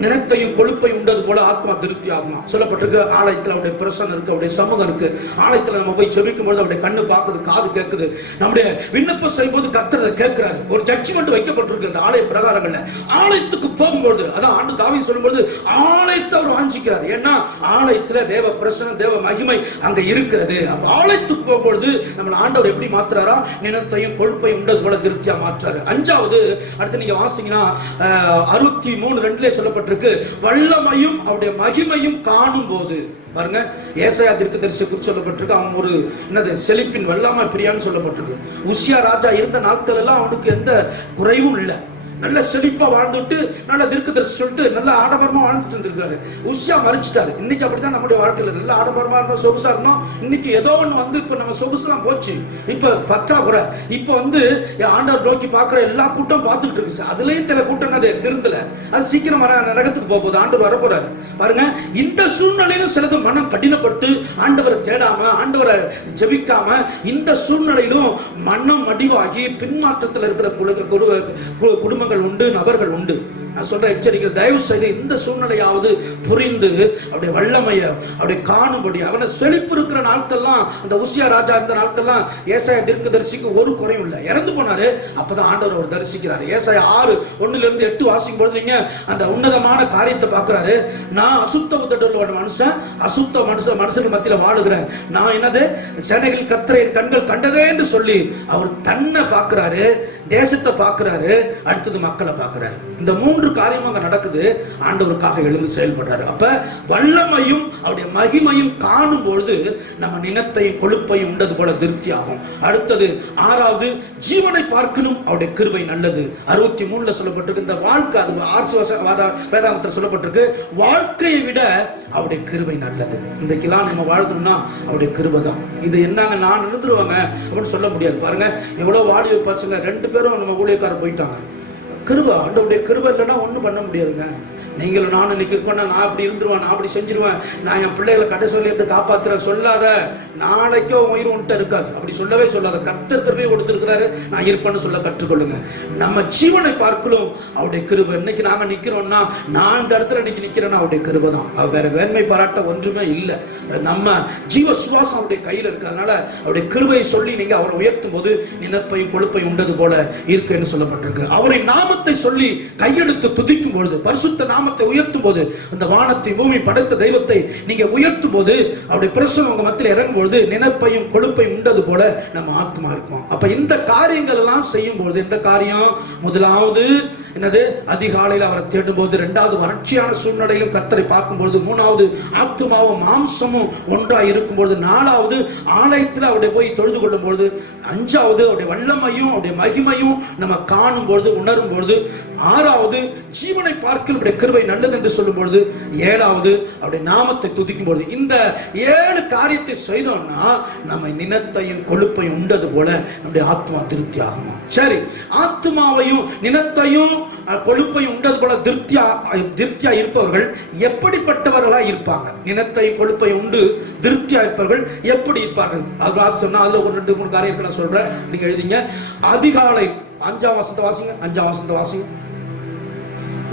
நினைத்தையும் கொழுப்பையும் உண்டது போல ஆத்மா திருப்தி ஆகுமா சொல்லப்பட்டிருக்கு. ஆலயத்தில் அவருடைய பிரசன்னம் இருக்கு, அவருடைய சமூகம் இருக்கு. ஆலயத்தில் நம்ம போய் ஜெபிக்கும் பொழுது அவருடைய கண்ணு பார்க்குது, காது கேட்குது. நம்முடைய விண்ணப்பம் செய்யும்போது கர்த்தர் அதை கேட்கிறாரு. ஒரு ஜட்ஜ்மெண்ட் வைக்கப்பட்டிருக்கு அந்த ஆலய பிரகாரங்கள்ல. ஆலயத்துக்கு போகும்போது அதான் ஆண்டு தாவீது சொல்லும்போது ஆலயத்தை அவர் வாஞ்சிக்கிறார். ஏன்னா ஆலயத்துல தேவ பிரசன்னம், தேவ மகிமை அங்க இருக்கிறது. அப்ப ஆலயத்துக்கு போகும்போது நம்ம ஆண்டவர் எப்படி மாத்துறாரா, நினைத்தையும் கொழுப்பையும் உண்டது போல திருப்தியா மாற்றாரு. 5வது அடுத்து நீங்க வாசிங்கன்னா 63:2 சொல்லப்பட்டிருக்கு, வல்லமையும் அவருடைய மகிமையும் காணும் போது. பாருங்க, ஏசாயா தீர்க்கதரிசி குறித்து சொல்லப்பட்டிருக்கு, அவன் ஒரு என்னது செழிப்பின் வல்லமை பிரியான்னு சொல்லப்பட்டிருக்கு. உசியா ராஜா இருந்த நாட்கள் எல்லாம் அவனுக்கு எந்த குறைவும் இல்லை. நல்ல செழிப்பா வாழ்ந்துட்டு நல்ல தீர்க்கதரிசி சொல்லிட்டு நல்ல ஆடம்பரமா வாழ்ந்துட்டு இருந்திருக்காரு. உசியா மறிச்சிட்டாரு. இன்னைக்கு அப்படிதான் நம்முடைய வாழ்க்கையில நல்ல ஆடம்பரமா இருந்தோம், சொகுசா இருந்தோம். இன்னைக்கு ஏதோ ஒண்ணு வந்து இப்ப நம்ம சொகுசுலாம் போச்சு, இப்ப பற்றாக்குறை. இப்ப வந்து ஆண்டவர் நோக்கி பாக்குற எல்லா கூட்டம் பார்த்துட்டு இருக்கு. அதுலயும் சில கூட்டம் என்னது திருந்தல, அது சீக்கிரம் நரகத்துக்கு போகுது. ஆண்டவர் வரப்போறாரு. பாருங்க, இந்த சூழ்நிலையிலும் சிலது மனம் கடினப்பட்டு ஆண்டவரை தேடாம, ஆண்டவரை ஜெபிக்காம, இந்த சூழ்நிலையிலும் மனம் மடிவாகி பின்மாற்றத்தில் இருக்கிற குடும்பங்கள் உண்டு, நபர்கள் உண்டு. நான் சொல்ற எச்சரிக்கை, தயவு செய்து இந்த சூழ்நிலையாவது புரிந்து அவருடைய வல்லமையை அவருடைய காணும்படி. அவனை செழிப்பு இருக்கிற நாட்கள்லாம், அந்த உசியா ராஜா இருந்த நாட்கள்லாம் ஏசாயா தீர்க்கதரிசிக்கு ஒரு குறையும் இல்லை. இறந்து போனாரு, அப்பதான் ஆண்டவர் அவர் தரிசிக்கிறார். ஏசாயா 6:1-8 வாசிக்கும் பொழுது நீங்க அந்த உன்னதமான காரியத்தை பார்க்கிறாரு. நான் அசுத்த உதடுள்ள மனுஷன், அசுத்த மனுஷனுக்கு மத்தியில வாழுகிறேன். நான் என்னது சேனைகள் கர்த்தரை கண்கள் கண்டதே என்று சொல்லி அவர் தன்னை பார்க்கிறாரு, தேசத்தை பார்க்கிறாரு, அடுத்தது மக்களை பார்க்கிறாரு. இந்த 3 காரியமும் அங்க நடக்குது. ஆண்டவருக்காக எழுந்து செயல்படுறாரு. அப்ப வல்லமையும் அவருடைய மகிமையும் காணும் பொழுது நம்ம நினத்தையும் கொழுப்பையும் உண்டது போல திருப்தி ஆகும். அடுத்தது 6வது, ஜீவனை பார்க்கணும், அவருடைய கிருபை நல்லது. 63 சொல்லப்பட்டிருக்கு. இந்த வாழ்க்கை, அது வேதாகமத்தில் சொல்லப்பட்டிருக்கு, வாழ்க்கையை விட அவருடைய கிருபை நல்லது. இன்றைக்கெல்லாம் நம்ம வாழ்ந்தோம்னா அவருடைய கிருபை தான். இது என்னங்க நான் இருந்துருவாங்க அப்படின்னு சொல்ல முடியாது. பாருங்க, எவ்வளவு வாடி பசங்க 2 பேரும் நம்ம ஊழியக்காரர் போயிட்டாங்க. கிருபை, ஆண்டவருடைய கிருபை இல்லைன்னா ஒன்றும் பண்ண முடியாதுங்க. நீங்களும் நானும் இன்னைக்கு இருக்கோன்னா நான் அப்படி இருந்துருவேன், நான் அப்படி செஞ்சிருவேன், நான் என் பிள்ளைகளை கடைசி சொல்லி எப்படி காப்பாத்துறேன் சொல்லாத. நாளைக்கோ உயிர் ஒன்ட்டு இருக்காது. அப்படி சொல்லவே சொல்லாத. கர்த்தர் கிருபை கொடுத்திருக்கிறாரு, நான் இருப்பேன்னு சொல்ல கற்றுக்கொள்ளுங்க. நம்ம ஜீவனை பார்க்கலும் அவருடைய கிருபை. இன்னைக்கு நாம நிக்கிறோம்னா, நான் இந்த இடத்துல இன்னைக்கு நிக்கிறேன்னா அவருடைய கிருபை தான். வேற வேண்மை பாராட்ட ஒன்றுமே இல்லை. நம்ம ஜீவ சுவாசம் அவருடைய கையில் இருக்கு. அதனால அவருடைய கிருபையை சொல்லி நீங்க அவரை உயர்த்தும் போது நினைப்பையும் கொழுப்பையும் உண்டது போல இருக்குன்னு சொல்லப்பட்டிருக்கு. அவரை நாமத்தை சொல்லி கையெடுத்து துதிக்கும் பொழுது, பரிசுத்த நாமத்தை உயர்த்தும் போது, அந்த வானத்தை பூமி படைத்த தெய்வத்தை நீங்க உயர்த்தும் போது, அவருடைய பிரசன்னம் உங்க மத்தியில் இறங்கும் பொழுது நினைப்பையும் கொழுப்பையும் உண்டது போல நம்ம ஆத்மா இருக்கும். அப்ப இந்த காரியங்கள் எல்லாம் செய்யும் பொழுது, இந்த காரியம் முதலாவது என்னது, அதிகாலையில் அவரை தேடும் போது, 2வது வறட்சியான சூழ்நிலையிலும் கர்த்தரை பார்க்கும் பொழுது, 3வது ஆத்துமாவும் மாம்சமும் ஒன்றாய் இருக்கும் பொழுது, 4வது ஆலயத்தில் அவருடைய போய் தொழுது கொள்ளும் பொழுது, 5வது அவருடைய வல்லமையும் அவருடைய மகிமையும் நம்ம காணும் பொழுது, உணரும் பொழுது, 6வது ஜீவனை பார்க்க நம்முடைய கிருபை நல்லது என்று சொல்லும் பொழுது, 7வது அவருடைய நாமத்தை துதிக்கும் பொழுது. இந்த 7 காரியத்தை செய்தோம்னா நம்ம நினத்தையும் கொழுப்பையும் உண்டது போல நம்முடைய ஆத்மா திருப்தி ஆகுமா? சரி, ஆத்மாவையும் நினத்தையும் கொழுப்பையும் உண்டது போல திருப்தியா இருப்பவர்கள் எப்படிப்பட்டவர்களா இருப்பாங்க? நினத்தையும் கொழுப்பையும் உண்டு திருப்தியா இருப்பவர்கள் எப்படி இருப்பார்கள்? அது சொன்னா அதுல ஒரு 2-3 காரியங்கள் நான் சொல்றேன், நீங்க எழுதிங்க. அதிகாலை 5ஆம் வசனத்தை வாசிங்க. 5ஆம் வசனத்தை வாசிங்க.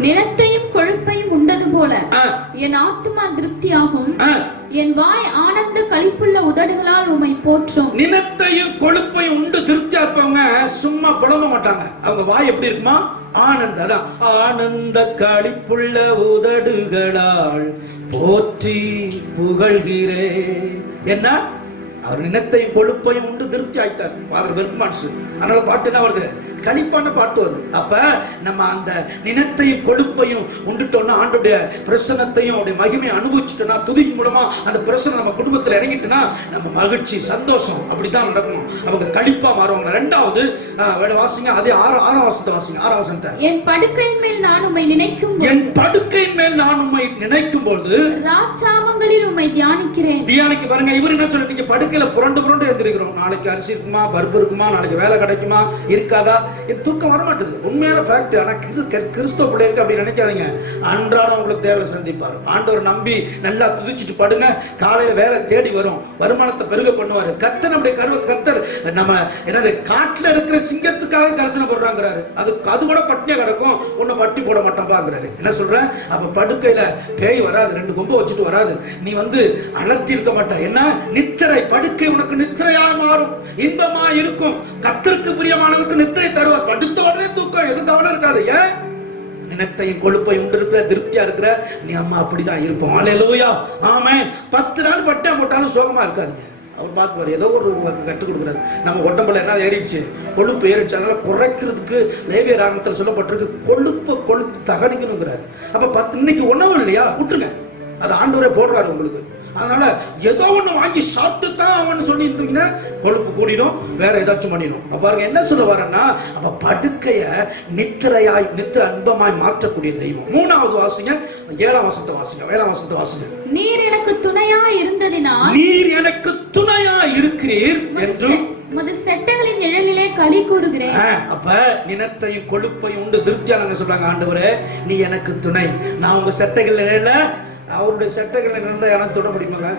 நிலத்தையும் கொழுப்பையும் உண்டது போல என் ஆத்துமா திருப்தியாகும், என் வாய் ஆனந்த களிப்புள்ள உதடுகளால் உம்மை போற்றும். நிலத்தையும் கொழுப்பையும் உண்டு திருப்தியா இருப்பவங்க சும்மா புலம்ப மாட்டாங்க. அவங்க வாய் எப்படி இருக்குமா? ஆனந்த ஆனந்த களிப்புள்ள உதடுகளால் போற்றி புகழ்கிறே. என்ன அவர் நினத்தையும் கொழுப்பையும் உண்டு திருப்தி ஆயிட்டார். ஃபாதர் பெர்க்மான்ஸ். அதனால பாட்டு என்ன வருது? கழிப்பான பாட்டு வருது. அப்ப நம்ம அந்த நினத்தையும் கொழுப்பையும் உண்டுட்டோம்னா, ஆண்டுடைய பிரசன்னத்தையும் அவருடைய மகிமையை அனுபவிச்சுட்டோம்னா, துதிக்கு மூலமா அந்த பிரசனம் நம்ம குடும்பத்தில் இறங்கிட்டுனா நம்ம மகிழ்ச்சி சந்தோஷம் அப்படிதான் நடக்கணும். அவங்க கழிப்பா மாறுவாங்க. ரெண்டாவது வாசிங்க, அதே 6ஆம் வசனத்தை வாசிங்க. 6ஆம் வசனத்தை. என் படுக்கையின் மேல் நான் உம்மை நினைக்கும் போது, என் படுக்கையின் மேல் நான் உம்மை நினைக்கும் பொழுது ராச்சாமங்களில் உம்மை தியானிக்கிறேன். தியானிக்க பாருங்க. இவர் என்ன சொல்ல, நீங்க படுக்கையில புரண்டு புரண்டு எழுந்திருக்கிறோம். நாளைக்கு அரிசி இருக்குமா, பருப்பு இருக்குமா, நாளைக்கு வேலை கிடைக்குமா, இருக்காதா, தூக்கம் வர மாட்டேது. உண்மையான ஃபேக்ட். ஆனா கிறிஸ்தவ பிள்ளைங்க அப்படி நினைக்காதீங்க. அன்றாடம் உங்களுக்கு தேவை சந்திப்பார். ஆண்டவர் நம்பி நல்லா துதிச்சுட்டு படுங்க. காலையில வேலை தேடி வரும், வருமானத்தை பெருக பண்ணுவாரு. கர்த்தர் நம்முடைய கர்த்தர் நம்ம என்னது காட்டுல இருக்கிற சிங்கத்துக்காக கரிசனை போடுறாங்கிறாரு. அது கூட பட்டினியா கிடக்கும், உன்னை பட்டி போட மாட்டான் பாக்குறாரு. என்ன சொல்றேன்? அப்ப படுக்கையில பேய் வராது, 2 கொம்பு வச்சுட்டு வராது. நீ அலர்த்தி இருக்க மாட்ட. என்ன நித்திரை, படுக்கை உனக்கு நித்திரையா மாறும், இன்பமா இருக்கும். கர்த்தருக்கு பிரியமானவருக்கு நித்திரை தருவார். படுத்த உடனே தூக்கம், எது கவனம் இருக்காது. ஏன்? நினத்தையும் கொழுப்பையும் உண்டு இருக்கிற, திருப்தியா இருக்கிற நீ அம்மா அப்படிதான் இருப்போம். அல்லேலூயா, ஆமென். 10 நாள் பட்டா போட்டாலும் சோகமா இருக்காதுங்க. அவர் பார்க்குவார், ஏதோ ஒரு கற்றுக் கொடுக்குறாரு. நம்ம உடம்புல என்ன ஏறிடுச்சு? கொழுப்பு ஏறிடுச்சு. அதனால குறைக்கிறதுக்கு லேவிய ராகத்தில் சொல்லப்பட்டிருக்கு, கொழுப்பு தகனிக்கணுங்கிறாரு. அப்ப இன்னைக்கு உணவு இல்லையா, விட்டுருங்க. அது ஆண்டவரே போடுறாரு உங்களுக்கு. அதனால ஏதோ ஒண்ணு வாங்கி சாப்பிட்டு தான் அவன் சொல்லிட்டு கொழுப்பு கூடிடும், வேற ஏதாச்சும் பண்ணிடும். பாருங்க என்ன சொல்ல வரேன்னா, அப்ப படுக்கைய நித்திரையாய் அன்பமாய் மாற்றக்கூடிய தெய்வம். 3வது வாசிங்க, 7ஆம் வசனத்தை வாசிங்க. 7ஆம் வசனத்தை வாசிங்க. நீர் எனக்கு துணையா இருந்ததினால், நீர் எனக்கு துணையா இருக்கிறீர் என்றும் உமது செட்டைகளின் நிழலிலே களி கூறுகிறேன். அப்ப நினத்தையும் கொழுப்பையும் உண்டு திருப்தியா சொல்றாங்க. ஆண்டவரே நீ எனக்கு துணை. நான் உங்க செட்டைகள் நிழல, அவருடைய செட்டைகளை நல்லா யாரும் தொட முடியுமாங்க?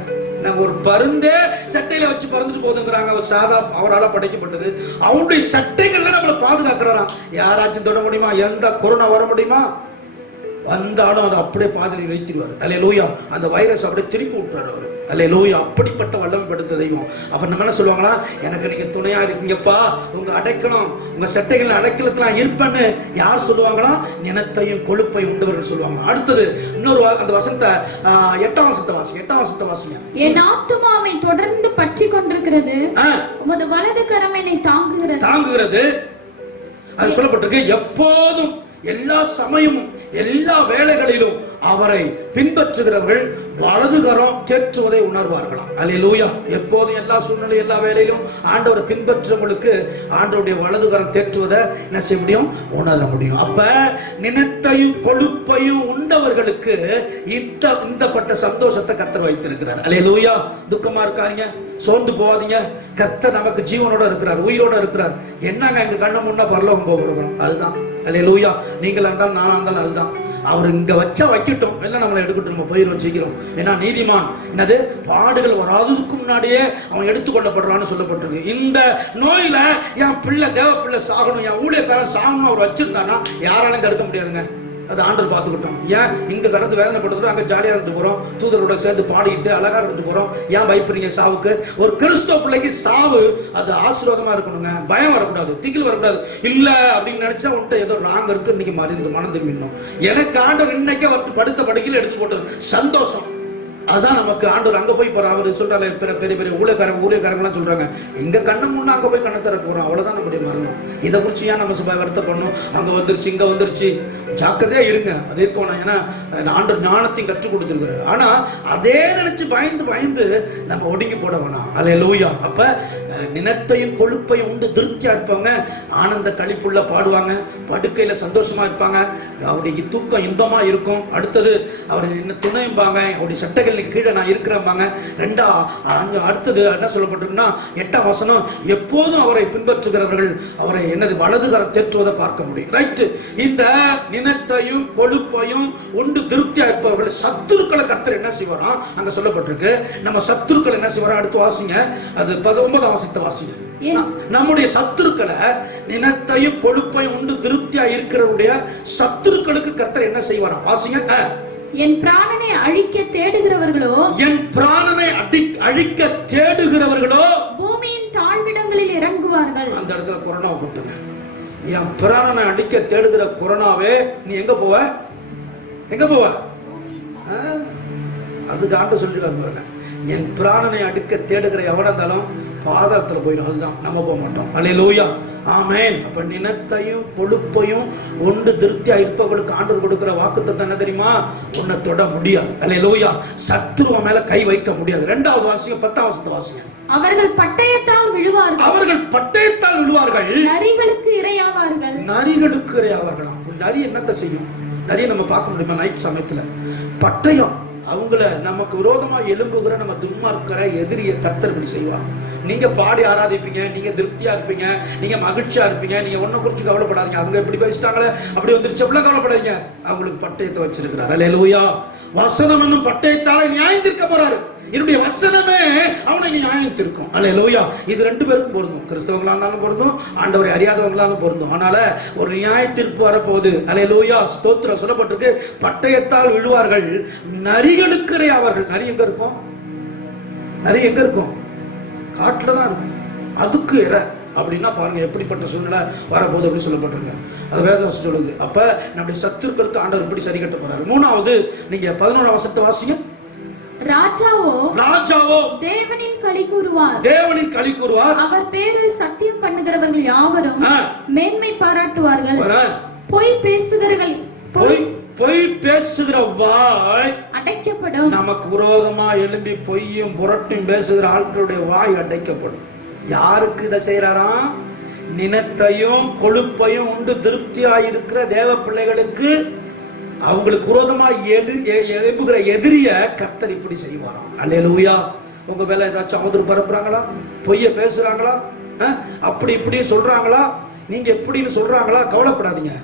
நாங்க ஒரு பருந்தே சட்டையில வச்சு பறந்துட்டு போதுங்கிறாங்க. அவர் சாதா அவரால் படைக்கப்பட்டது. அவருடைய சட்டைகள்ல நம்மளை பாதுகாக்கிறாராம். யாராச்சும் தொட முடியுமா? எந்த கொரோனா வர முடியுமா? வந்தாலும் அதை அப்படியே பாதியில் வைத்திருவார். அல்லேலூயா. அந்த வைரஸ் அப்படியே திருப்பி விட்டுறாரு அவர். அல்லேலூயா. அப்படிப்பட்ட வல்லமை படுத்த தெய்வம். அப்ப நம்ம என்ன சொல்லுவாங்களா, எனக்கு நீங்க துணையா இருக்கீங்கப்பா, உங்க அடைக்கணும், உங்க சட்டைகள் அடைக்கலத்துல இருப்பேன்னு யார் சொல்லுவாங்களா? நினத்தையும் கொழுப்பை உண்டவர்கள் சொல்லுவாங்க. அடுத்தது இன்னொரு அந்த வசனத்தை 8ஆம் வசனத்தை வாசிங்க. 8ஆம் வசனத்தை வாசிங்க. என் ஆத்துமாவை தொடர்ந்து பற்றி கொண்டிருக்கிறது, உமது வலது கரம் என்னை தாங்குகிறது. அது சொல்லப்பட்டிருக்கு, எப்போதும் எல்லா சமயமும் எல்லா வேளைகளிலும் அவரை பின்பற்றுகிறவர்கள் வலதுகரம் தேற்றுவதை உணர்வார்களாம். அல்லேலூயா. எப்போதும் எல்லா சூழ்நிலை எல்லா வேலையிலும் ஆண்டவரை பின்பற்றுறவங்களுக்கு ஆண்டவருடைய வலதுகரம் தேற்றுவதை என்ன செய்ய முடியும்? உணர முடியும். அப்ப நினத்தையும் கொழுப்பையும் உண்டவர்களுக்கு இந்தப்பட்ட சந்தோஷத்தை கர்த்தர் வைத்திருக்கிறார். அல்லேலூயா. துக்கமா இருக்காங்க, சோர்ந்து போவாதீங்க. கர்த்தர் நமக்கு ஜீவனோட இருக்கிறார், உயிரோட இருக்கிறார். என்னங்க எங்க கண்ணு முன்னா பரலோகம் போகிறோம், அதுதான். அல்லேலூயா. நீங்களா இருந்தாலும் நானா இருந்தாலும் அதுதான். அவர் இங்க வச்சா வைக்கட்டும், எல்லாம் நம்மளை எடுக்கட்டும், நம்ம போயிடும் சீக்கிரம். ஏன்னா நீதிமான் என்னது பாடுகள் வராததுக்கு முன்னாடியே அவன் எடுத்துக்கொள்ளப்படுறான்னு சொல்லப்பட்டிருக்கு. இந்த நோயில என் பிள்ளை தேவ பிள்ளை சாகணும், என் ஊழியக்காரன் சாகணும் அவர் வச்சிருந்தானா யாராலையும் தடுக்க முடியாதுங்க. அது ஆண்டவர் பார்த்துக்கிட்டோம். ஏன் இங்க கடந்து வேதனைப்பட்டதோட அங்க ஜாலியா இருந்து போறோம், தூதரோட சேர்ந்து பாடிட்டு அழகா இருந்து போறோம். ஏன் பயப்படுறீங்க சாவுக்கு? ஒரு கிறிஸ்தவ பிள்ளைக்கு சாவு அது ஆசீர்வாதமா இருக்கணுங்க. பயம் வரக்கூடாது, திகில் வரக்கூடாது. இல்ல அப்படின்னு நினைச்சா உன்ட்ட ஏதோ ராங்க இருக்கு, இன்னைக்கு மாறி மனம் திரும்பிடணும். எனக்கு ஆண்டவர் இன்னைக்கே படுத்த படுக்கையில் எடுத்து போட்டது சந்தோஷம். அதுதான் நமக்கு ஆண்டவர். அங்க போய் அவர் சொல்றாரு, பெரிய பெரிய ஊழியக்காரங்களாம் சொல்றாங்க, இங்க கண்ணு முன்னா அங்க போய் கண்ணை தர போறோம், அவ்வளவுதான் நம்முடைய மரணம். இதை குறிச்சு ஏன் நம்ம வருத்தப்படணும்? அங்க வந்துருச்சு இங்க வந்துருச்சு, ஜாக்கிரதையா இருங்க. அதே போனா ஏன்னா ஆண்டவர் ஞானத்தையும் கற்றுக் கொடுத்துருக்காரு. ஆனா அதே நினைச்சு பயந்து நம்ம ஒடுங்கி போட வேணாம். அல்லேலூயா. அப்ப நினத்தையும் கொழுப்பையும் உண்டு திருப்தியா இருப்பாங்க, ஆனந்த களிப்புள்ள பாடுவாங்க, படுக்கையில சந்தோஷமா இருப்பாங்க, அவருடைய தூக்கம் இன்பமா இருக்கும். அடுத்தது அவர் என்ன துணையும்பாங்க, அவருடைய சட்டைகள் கீழே நான் இருக்கிறாங்க. அடுத்தது என்ன சொல்லப்பட்டிருக்குன்னா 8ஆம் வசனம், எப்போதும் அவரை பின்பற்றுகிறவர்கள் அவரை என்னது வலதுகரம் தேற்றுவதை பார்க்க முடியும். ரைட். இந்த நினத்தையும் கொழுப்பையும் உண்டு திருப்தியா இருப்பவர்கள் சத்துருக்களை கர்த்தர் என்ன செய்வாராம் அங்க சொல்லப்பட்டிருக்கு. நம்ம சத்துருக்கள் என்ன செய்வாரா? அடுத்து வாசிங்க, அது 19ஆம் வசனத்தை வாசிங்க. நம்முடைய சத்துருக்களை, நினத்தையும் கொழுப்பையும் உண்டு திருப்தியா இருக்கிறவருடைய சத்துருக்களுக்கு கர்த்தர் என்ன செய்வாராம்? வாசிங்க. என் பிராணனை அழிக்க தேடுகிறவர்களோ, என் பிராணனை அழிக்க தேடுகிறவர்களோ பூமியின் தாழ்விடங்களில் இறங்குவார்கள். அந்த இடத்துல கொரோனா போட்டுங்க. என் பிராணனை அழிக்க தேடுகிற கொரோனாவே நீ எங்க போவ? அதுக்கு ஆண்டு சொல்லிருக்காரு பாருங்க, என் பிராணனை அடுக்க தேடுகிற எவனா இருந்தாலும் பாதாளத்துல போயிடும். அதுதான் நம்ம போக மாட்டோம். அல்லேலூயா, ஆமென். அப்ப நினத்தையும் கொழுப்பையும் ஒன்று திருப்தியா இருப்பவர்களுக்கு ஆண்டவர் கொடுக்கிற வாக்குத்தத்தம் என்ன தெரியுமா? உன்னை தொட முடியாது. அல்லேலூயா, சத்துருவ மேல கை வைக்க முடியாது. 2வது வாசிங்க, 10வது வசனத்தை வாசிங்க. அவர்கள் பட்டயத்தால் விழுவார்கள். அவர்கள் பட்டயத்தால் விழுவார்கள். நரிகளுக்கு இரையாவார்கள். நரிகளுக்கு இரையாவார்களாம். நரி என்னத்தை செய்யும்? நரியை நம்ம பார்க்க முடியுமா? நைட் சமயத்துல பட்டயம் அவங்கள நமக்கு விரோதமா எழும்புகிற நம்ம துன்மார்க்கிற எதிரிய கர்த்தர் இப்படி செய்வார். நீங்க பாடி ஆராதிப்பீங்க, நீங்க திருப்தியா இருப்பீங்க, நீங்க மகிழ்ச்சியா இருப்பீங்க, நீங்க ஒன்ன குறிச்சு கவலைப்படாதீங்க. அவங்க எப்படி பேசிட்டாங்களே அப்படி வந்துருச்சு அப்படிலாம் கவலைப்படாதீங்க. அவங்களுக்கு பட்டயத்தை வச்சிருக்கிறார். அல்லேலூயா, வசனம் என்னும் பட்டயத்தால நியாயம் தீர்க்க போறாரு. என்னுடைய வசனமே அவனை நியாயம் தீர்க்கும். அல்லேலூயா, இது 2 பேருக்கும் பொருந்தும். கிறிஸ்தவங்களா இருந்தாலும் பொருந்தும், ஆண்டவரை அறியாதவங்களாலும் பொருந்தும். அதனால ஒரு நியாய தீர்ப்பு வரப்போகுது. அல்லேலூயா, ஸ்தோத்திரம். சொல்லப்பட்டிருக்கு, பட்டயத்தால் விழுவார்கள், நரிகளுக்கு இரையாவார்கள். நரி எங்க இருக்கும்? நரி எங்க இருக்கும்? காட்டுல தான் இருக்கும். அதுக்கு இரை அப்படின்னா பாருங்க எப்படிப்பட்ட சூழ்நிலை வரப்போகுது அப்படின்னு சொல்லப்பட்டிருக்கு. அது வேதவாசம் சொல்லுது. அப்ப நம்முடைய சத்துருக்களுக்கு ஆண்டவர் இப்படி சரி கட்ட போறாரு. 3வது நீங்க 11வது வசனத்தை வாசிங்க. ராஜாவோ தேவனின் களி கூறுவார். தேவனின் களி கூறுவார். அவர் பேரில் சத்தியம் பண்ணுகிறவர்கள் யாவரும் மேன்மை பாராட்டுவார்கள். பொய் பேசுகிற வாய் அடைக்கப்படும். நமக்கு விரோதமா எழும்பி பொய்யும் புரட்டும் பேசுகிற ஆட்களுடைய வாய் அடைக்கப்படும். யாருக்கு இதை செய்யறாராம்? நினத்தையும் கொழுப்பையும் உண்டு திருப்தியாயிருக்கிற தேவ பிள்ளைகளுக்கு, அவங்களுக்கு விரோதமா எழும்புகிற எதிரிய கர்த்தர் இப்படி செய்வாராம். அல்லேலூயா. உங்க மேல ஏதாச்சும் அவதூறு பரப்புறாங்களா? பொய்ய பேசுறாங்களா? அப்படி இப்படி சொல்றாங்களா? நீங்க எப்படின்னு சொல்றாங்களா? கவலைப்படாதீங்க,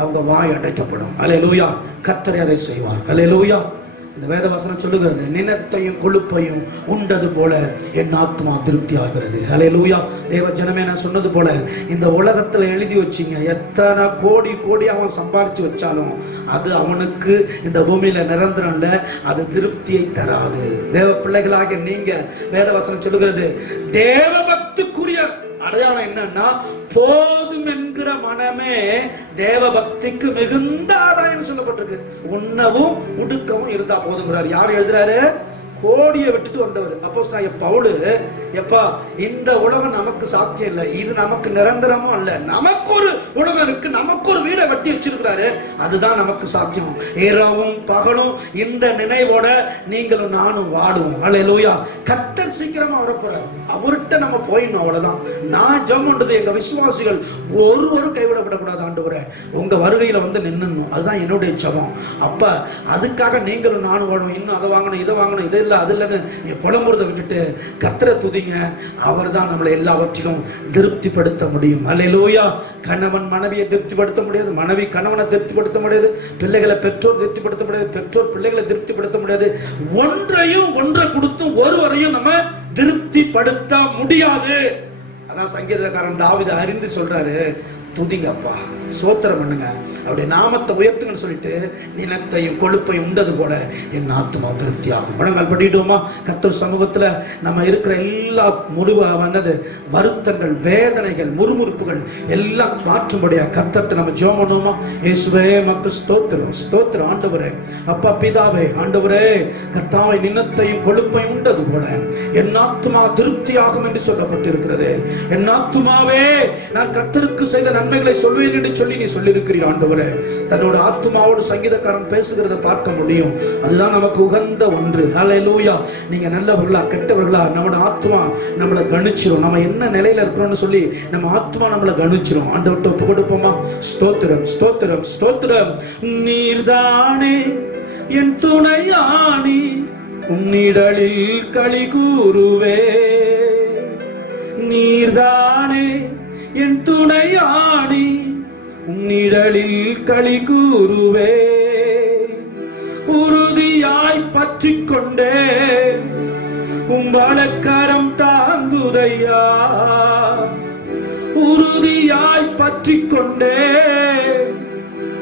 அவங்க வாய் அடைக்கப்படும். அல்லேலூயா, கர்த்தர் அதை செய்வார். அல்லேலூயா. இந்த வேதவசனம் சொல்லுகிறது, நினத்தையும் கொழுப்பையும் உண்டது போல என் ஆத்மா திருப்தி ஆகிறது. அல்லேலூயா. தேவ ஜனமே, நான் சொன்னது போல இந்த உலகத்துல எழுதி வச்சிங்க, எத்தனை கோடி கோடி அவன் சம்பாரிச்சு வச்சாலும் அது அவனுக்கு இந்த பூமியில நிரந்தரம் இல்ல, அது திருப்தியை தராது. தேவ பிள்ளைகளாக நீங்க, வேதவசனம் சொல்லுகிறது, தேவ பக்திக்குரிய அடையாளம் என்னன்னா, போதும் என்கிற மனமே தேவ பக்திக்கு மிகுந்த ஆதாயம் சொல்லப்பட்டிருக்கு. உண்ணவும் உடுக்கவும் இருந்தா போதுங்கிறார். யார் எழுதுறாரு? கோடியை விட்டுட்டு வந்தவர் அப்போஸ்தலனாகிய பவுல். எப்பா, இந்த உலகம் நமக்கு சாத்தியம் இல்லை, இது நமக்கு நிரந்தரமும் அல்ல. நமக்கு ஒரு உலகம் இருக்கு, நமக்கு ஒரு வீடை கட்டி வச்சிருக்கிறாரு, அதுதான் நமக்கு சாத்தியம். இரவும் பகலும் இந்த நினைவோட நீங்களும் நானும் வாடுவோம். அல்லேலூயா. கர்த்தர் சீக்கிரமா வரப்போறாரு. அவர்கிட்ட நம்ம போயிடணும், அவ்வளவுதான். நான் ஜெபம் பண்றது, எங்க விசுவாசிகள் ஒருவரும் கைவிடப்படக்கூடாது. ஆண்டவரே, உங்க வருகையில வந்து நின்னணும், அதுதான் என்னுடைய ஜெபம். அப்ப அதுக்காக நீங்களும் நானும் வாடுவோம். இன்னும் அதை வாங்கணும், இதை வாங்கணும், இதை இல்லை அது இல்லைன்னு நீ புலம்புறதை விட்டுட்டு கர்த்தரை துதிங்க. அவர் தான் நம்மளை எல்லாவற்றிலும் திருப்திப்படுத்த முடியும். அல்லேலூயா. கணவன் மனைவியை திருப்திப்படுத்த முடியாது, மனைவி கணவனை திருப்திப்படுத்த முடியாது, பிள்ளைகளை பெற்றோர் திருப்திப்படுத்த முடியாது, பெற்றோர் பிள்ளைகளை திருப்திப்படுத்த முடியாது. ஒன்றை கொடுத்தும் ஒருவரையும் நம்ம திருப்திப்படுத்த முடியாது. அதான் சங்கீதக்காரன் தாவீது அறிந்து சொல்றாரு, துதிங்கப்பா, சோத்திரம் பண்ணுங்க, அவருடைய நாமத்தை உயர்த்துங்கன்னு சொல்லிட்டு, நிலத்தையும் கொழுப்பையும் உண்டது போல என் ஆத்துமா திருப்தியாகும். முழங்கால் படிடுவோமா? கர்த்தர் சமூகத்துல நம்ம இருக்கிற எல்லா என்னது வருத்தங்கள், வேதனைகள், முறுமுறுப்புகள் எல்லாம் மாற்றும்படியா கர்த்தர்ட்ட நம்ம ஜெபம் பண்ணுவோமா? இயேசுவே, மக்கு ஸ்தோத்திரம், ஸ்தோத்திரம். ஆண்டவரே, அப்பா பிதாவே, ஆண்டவரே, கர்த்தாவை நிலத்தையும் கொழுப்பையும் உண்டது போல என் ஆத்துமா திருப்தியாகும் என்று சொல்லப்பட்டிருக்கிறது. என் ஆத்துமாவே, நான் கர்த்தருக்கு செய்த நன்மைகளை சொல்வேன் என்று சொல்லி நீ சொல்லியிருக்கிறீர். ஆண்டவரே, தன்னோட ஆத்துமாவோடு சங்கீதக்காரன் பேசுகிறத பார்க்க முடியும். அதுதான் நமக்கு உகந்த ஒன்று. அல்லேலூயா. நீங்க நல்லவர்களா கெட்டவர்களா, நம்மளோட ஆத்மா நம்மளை கணிச்சிரும். நம்ம என்ன நிலையில இருக்கிறோம்னு சொல்லி நம்ம ஆத்மா நம்மளை கணிச்சிரும். ஆண்டவர்கிட்ட ஒப்பு கொடுப்போமா? ஸ்தோத்திரம், ஸ்தோத்திரம், ஸ்தோத்திரம். நீர்தானே என் துணையானி, உன்னிடலில் களி கூறுவே. நீர்தானே என் துணையானி, உன்னிடலில் களி கூறுவே. உறுதியாய் பற்றி கொண்டே உம்பளக்கரம் தாங்குதையா. உறுதியாய் பற்றி கொண்டே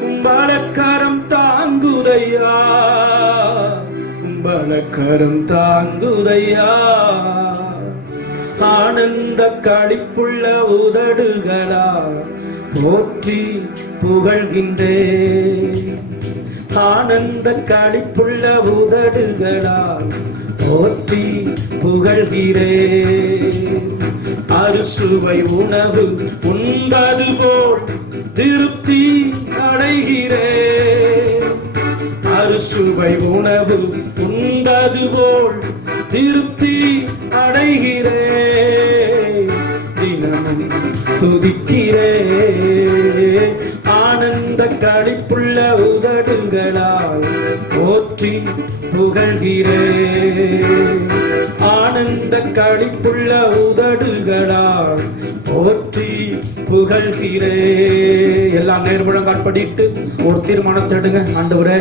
உம்பளக்கரம் தாங்குதையா. உம்பளக்கரம் தாங்குதையா. ஆனந்த களிப்புள்ள உதடுகளா போற்றி புகழ்கின்றே. ஆனந்த களிப்புள்ள உதடுகளால் போற்றி புகழ்கிறேன். அறுசுவை உணவு உண்பது போல் திருப்தி அடைகிறேன். அறுசுவை உணவு உண்பது போல் திருப்தி அடைகிறேன். தினமும் துதிக்கிறேன். ஆனந்த களிப்புள்ள உதடுகளால் போற்றி புகழ்கிறேன். ஆனந்த களிப்புள்ள உதடுகளால் போற்றி புகழ்கிறேன். எல்லாம் நேர்முழங்கால் படிட்டு ஒரு தீர்மானத்தை எடுங்க. ஆண்டவரே,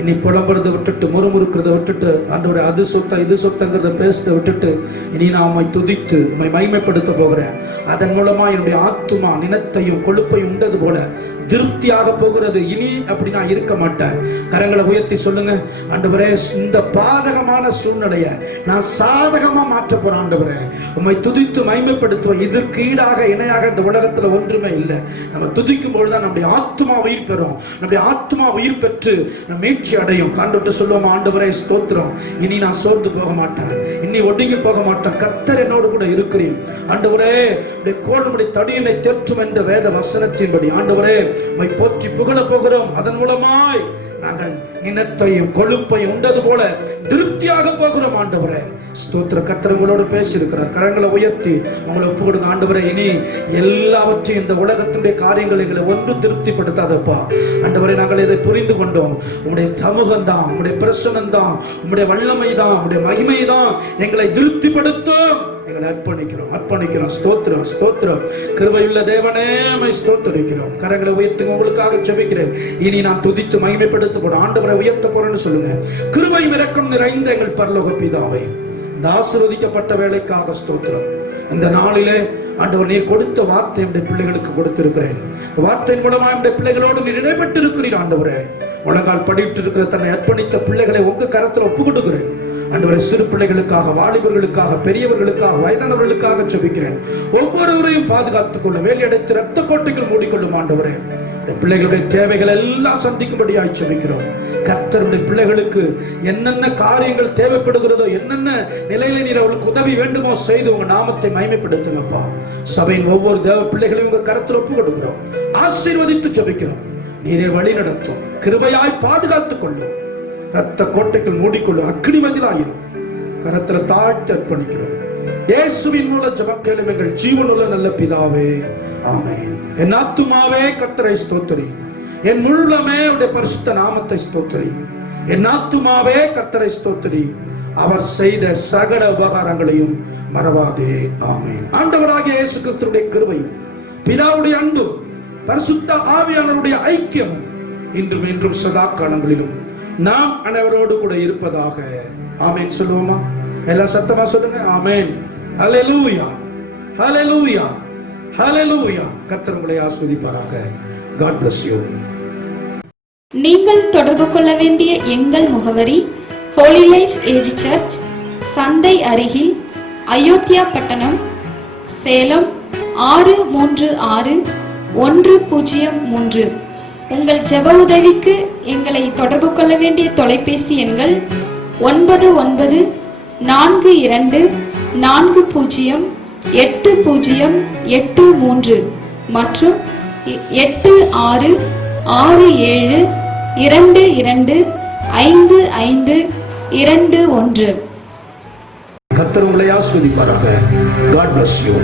இனி புலம்புறதை விட்டுட்டு, முறுமுறுக்கிறத விட்டுட்டு, ஆண்டவரே அது சொத்த இது சொத்தங்கிறத பேசுறதை விட்டுட்டு, இனி நான் உம்மை துதித்து உம்மை மகிமைப்படுத்த போகிறேன். அதன் மூலமா என்னுடைய ஆத்துமா நினத்தையும் கொழுப்பையும் உண்டது போல திருப்தியாக போகிறது. இனி அப்படி நான் இருக்க மாட்டேன். கரங்களை உயர்த்தி சொல்லுங்க, ஆண்டவரே, இந்த பாதகமான சூழ்நிலையை நான் சாதகமா மாற்ற போறேன். ஆண்டவரே, உம்மை துதித்து மகிமைப்படுத்துவோம். இதற்கு ஈடாக இணையாக இந்த உலகத்துல ஒன்றுமே இல்லை. நம்ம துதிக்கும் பொழுதுதான் நம்முடைய ஆத்மா உயிர் பெறும். நம்முடைய ஆத்மா உயிர் பெற்று நம்ம மீட்சி அடையும். காண்டுட்டு சொல்லுவோம், ஆண்டவரே ஸ்தோத்திரம், இனி நான் சோர்ந்து போக மாட்டேன், இனி ஒடுங்கி போக மாட்டேன். கர்த்தர் என்னோடு கூட இருக்கிறேன். ஆண்டவரே, கோளுடைய தடியினை தேற்றும் என்ற வேத வசனத்தின்படி ஆண்டவரே உம்மை போற்றி புகழ போகிறோம். அதன் மூலமாய் நாங்கள் நினத்தையும் கொழுப்பையும் உண்டது போல திருப்தியாக போகிறோம். ஆண்டவரே ஸ்தோத்திர. கர்த்தர் உங்களோடு பேசியிருக்கிறார். கரங்களை உயர்த்தி உங்களை ஒப்பு கொடுங்க. ஆண்டவரே, இனி எல்லாவற்றையும் இந்த உலகத்தினுடைய காரியங்கள் எங்களை ஒன்று திருப்திப்படுத்தாதப்பா. ஆண்டவரே, நாங்கள் இதை புரிந்து கொண்டோம். உங்களுடைய சமூகம் தான், உங்களுடைய பிரசனம் தான், உங்களுடைய வல்லமை தான், உங்களுடைய மகிமை தான் எங்களை திருப்திப்படுத்தும். எங்களை அர்ப்பணிக்கிறோம். ஸ்தோத்திரம், ஸ்தோத்திரம். கிருபையுள்ள தேவனே, உம்மை ஸ்தோத்திரிக்கிறோம். கரங்களை உயர்த்தி உங்களுக்காக ஜெபிக்கிறேன். இனி நான் துதித்து மகிமைப்படுத்த போறேன். ஆண்டவரை உயர்த்த போறேன்னு சொல்லுங்க. கிருபை இரக்கம் நிறைந்த எங்கள் பரலோக பிதாவே, இந்த ஆசீர்வதிக்கப்பட்ட வேலைக்காக ஸ்தோத்திரம். இந்த நாளிலே ஆண்டவர் நீர் கொடுத்த வார்த்தை என்னுடைய பிள்ளைகளுக்கு கொடுத்திருக்கிறேன். வார்த்தையின் மூலமா என்னுடைய பிள்ளைகளோடு நீர் இடைப்பட்டு இருக்கிறீர். ஆண்டவரே, உலகால் படிட்டு இருக்கிற தன்னை அர்ப்பணித்த பிள்ளைகளை உங்க கரத்தில் ஒப்பு கொடுக்கிறேன். ஆண்டவரே, சிறு பிள்ளைகளுக்காக, வாலிபர்களுக்காக, பெரியவர்களுக்காக, வயதானவர்களுக்காக ஜெபிக்கிறேன். ஒவ்வொருவரையும் பாதுகாத்துக் கொள்ள வேலி அடைத்து இரத்த கோட்டைகள் மூடிக்கொள்ளும். ஆண்டவரே, இந்த பிள்ளைகளுடைய தேவைகள் எல்லாம் சந்திக்கும்படியாய் ஜெபிக்கிறோம். கர்த்தருடைய பிள்ளைகளுக்கு என்னென்ன காரியங்கள் தேவைப்படுகிறதோ, என்னென்ன நிலையில நீர் அவர்களுக்கு உதவி வேண்டுமோ செய்து உங்க நாமத்தை மகிமைப்படுத்துங்கப்பா. சபையின் ஒவ்வொரு தேவ பிள்ளைகளையும் உங்க கரத்தில் ஒப்பு கொடுக்கிறோம். ஆசீர்வதித்து ஜெபிக்கிறோம். நீரே வழி நடத்தும். கிருபையாய் பாதுகாத்துக் கொள்ளும். ரத்த கோட்டைகள் மூடிக்கொள்ளும். அக்னி மதிலாயிரும். கரத்துல தாழ்த்தி அர்ப்பணிக்கிறோம். இயேசுவின் மூலம் ஜெபம் கேளும் எங்கள் ஜீவனுள்ள நல்ல பிதாவே, ஆமென். என் ஆத்துமாவே கர்த்தரை ஸ்தோத்திரி, என் முழுமே அவருடைய பரிசுத்த நாமத்தை ஸ்தோத்திரி. என் ஆத்துமாவே கர்த்தரை ஸ்தோத்திரி, அவர் செய்த சகல உபகாரங்களையும் மறவாதே. ஆமென். ஆண்டவராகிய இயேசு கிறிஸ்துவுடைய கிருபையும், பிதாவுடைய அன்பும், பரிசுத்த ஆவியானவருடைய ஐக்கியமும் இன்றும் என்றும் சதா காலங்களிலும் நாம் அனைவரோடு கூட இருப்பதாக. ஆமென். சொல்லுவோமா? எல்லாம் சத்தமா சொல்லுங்க. ஆமென். ஹல்லேலூயா, ஹல்லேலூயா, ஹல்லேலூயா. கர்த்தர் உங்களை ஆசீர்வதிப்பாராக. God bless you. நீங்கள் தொடர்பு கொள்ள வேண்டிய எங்கள் முகவரி ஹோலி லைஃப் ஏஜ் சர்ச், சந்தை அருகில், அயோத்தியா பட்டணம், சேலம் 636103. உங்கள் ஜெப உதவிக்கு எங்களை தொடர்பு கொள்ள வேண்டிய தொலைபேசி எண்கள் 9242408083 மற்றும் 8667225521. கர்த்தர் உங்களை ஆசீர்வதிப்பாராக. God bless you.